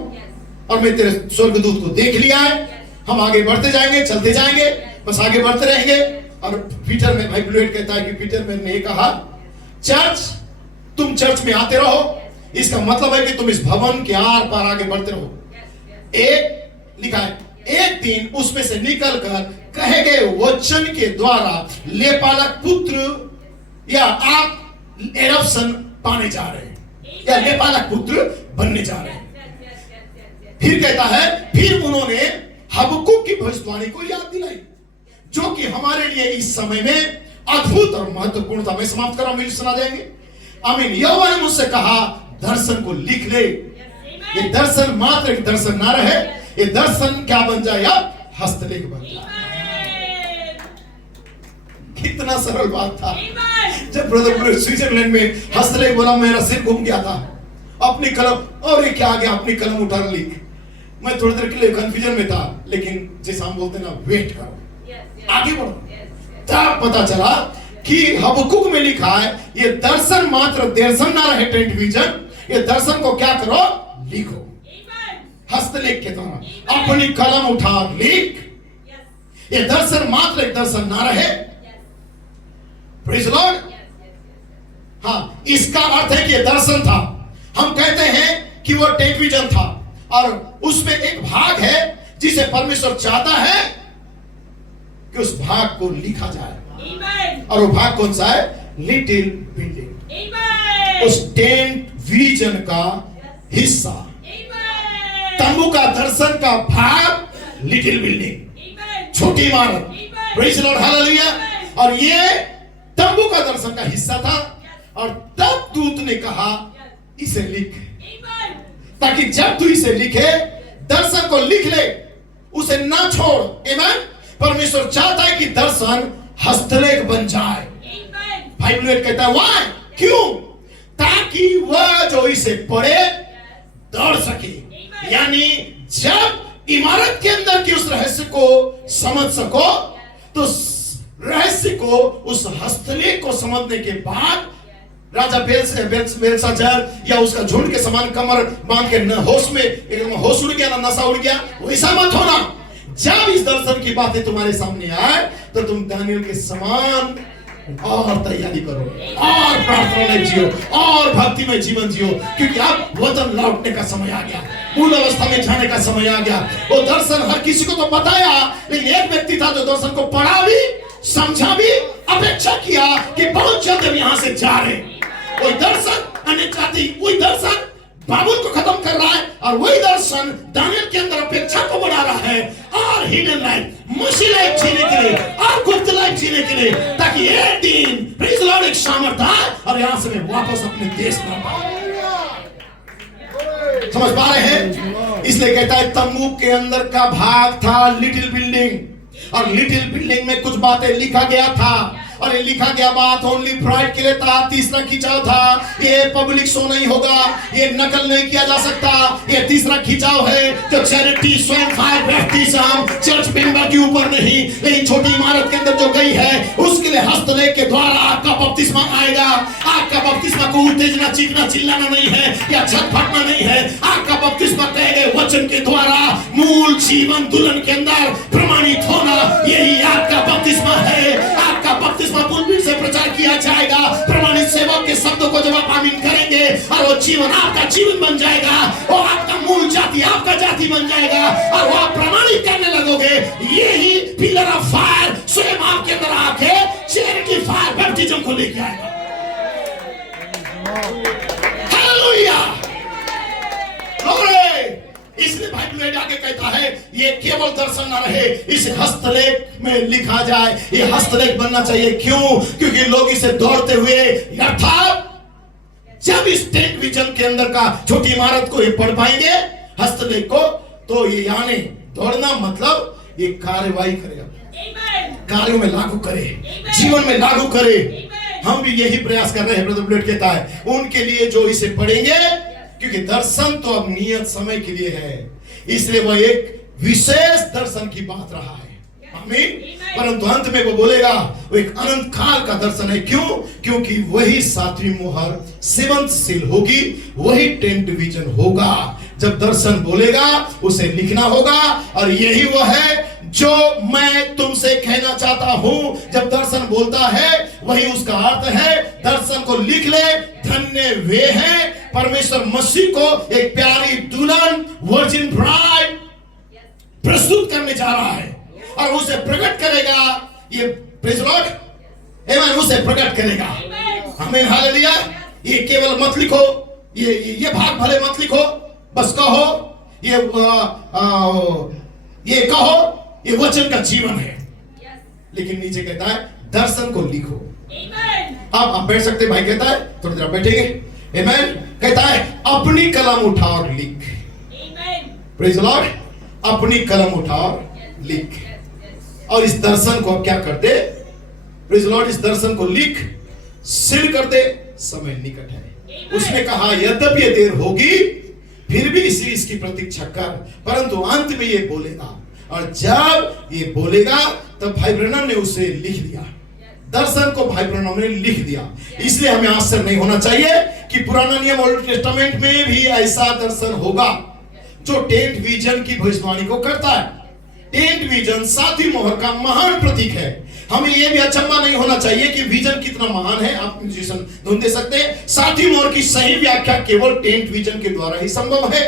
और मैं तेरे स्वर्गदूत को देख लिया है। हम आगे बढ़ते जाएंगे, चलते जाएंगे, बस आगे बढ़ते रहेंगे। और पीटर में भाई ब्लूएट कहता है कि पीटर ने कहा, चर्च, तुम चर्च में आते रहो, इसका मतलब है कि तुम इस भवन के आर पार आगे बढ़ते रहो। एक लिखा है, एक दिन उसमें से निकलकर कहे गए वचन के द्वारा लेपालक पुत्र या आप एडॉप्शन पाने जा रहे हैं, या लेपालक पुत्र बनने जा रहे हैं। फिर कहता है, फिर उन्होंने हबक्कुक की भविष्यवाणी को याद दिलाई, जो कि हमारे लिए इस समय में अद्भुत और महत्वपूर्ण था। मैं समाप्त कर रहा हूं, सुना जाएंगे। आमीन। यहोवा ने मुझसे कहा, दर्शन को लिख ले। ये दर्शन मात्र एक दर्शन ना रहे, ये दर्शन क्या बन जाए, या हस्तलेख बन जाए। कितना सरल बात था। जब ब्रदर स्विट्जरलैंड में हस्तलेख बोला, मेरा सिर घूम गया था। अपनी कलम, और ये क्या आ गया, अपनी कलम उठा लिख। मैं थोड़ी देर के लिए कंफ्यूजन में था, लेकिन जैसे हम बोलते ना, वेट करो, आगे बढ़ो। तब पता चला कि हबक्कुक में लिखा है, ये दर्शन मात्र दर्शन ना रहे, टेंट विजन, ये दर्शन को क्या करो, लिखो हस्तलेख के द्वारा, अपनी कलम उठा लिख। ये दर्शन मात्र एक दर्शन ना रहे। Praise the Lord. हाँ, इसका अर्थ है कि ये दर्शन था। हम कहते हैं कि वो टेंट विजन था, और उसमें एक भाग है जिसे परमेश्वर चाहता है कि उस भाग को लिखा जाए। और वो भाग कौन सा है, लिटिल बिल्डिंग, उस टेंट विजन का हिस्सा, तंबू का दर्शन का भाग, लिटिल बिल्डिंग, छोटी इमारत। Praise the lord, hallelujah. और ये तंबू का दर्शन का हिस्सा था। और तब दूत ने कहा, इसे लिख, ताकि जब तू इसे लिखे, दर्शन को लिख ले, उसे ना छोड़। आमीन। परमेश्वर चाहता है कि दर्शन हस्तलेख बन जाए। भाई ब्लूएट कहता है, व्हाई, क्यों? ताकि वह जो इसे पढ़े दौड़ सके। यानी जब इमारत के अंदर की उस रहस्य को समझ सको, तो रहस्य को, उस हस्तलेख को समझने के बाद राजा बेलशास्सर या उसका झुंड के समान कमर बांध के होश में एकदम होश उड़ गया, ना नशा उड़ गया, वैसा मत होना। जब इस दर्शन की बातें तुम्हारे सामने आए, तो तुम दानियल के समान और तैयारी करो, और प्रार्थना में जियो, और भक्ति में जीवन जियो, क्योंकि अब वतन लौटने का समय आ गया, मूल अवस्था में जाने का समय आ गया। वो दर्शन हर किसी को तो बताया, लेकिन एक व्यक्ति था जो दर्शन को पढ़ा भी, समझा भी, अपेक्षा किया कि बहुत जल्द हम यहां से जा रहे हैं। वही दर्शन वही दर्शन बाबुल को खत्म कर रहा है, और वही दर्शन दानियल के अंदर अपेक्षा को बढ़ा रहा है, और हिडन लाइफ, मसीह लाइफ जीने के लिए, और गुप्त लाइफ जीने के लिए, ताकि एक दिन प्रेज़ द लॉर्ड एक सामर्थ आए और यहां से मैं वापस अपने देश में आऊं। समझ पा रहे हैं? इसलिए कहता है, तंबू के अंदर का भाग था लिटिल बिल्डिंग, और लिटिल बिल्डिंग में कुछ बातें लिखा गया था, और ये लिखा गया बात ओनली प्राइड के लिए था। तीसरा खिंचाव था, ये पब्लिक शो नहीं होगा, ये नकल नहीं किया जा सकता। ये तीसरा खिंचाव है जो चैरिटी स्वयं फायर बैप्टिज्म चर्च मेंबर के ऊपर नहीं, लेकिन छोटी इमारत के अंदर जो गई है, उसके लिए हस्तलेख के द्वारा आपका बपतिस्मा आएगा। आपका बपतिस्मा को उत्तेजना, चीखना, चिल्लाना नहीं है, या छत फटना नहीं है। आपका बपतिस्मा कहे गए वचन के द्वारा मूल जीवन दुल्हन के अंदर प्रमाणित होना, यही आपका बपतिस्मा है। आपका बपतिस्मा पुनः से प्रचार किया जाएगा। प्रमाणित सेवक के शब्दों को जब आप आमीन करेंगे, और वो जीवन आपका जीवन बन जाएगा, वो आपका मूल जाति आपका जाति बन जाएगा, और वो आप प्रमाणित करने लगोगे। यही पिलर ऑफ फायर स्वयं आपके अंदर आके चैरिटी फायर बैप्टिज्म को लेके आएगा। Hallelujah, glory. इसलिए भाई ब्लूएट आगे कहता है, ये केवल दर्शन ना रहे, इस हस्तलेख में लिखा जाए। ये हस्तलेख बनना चाहिए। क्यों? क्योंकि लोग इसे दौड़ते हुए, अर्थात जब इस टेंट विजन के अंदर का छोटी इमारत को ये पढ़ पाएंगे, हस्तलेख को, तो ये यानी दौड़ना मतलब ये कार्यवाही करेगा, कार्यों में लागू करे, जीवन में लागू करे। हम भी यही प्रयास कर रहे हैं। ब्रदर ब्लेड कहता है उनके लिए जो इसे पढ़ेंगे, क्योंकि दर्शन तो अब नियत समय के लिए है, इसलिए वह एक विशेष दर्शन की बात रहा है। आमीन। परंतु अंत में वो बोलेगा वो एक अनंत काल का दर्शन है। क्यों? क्योंकि वही सातवीं मोहर सेवंथ सील होगी, वही 10th डिवीजन होगा। जब दर्शन बोलेगा उसे लिखना होगा, और यही वो है जो मैं तुमसे कहना चाहता हूं। जब दर्शन बोलता है वही उसका अर्थ है। दर्शन को लिख ले, धन्य वे हैं। परमेश्वर मसीह को एक प्यारी दुल्हन वर्जिन ब्राइड प्रस्तुत करने जा रहा है, और उसे प्रकट करेगा। ये प्रेज़ लॉर्ड, आमीन, उसे प्रकट करेगा। आमीन, हालेलुया। ये केवल मत लिखो, ये भाग भले मत लिखो, बस कहो, ये कहो, ये वचन का जीवन है। लेकिन नीचे कहता है दर्शन को लिखो। आप बैठ सकते, भाई कहता है थोड़ी देर बैठेंगे। आमीन। कहता है अपनी कलम उठा और लिख। प्रेज़ लॉर्ड, अपनी कलम उठा और लिख। और इस दर्शन को अब क्या कर दे? प्रेज़ लॉर्ड, इस दर्शन को लिख, सील कर दे, समय निकट है। उसने कहा यद्यपि ये देर होगी, फिर भी इसकी प्रतीक्षा कर, परंतु अंत में ये बोलेगा। और जब ये बोलेगा तब भाई ब्रैनम ने उसे लिख दिया, दर्शन को भाई ब्रैनम ने लिख दिया। इसलिए हमें आश्चर्य नहीं होना चाहिए कि पुराना नियम ओल्ड टेस्टामेंट में भी ऐसा दर्शन होगा जो 10th विजन की भविष्यवाणी को करता है। 10th विजन सातवीं मोहर का महान प्रतीक है। हमें यह भी अचंभा नहीं होना चाहिए कि विजन कितना महान है। आप म्यूजिशियन ढूंढ दे सकते हैं। सातवीं मोहर की सही व्याख्या केवल 10th विजन के द्वारा ही संभव है।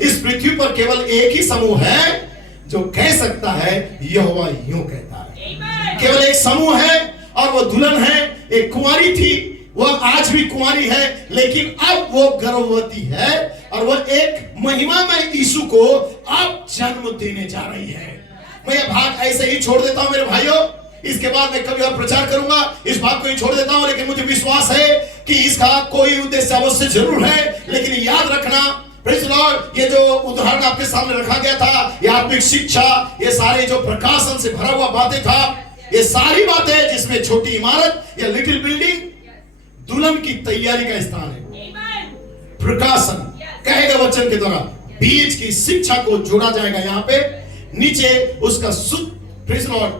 इस पृथ्वी पर केवल एक ही समूह है जो कह सकता है यहोवा यूं कहता है। केवल एक समूह है, और वो दुल्हन है, एक कुंवारी थी, वह आज भी कुंवारी है, लेकिन अब वो गर्भवती है, और वह एक महिमामय यीशु को अब जन्म देने जा रही है। मैं यह भाग ऐसे ही छोड़ देता हूं मेरे भाइयों। इसके बाद मैं कभी और प्रचार करूंगा, इस भाग को ही छोड़ देता हूं। लेकिन मुझे विश्वास है कि इसका कोई उद्देश्य अवश्य जरूर है। लेकिन याद रखना, प्रेज़ लॉर्ड, ये जो उदाहरण आपके सामने रखा गया था, ये आत्मिक शिक्षा, ये सारे जो प्रकाशन से भरा हुआ बातें था, ये सारी बातें जिसमें छोटी इमारत या लिटिल बिल्डिंग दुल्हन की तैयारी का स्थान है। प्रकाशन कहेगा वचन के द्वारा बीज की शिक्षा को जोड़ा जाएगा। यहाँ पे नीचे उसका शुद्ध, प्रेज़ लॉर्ड,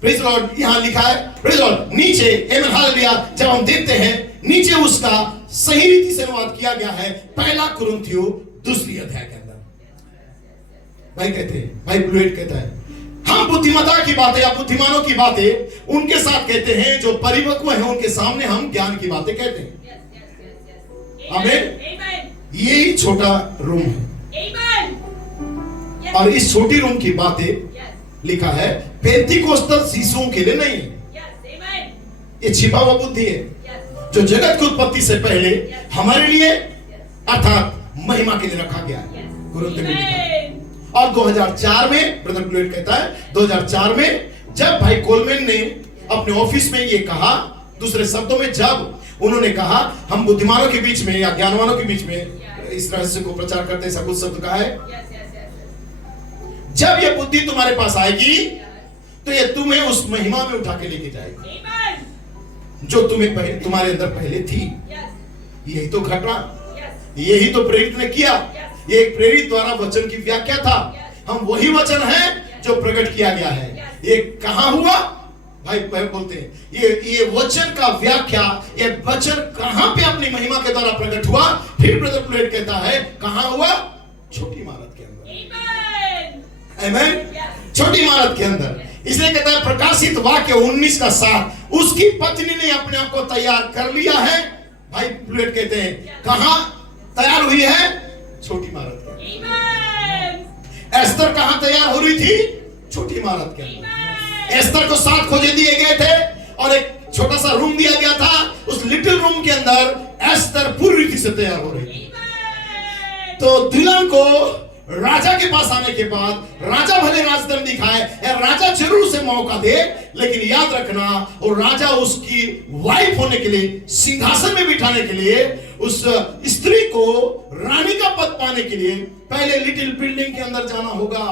प्रेज़ लॉर्ड, यहां लिखा है प्रेज़ लॉर्ड नीचे, आमीन, हालेलुया। जब हम देखते हैं नीचे उसका सही रीति से अनुवाद किया गया है 1 कुरिन्थियों 2 अध्याय के अंदर। भाई कहते हैं, भाई ब्लूएट कहता है हम बुद्धिमत्ता की बातें या बुद्धिमानों की बातें उनके साथ कहते हैं जो परिपक्व हैं, उनके सामने हम ज्ञान की बातें कहते हैं। आमीन। यही छोटा रूम है, और इस छोटी रूम की बातें लिखा है पेंतीकोस्टल शिशुओं के लिए नहीं है। ये छिपा हुआ बुद्धि है जो जगत की उत्पत्ति से पहले हमारे लिए अर्थात महिमा के लिए रखा गया है। और 2004 में ब्रदर ब्लूएट कहता है 2004 में जब भाई कोलमैन ने अपने ऑफिस में ये कहा, दूसरे शब्दों में जब उन्होंने कहा हम बुद्धिमानों के बीच में या ज्ञानवानों के बीच में इस रहस्य को प्रचार करते हैं, सब कुछ शब्द कहा है, जब ये बुद्धि तुम्हारे पास आएगी तो ये तुम्हें उस महिमा में उठा के लेके जाएगी जो तुम्हें तुम्हारे अंदर पहले थी। यही तो घटना, यही तो प्रेरित ने किया। ये एक प्रेरित द्वारा वचन की व्याख्या था। हम वही वचन है जो प्रकट किया गया है। ये कहां हुआ भाई बोलते हैं ये वचन का व्याख्या, ये वचन कहां पे अपनी महिमा के द्वारा प्रकट हुआ? फिर ब्रदर प्लेट कहता है कहां हुआ? छोटी इमारत के अंदर। आमीन। छोटी इमारत के अंदर। इसलिए कहता है प्रकाशित वाक्य 19 का 7 उसकी पत्नी ने अपने आप को तैयार कर लिया है। भाई प्लेट कहते हैं कहां तैयार हुई है? छोटी इमारत के अंदर। एस्तर कहां तैयार हो रही थी? छोटी इमारत के अंदर। एस्तर को 7 खोजे दिए गए थे और एक छोटा सा रूम दिया गया था। उस लिटिल रूम के अंदर एस्तर पूरी रीति से तैयार हो रही थी। तो दुल्हन को राजा के पास आने के बाद राजा भले राजदंड दिखाए, राजा जरूर उसे मौका दे, लेकिन याद रखना और राजा उसकी वाइफ होने के लिए, सिंहासन में बिठाने के लिए उस स्त्री को रानी का पद पाने के लिए पहले लिटिल बिल्डिंग के अंदर जाना होगा,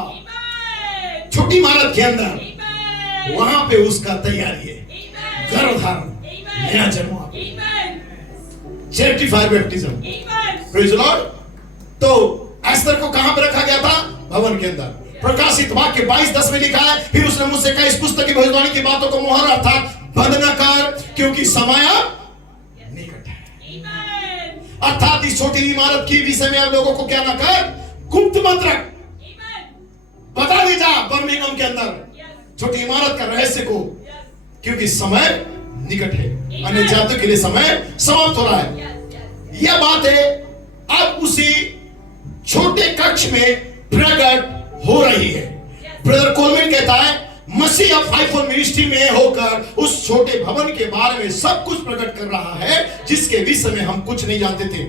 छोटी इमारत के अंदर। वहां पे उसका तैयारी है, गर्भधारण, नया जन्म, certified baptism, praise the Lord. तो एस्तर को कहां पर रखा गया था? भवन के अंदर। प्रकाशित वाक्य 22:10 में लिखा है, फिर उसने मुझसे कहा, इस पुस्तक की भविष्यवाणी की बातों को मुहर अर्थात बंद न कर, क्योंकि समय निकट है। अर्थात इस छोटी इमारत की विषय में लोगों को क्या ना कर, गुप्त मत रख, बता दे जा बर्मिंघम के अंदर छोटी इमारत का रहस्य को, क्योंकि समय निकट है, अन्य जातियों के लिए समय समाप्त हो रहा है। यह बात है अब उसी छोटे कक्ष में प्रकट हो रही है। ब्रदर कोलमैन कहता है, मसीह अब फाइवफोल्ड मिनिस्ट्री में होकर उस छोटे भवन के बारे में सब कुछ प्रकट कर रहा है, जिसके विषय में हम कुछ नहीं जानते थे।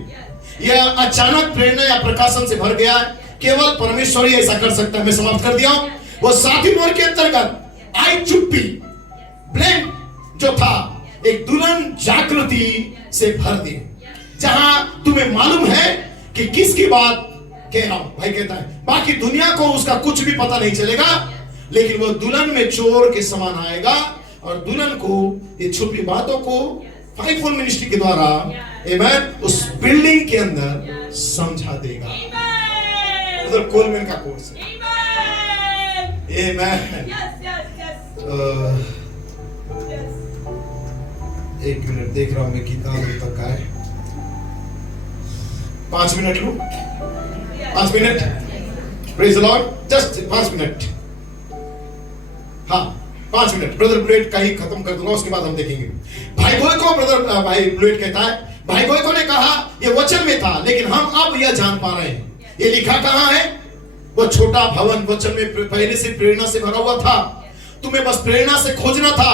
यह अचानक प्रेरणा या प्रकाशन से भर गया है, केवल परमेश्वर ही ऐसा कर सकता है। मैं समाप्त कर दिया हूं। वो 7वीं मोहर के अंतर्गत आई चुप्पी ब्लैंक जो था, एक दुल्हन जागृति से भर दी, जहां तुम्हें मालूम है कि किसकी बात कह रहा हूं। भाई कहता है, बाकी दुनिया को उसका कुछ भी पता नहीं चलेगा, लेकिन वो दुल्हन में चोर के समान आएगा और दुल्हन को ये छुपी बातों को फाइवफोल्ड मिनिस्ट्री के द्वारा आमेन उस बिल्डिंग के अंदर समझा देगा। उधर कोलमैन का कोर्स है। आमेन। एक मिनट देख रहा हूं मैं कितना दूर तक का है। 5 मिनट लूं? 5 minute, praise the Lord, just 5 minute. हाँ 5 मिनट, ब्रदर ब्लेड का ही खत्म कर दूंगा, उसके बाद हम देखेंगे। भाई गोय को ब्रदर भाई ब्लेड कहता है, भाई गोय को ने कहा ये वचन में था, लेकिन हम अब यह जान पा रहे हैं। ये लिखा कहां है? वो छोटा भवन वचन में पहले से प्रेरणा से भरा हुआ था। तुम्हें बस प्रेरणा से खोजना था,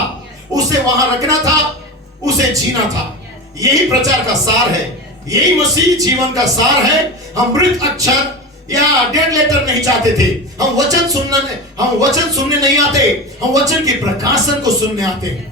उसे वहां रखना था, उसे जीना था। यही प्रचार का सार है, यही मसीह जीवन का सार है। हम मृत अक्षर या डेड लेटर नहीं चाहते थे। हम वचन सुनने नहीं आते, हम वचन के प्रकाशन को सुनने आते हैं।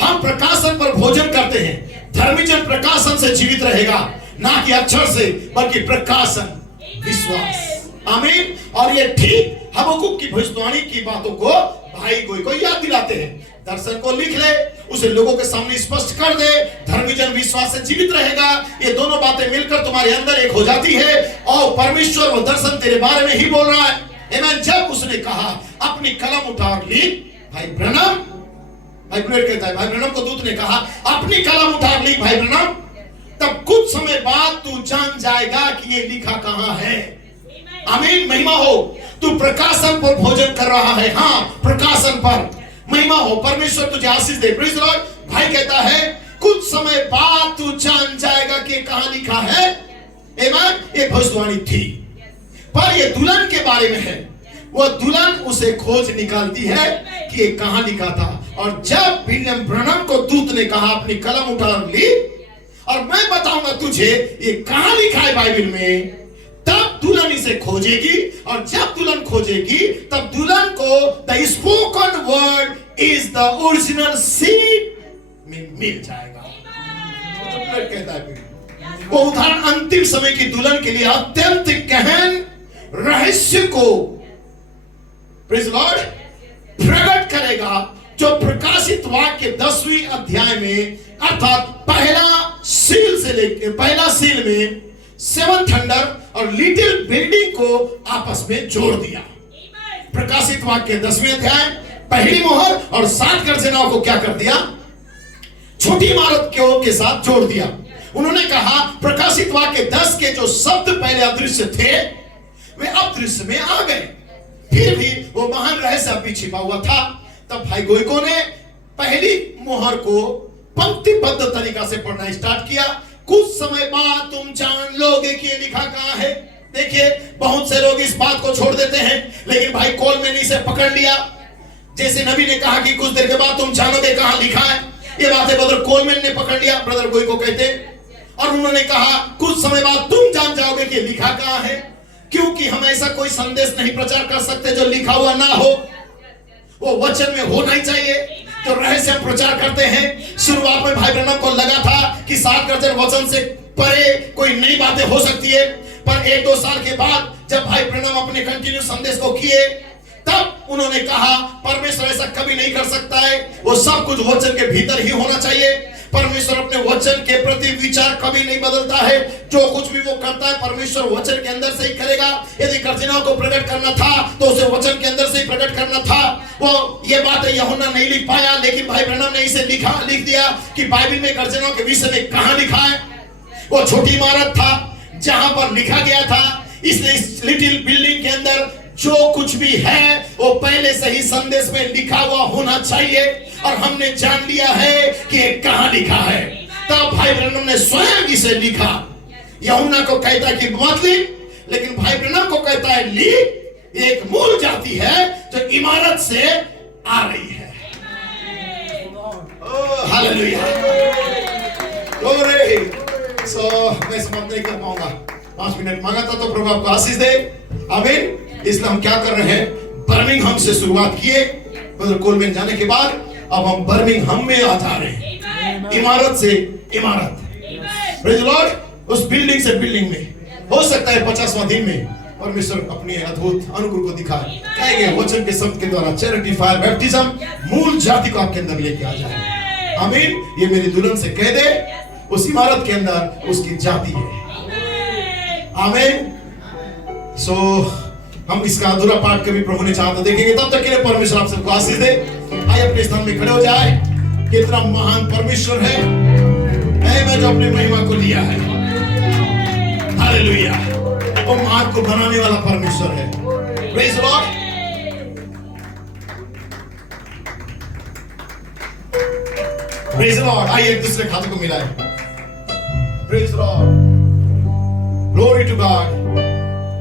हम प्रकाशन पर भोजन करते हैं। धर्मीजन प्रकाशन से जीवित रहेगा, ना कि अक्षर से, बल्कि प्रकाशन, विश्वास। आमीन। और ये ठीक हबक्कुक की भविष्यवाणी की बातों को भाई गोई को याद दिलाते हैं। दर्शन को लिख ले, उसे लोगों के सामने स्पष्ट कर दे। धर्मीजन विश्वास से जीवित रहेगा। ये दोनों बातें मिलकर तुम्हारे अंदर एक हो जाती है और परमेश्वर वो दर्शन तेरे बारे में ही बोल रहा है। आमीन। जब उसने कहा अपनी कलम उठा और लिख, भाई ब्रनम, भाई ब्लेड कहता है, भाई ब्रनम को दूत ने कहा अपनी कलम उठा और लिख भाई ब्रनम, तब कुछ समय बाद तू जान जाएगा कि ये लिखा कहां है। आमीन। महिमा हो। तू प्रकाशन पर भोजन कर रहा है। हाँ, प्रकाशन पर महिमा हो। परमेश्वर तुझे आशीष दे। Praise the lord. भाई कहता है कुछ समय बाद तू जान जाएगा कि कहां लिखा है। आमीन। ये भविष्यवाणी थी, पर ये दुल्हन के बारे में है। वो दुल्हन उसे खोज निकालती है कि ये कहां लिखा था। और जब विलियम ब्रनम को दूत ने कहा अपनी कलम उठा ली और मैं बताऊंगा तुझे ये कहां लिखा है बाइबल में, तब दुल्हन इसे खोजेगी। और जब दुल्हन खोजेगी तब दुल्हन को the spoken word is the original seed में मिल जाएगा। तो कहता है वो उदाहरण अंतिम समय की दुल्हन के लिए अत्यंत गहन रहस्य को प्रेज़ द लॉर्ड प्रकट करेगा, जो प्रकाशित वाक्य 10वीं अध्याय में अर्थात पहला सील में 7 थंडर और लिटिल बिल्डिंग को आपस में जोड़ दिया। प्रकाशित वाक्य 10वें अध्याय पहली मोहर और 7 गर्जनाओं को क्या कर दिया? छोटी इमारत के साथ जोड़ दिया। उन्होंने कहा प्रकाशित वाक्य 10 के जो शब्द पहले अदृश्य थे वे अब दृश्य में आ गए, फिर भी वो महान रहस्य अभी छिपा हुआ था। तब भाई गोइको ने पहली मोहर को पंक्तिबद्ध तरीका से पढ़ना स्टार्ट किया। कुछ समय बाद तुम जान लोगे कि ये लिखा कहां है। देखिए बहुत से लोग इस बात को छोड़ देते हैं, लेकिन भाई कोलमैन इसे पकड़ लिया। जैसे नबी ने कहा कि कुछ देर के बाद तुम जानोगे कहां लिखा है, ये बात है ब्रदर कोलमैन ने पकड़ लिया, ब्रदर गोइको कहते। और उन्होंने कहा कुछ समय बाद तुम जान जाओगे कि लिखा कहां है, क्योंकि हम ऐसा कोई संदेश नहीं प्रचार कर सकते जो लिखा हुआ ना हो। वो वचन में होना ही चाहिए। तो रहस्य हम प्रचार करते हैं। शुरुआत में भाई ब्रनम को लगा था कि 7 गर्जन वचन से परे कोई नई बातें हो सकती है, पर 1-2 साल के बाद जब भाई ब्रैनम अपने कंटिन्यू संदेश को किए, तब उन्होंने कहा परमेश्वर ऐसा कभी नहीं कर सकता है, वो सब कुछ वचन के भीतर ही होना चाहिए। परमेश्वर अपने वचन के प्रति विचार कभी नहीं बदलता है, जो कुछ भी वो करता है परमेश्वर वचन के अंदर से ही करेगा। यदि गर्जनाओं को प्रकट करना था तो उसे वचन के अंदर से ही प्रकट करना था। वो ये बात यूहन्ना नहीं लिख पाया, लेकिन भाई ब्रैनम ने इसे लिख दिया कि बाइबल में गर्जनाओं के विषय में कहां लिखा है। वो छोटी इमारत था जहां पर लिखा गया था, इसलिए इस लिटिल बिल्डिंग के अंदर जो कुछ भी है वो पहले से ही संदेश में लिखा हुआ होना चाहिए, और हमने जान लिया है कि ये कहां लिखा है। तब भाई ब्रैनम ने स्वयं इसे लिखा। यूहन्ना को कहता है कि मत लिख, लेकिन भाई ब्रैनम को कहता है लिख। एक मूल जाति है जो इमारत से आ रही है। हालेलुया। सो मैं समाप्त नहीं कर पाऊंगा, 5 मिनट मांगा था, तो प्रभु आपको आशीष दे। आमीन। इसलिए हम क्या कर रहे हैं, बर्मिंघम से शुरुआत किए, कोलमेन जाने के बाद अब हम बर्मिंघम में आ जा रहे हैं, इमारत से इमारत। Praise the Lord. उस बिल्डिंग से बिल्डिंग में, हो सकता है 50वां दिन में परमेश्वर अपनी अद्भुत अनुग्रह को दिखाए। कहेंगे वचन के शब्द के द्वारा चैरिटी फायर बैप्टिज्म मूल जाति को आपके अंदर लेके आ जाए। आमीन। ये मेरी दुल्हन से कह दे, उस इमारत के अंदर उसकी जाति है। आमीन। सो हम इसका अधूरा पाठ कभी प्रभु ने चाहा तो देखेंगे, तब तक के लिए परमेश्वर आप सबको आशीष दे। आइए अपने स्थान में खड़े हो जाए। कितना महान परमेश्वर है, मैं जो अपने महिमा को लिया है। हालेलुया। वो मार्ग को बनाने वाला परमेश्वर है। Praise the Lord. Praise the Lord. आइए एक दूसरे हाथों को मिलाएं। Praise the Lord. Glory to God.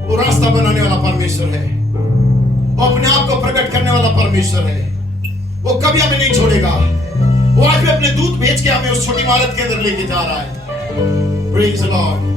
वो रास्ता बनाने वाला परमेश्वर है, वो अपने आप को प्रकट करने वाला परमेश्वर है। वो कभी हमें नहीं छोड़ेगा। वो आज भी अपने दूत भेज के हमें उस छोटी इमारत के अंदर लेके जा रहा है। Praise the Lord.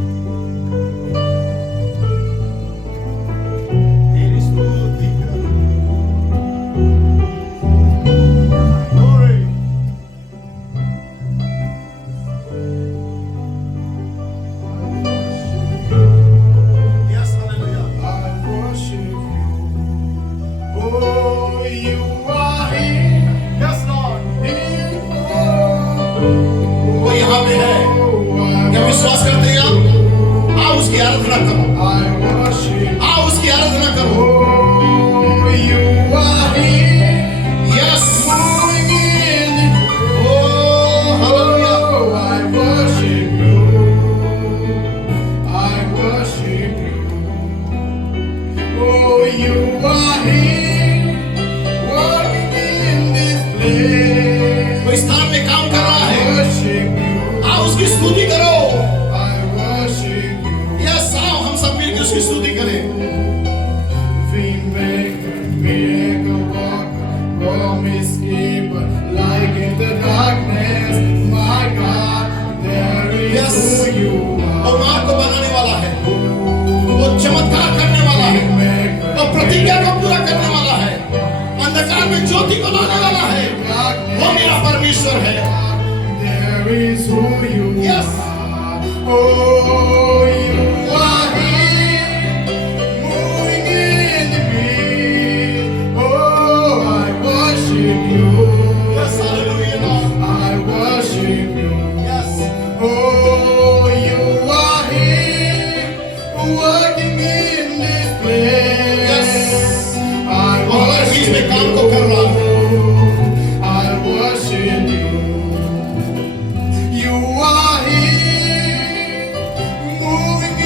विश्वास करते हैं आप? आओ उसकी आराधना करो, आओ उसकी आराधना करो। यस। ओ हालेलुया। वो स्थान में काम कर रहा है, आओ उसकी स्तुति करो। उसकी स्तुति करें। और मार्ग को बनाने वाला है, वो चमत्कार करने वाला है, और प्रतिज्ञा को पूरा करने वाला है, अंधकार में ज्योति को लाने वाला है। वो मेरा परमेश्वर है। यस। Moving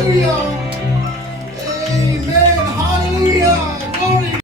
hallelujah.